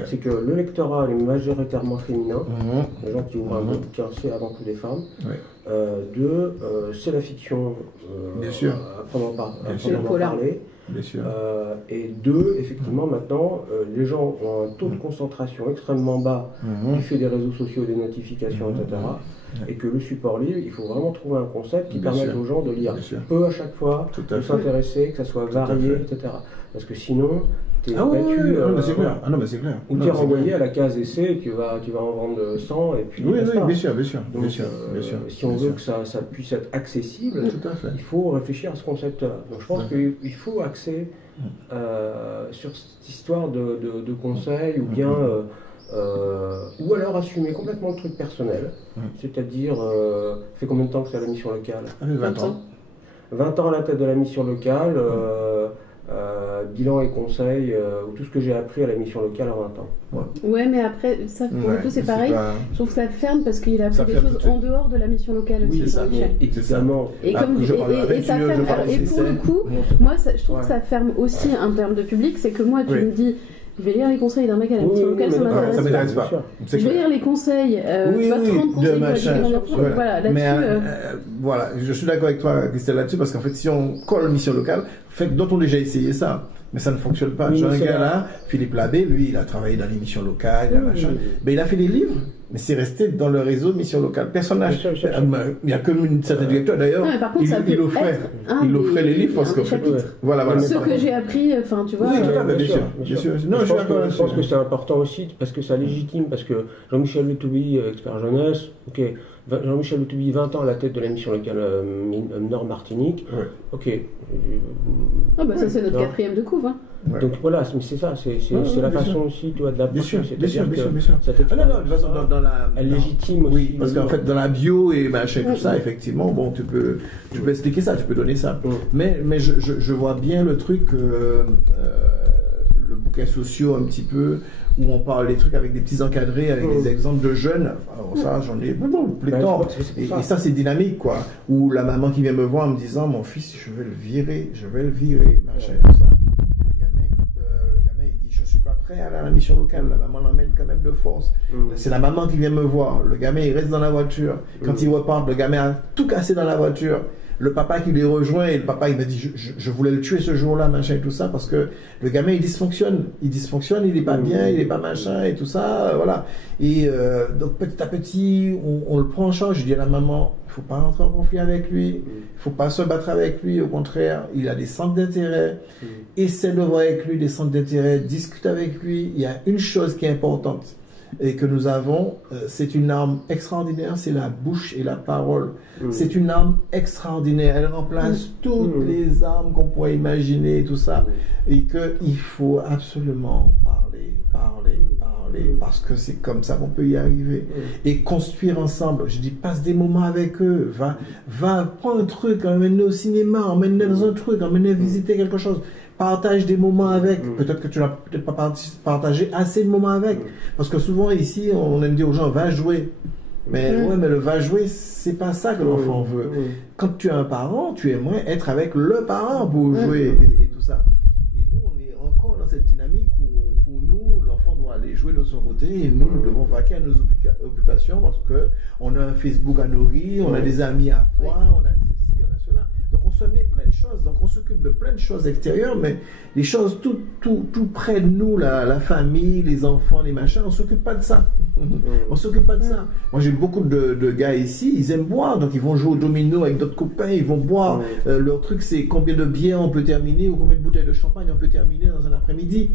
C'est que le lectorat est majoritairement féminin. Les gens qui ouvrent un bouquin, c'est avant tout des femmes. C'est la fiction, bien sûr, à proprement parler. Bien sûr. Et deux, effectivement, maintenant, les gens ont un taux de concentration extrêmement bas du fait des réseaux sociaux, des notifications, etc. Et que le support livre, il faut vraiment trouver un concept qui permette aux gens de lire peu à chaque fois, de s'intéresser, que ça soit varié, etc. Parce que sinon, t'es battu. C'est clair. C'est clair. Ou t'es renvoyé à la case essai, tu vas en vendre 100 et puis. Oui, bien sûr. Donc, si on veut que ça puisse être accessible, il faut réfléchir à ce concept-là. Donc je pense qu'il faut axer sur cette histoire de conseils ou bien. Ou alors assumer complètement le truc personnel, c'est-à-dire, fait combien de temps que c'est à la mission locale? 20 ans. 20 ans à la tête de la mission locale, bilan et conseil, tout ce que j'ai appris à la mission locale en 20 ans. Ouais, mais après, ça pour le coup c'est pareil. Je trouve que ça ferme parce qu'il a appris des choses en dehors de la mission locale aussi. Ça, évidemment. Et ça ferme. Et pour le coup, moi je trouve que ça ferme aussi en termes de public, c'est que moi tu me dis. Je vais lire les conseils d'un mec à la mission locale, ça m'intéresse pas. Je vais lire les conseils, 30 conseils de machin. Voilà, là-dessus. Voilà, je suis d'accord avec toi, Christelle, là-dessus, parce qu'en fait, si on colle mission locale, d'autres ont déjà essayé ça. Mais ça ne fonctionne pas. J'ai un gars là, Philippe Labbé, lui, il a travaillé dans les missions locales, machin. Mais il a fait des livres, mais c'est resté dans le réseau de missions locales. Personne n'a. Il n'y a que une certaine directeur d'ailleurs. Il offrait les livres parce qu'en fait. Voilà. Ce que j'ai appris, enfin, tu vois. Oui, tout à fait, bien sûr. Non, je pense que c'est important aussi parce que ça légitime, parce que Jean-Michel Le Touby, expert jeunesse, ok. Jean-Michel Le Touby, 20 ans à la tête de la mission locale Nord-Martinique. Ok. Ça c'est notre 4e de couve. Donc voilà, c'est ça, c'est la façon aussi, tu vois, de la bien sûr. Elle légitime aussi. Oui, parce qu'en fait, dans la bio et machin, tout ça, effectivement, bon, tu peux expliquer ça, tu peux donner ça. Mais je vois bien le truc, le bouquin sociaux un petit peu, où on parle des trucs avec des petits encadrés, avec des exemples de jeunes. Alors ça, j'en ai pléthore. Et ça, c'est dynamique, quoi. Où la maman qui vient me voir en me disant, mon fils, je vais le virer, machin, tout ça. Le gamin, il dit, je suis pas prêt à aller à la mission locale. La maman l'emmène quand même de force. C'est la maman qui vient me voir. Le gamin, il reste dans la voiture. Quand il repart, le gamin a tout cassé dans la voiture. le papa qui les rejoint, et le papa il m'a dit je voulais le tuer ce jour-là, machin et tout ça, parce que le gamin il dysfonctionne, il est pas bien, il est pas machin et tout ça, voilà. Et donc petit à petit, on le prend en charge. Je dis à la maman, il faut pas rentrer en conflit avec lui, il faut pas se battre avec lui, au contraire, il a des centres d'intérêt, essaie de voir avec lui des centres d'intérêt, discute avec lui. Il y a une chose qui est importante et que nous avons, c'est une arme extraordinaire, c'est la bouche et la parole. C'est une arme extraordinaire, elle remplace toutes les armes qu'on pourrait imaginer, tout ça, et qu'il faut absolument parler, parce que c'est comme ça qu'on peut y arriver. Et construire ensemble, je dis, passe des moments avec eux, va prendre un truc, emmène-les au cinéma, emmène-les dans un truc, emmène-les visiter quelque chose. Partage des moments avec. Peut-être que tu n'as peut-être pas partagé assez de moments avec. Parce que souvent ici, on aime dire aux gens, va jouer. Mais ouais, mais le va jouer, c'est pas ça que l'enfant veut. Quand tu as un parent, tu aimerais être avec le parent pour jouer et tout ça. Et nous, on est encore dans cette dynamique où, pour nous, l'enfant doit aller jouer de son côté et nous devons vaquer à nos occupations parce que on a un Facebook à nourrir, on a des amis à voir, on a ceci, on a cela. Donc on se met plein de choses, donc on s'occupe de plein de choses extérieures, mais les choses tout près de nous, la famille, les enfants, les machins, on s'occupe pas de ça. On s'occupe pas de ça. Moi j'ai beaucoup de gars ici, ils aiment boire, donc ils vont jouer au domino avec d'autres copains, ils vont boire. Leur truc c'est combien de bières on peut terminer ou combien de bouteilles de champagne on peut terminer dans un après-midi.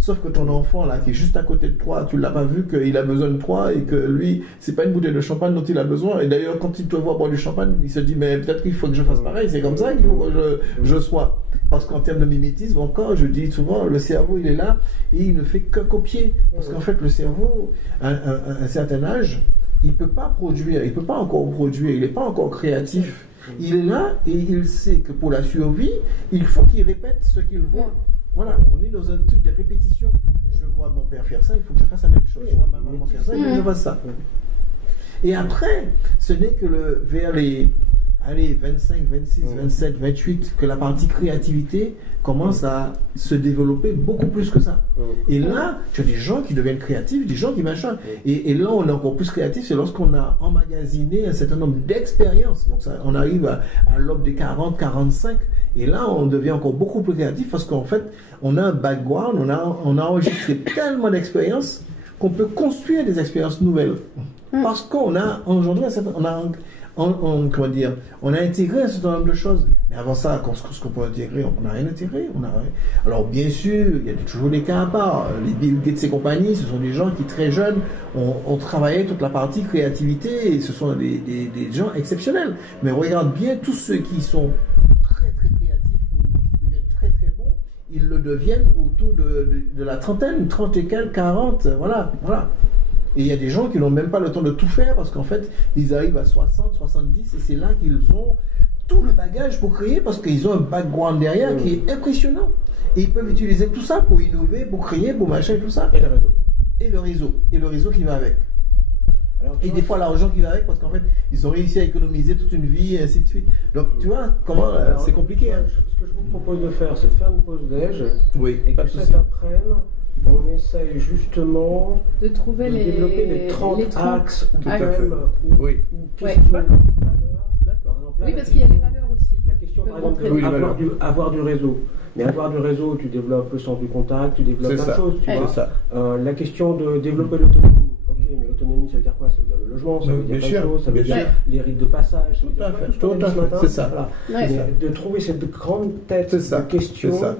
Sauf que ton enfant là qui est juste à côté de toi, tu l'as pas vu qu'il a besoin de toi et que lui, c'est pas une bouteille de champagne dont il a besoin. Et d'ailleurs, quand il te voit boire du champagne, il se dit mais peut-être qu'il faut que je fasse pareil. C'est comme ça qu'il faut que je sois. Parce qu'en termes de mimétisme, encore, je dis souvent, le cerveau il est là et il ne fait que copier. Parce qu'en fait, le cerveau, à un certain âge, il peut pas produire, il peut pas encore produire, il n'est pas encore créatif. Il est là et il sait que pour la survie, il faut qu'il répète ce qu'il voit. Voilà, on est dans un truc de répétition. Je vois mon père faire ça, il faut que je fasse la même chose. Je vois ma maman faire ça, il faut que je fasse ça. Et après, ce n'est que vers les 25, 26, 27, 28, que la partie créativité commence à se développer beaucoup plus que ça. Et là, tu as des gens qui deviennent créatifs, des gens qui machin. Et là, on est encore plus créatif, c'est lorsqu'on a emmagasiné un certain nombre d'expériences. Donc, ça, on arrive à l'aube des 40, 45. Et là, on devient encore beaucoup plus créatif parce qu'en fait, on a un background, on a enregistré tellement d'expériences qu'on peut construire des expériences nouvelles. Parce qu'on a aujourd'hui, comment dire, on a intégré un certain nombre de choses. Mais avant ça, ce qu'on peut intégrer, on n'a rien intégré. Alors bien sûr, il y a toujours des cas à part. Les Bill Gates et compagnie, ce sont des gens qui très jeunes ont travaillé toute la partie créativité et ce sont des gens exceptionnels. Mais regarde bien tous ceux qui sont très très créatifs ou qui deviennent très très bons, ils le deviennent autour de la trentaine, 30 et quelques, 40, voilà. Et il y a des gens qui n'ont même pas le temps de tout faire parce qu'en fait, ils arrivent à 60, 70 et c'est là qu'ils ont tout le bagage pour créer parce qu'ils ont un background derrière qui est impressionnant. Et ils peuvent utiliser tout ça pour innover, pour créer, pour machin et tout ça. Et le réseau qui va avec. Alors, et des fois l'argent qui va avec parce qu'en fait, ils ont réussi à économiser toute une vie et ainsi de suite. Donc tu vois comment c'est compliqué. Ce que je vous propose de faire, c'est de faire une pause déj. Oui, et que cet après-midi, on essaye justement de développer les 30 axes ou thèmes ou questions de valeur. Oui, parce qu'il y a les valeurs aussi. La question, par exemple, avoir du réseau. Mais avoir du réseau, tu développes le sens du contact, tu développes plein de choses. Tu vois. La question de développer l'autonomie. Ok, mais l'autonomie, ça veut dire quoi? Ça veut dire le logement, ça veut dire plein de choses, ça veut dire les rites de passage. Tout à fait, c'est ça. De trouver cette grande tête de questions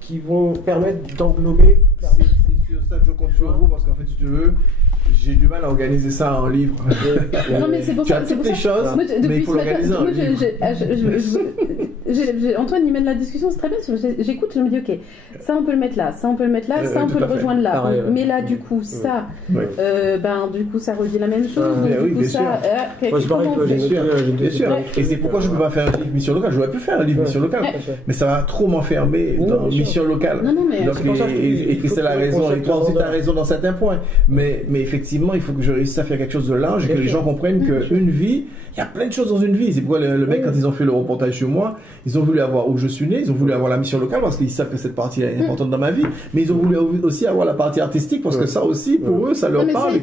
qui vont permettre d'englober. C'est sur ça que je compte sur vous, parce qu'en fait, si tu veux, j'ai du mal à organiser ça en livre. Non, mais c'est pour ça. Tu as toutes les choses, mais il faut l'organiser en livre. Antoine, il mène la discussion, c'est très bien. J'écoute, je me dis, ok, ça on peut le mettre là, ça on peut le mettre là, ça on peut le rejoindre là. Pareil, mais là, du coup, ça, du coup, ça redit la même chose. Oui, bien sûr. Bien sûr. Et c'est pourquoi je ne peux pas faire un livre mission locale. J'aurais pu faire un livre mission locale, mais ça va trop m'enfermer dans mission locale. Non, mais et c'est la raison. Et toi aussi, tu as raison dans certains points. Mais effectivement, il faut que je réussisse à faire quelque chose de large et que les gens comprennent qu'une vie, il y a plein de choses dans une vie. C'est pourquoi le mec, quand ils ont fait le reportage sur moi, ils ont voulu avoir où je suis né, ils ont voulu avoir la mission locale parce qu'ils savent que cette partie est importante dans ma vie, mais ils ont voulu aussi avoir la partie artistique parce que ça aussi, pour eux, ça leur parle.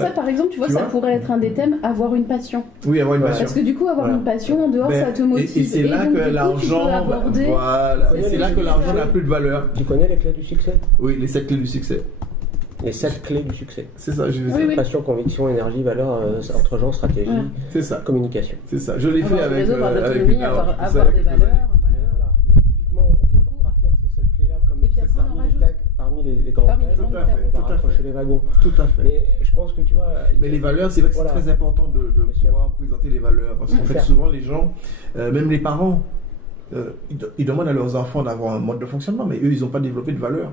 Ça, par exemple, tu vois, ça pourrait être un des thèmes, avoir une passion. Oui, avoir une passion. Parce que du coup, avoir une passion, en dehors, ça te motive. Et c'est là que l'argent, c'est là que l'argent n'a plus de valeur. Tu connais les clés du succès? Oui, les 7 clés du succès. Les 7 clés du succès. C'est ça, j'ai vu ça. Passion, conviction, énergie, valeur, entre gens, stratégie, communication. C'est ça, je l'ai fait avec avoir des valeurs. Typiquement, on peut repartir ces 7 clés-là comme parmi les grands thèmes. Tout à fait. On va raccrocher les wagons. Tout à fait. Mais je pense que tu vois... Mais les valeurs, c'est vrai que c'est très important de pouvoir présenter les valeurs. Parce qu'en fait, souvent, les gens, même les parents, ils demandent à leurs enfants d'avoir un mode de fonctionnement, mais eux, ils n'ont pas développé de valeur.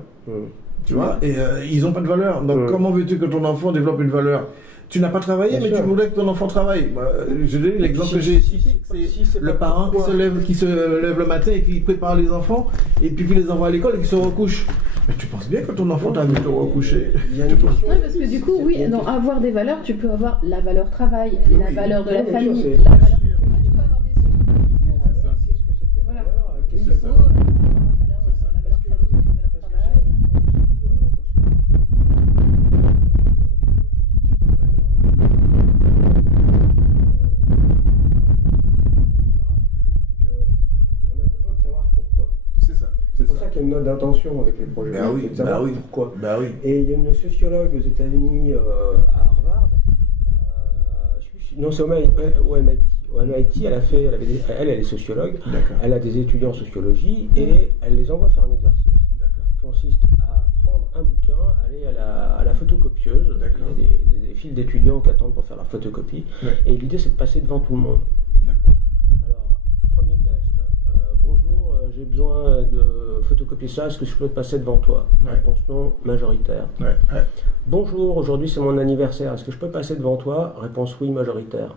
Tu vois, et ils n'ont pas de valeur. Donc, comment veux-tu que ton enfant développe une valeur? Tu n'as pas travaillé, mais tu voudrais que ton enfant travaille. Je dis l'exemple que j'ai ici, c'est le parent qui se lève le matin et qui prépare les enfants, et puis qui les envoie à l'école et qui se recouche. Mais tu penses bien que ton enfant t'a vu te recoucher. Parce que du coup, oui, dans avoir des valeurs, tu peux avoir la valeur travail, la valeur de la famille, la valeur... C'est pour ça qu'il y a une note d'intention avec les projets. Pourquoi. Et il y a une sociologue aux États-Unis, à Harvard, non, c'est au MIT. Au MIT, elle est sociologue, elle a des étudiants en sociologie et elle les envoie faire un exercice qui consiste à prendre un bouquin, aller à la photocopieuse. Il y a des files d'étudiants qui attendent pour faire leur photocopie. Et l'idée, c'est de passer devant tout le monde. Alors, premier test. Bonjour, j'ai besoin de photocopier ça, est-ce que je peux passer devant toi? Réponse non, majoritaire. Bonjour, aujourd'hui c'est mon anniversaire, est-ce que je peux passer devant toi? Réponse oui, majoritaire.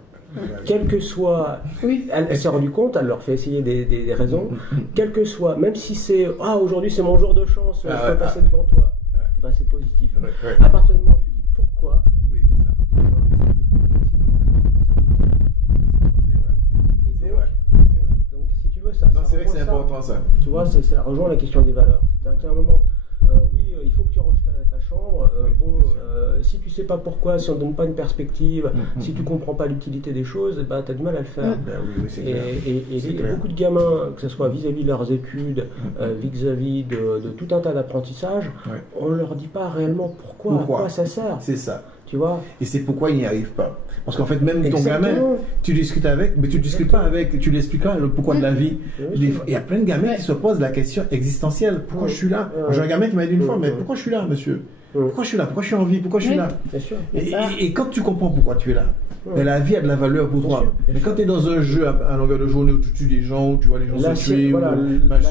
Quel que soit, elle s'est rendue compte, elle leur fait essayer des raisons, quel que soit, même si c'est aujourd'hui c'est mon jour de chance, je peux passer devant toi, et ben c'est positif. À partir du moment où tu dis pourquoi, c'est vrai que c'est important ça. Tu vois, ça rejoint la question des valeurs. C'est-à-dire qu'à un moment, il faut que tu ranges ta chambre. Si tu sais pas pourquoi, si on ne donne pas une perspective, si tu comprends pas l'utilité des choses, bah, tu as du mal à le faire. Et il y a beaucoup de gamins, que ce soit vis-à-vis de leurs études, vis-à-vis de tout un tas d'apprentissages, on ne leur dit pas réellement pourquoi, à quoi ça sert. C'est ça. Tu vois. Et c'est pourquoi il n'y arrive pas. Parce qu'en fait, même ton gamin, tu discutes avec, mais tu ne discutes pas avec, tu lui expliques pas le pourquoi de la vie. Il y a plein de gamins qui se posent la question existentielle. Pourquoi je suis là? J'ai un gamin qui m'a dit une fois, mais pourquoi je suis là, monsieur? Pourquoi je suis là? Pourquoi je suis en vie? Pourquoi je suis là? Et quand tu comprends pourquoi tu es là, la vie a de la valeur pour toi. Mais quand tu es dans un jeu à longueur de journée où tu tues des gens, où tu vois les gens se tuer, la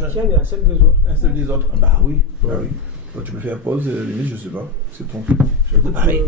tienne et la celle des autres. Celle des autres. Bah oui. Bah oui. Tu peux faire pause, limite, je sais pas. C'est ton truc. Pareil.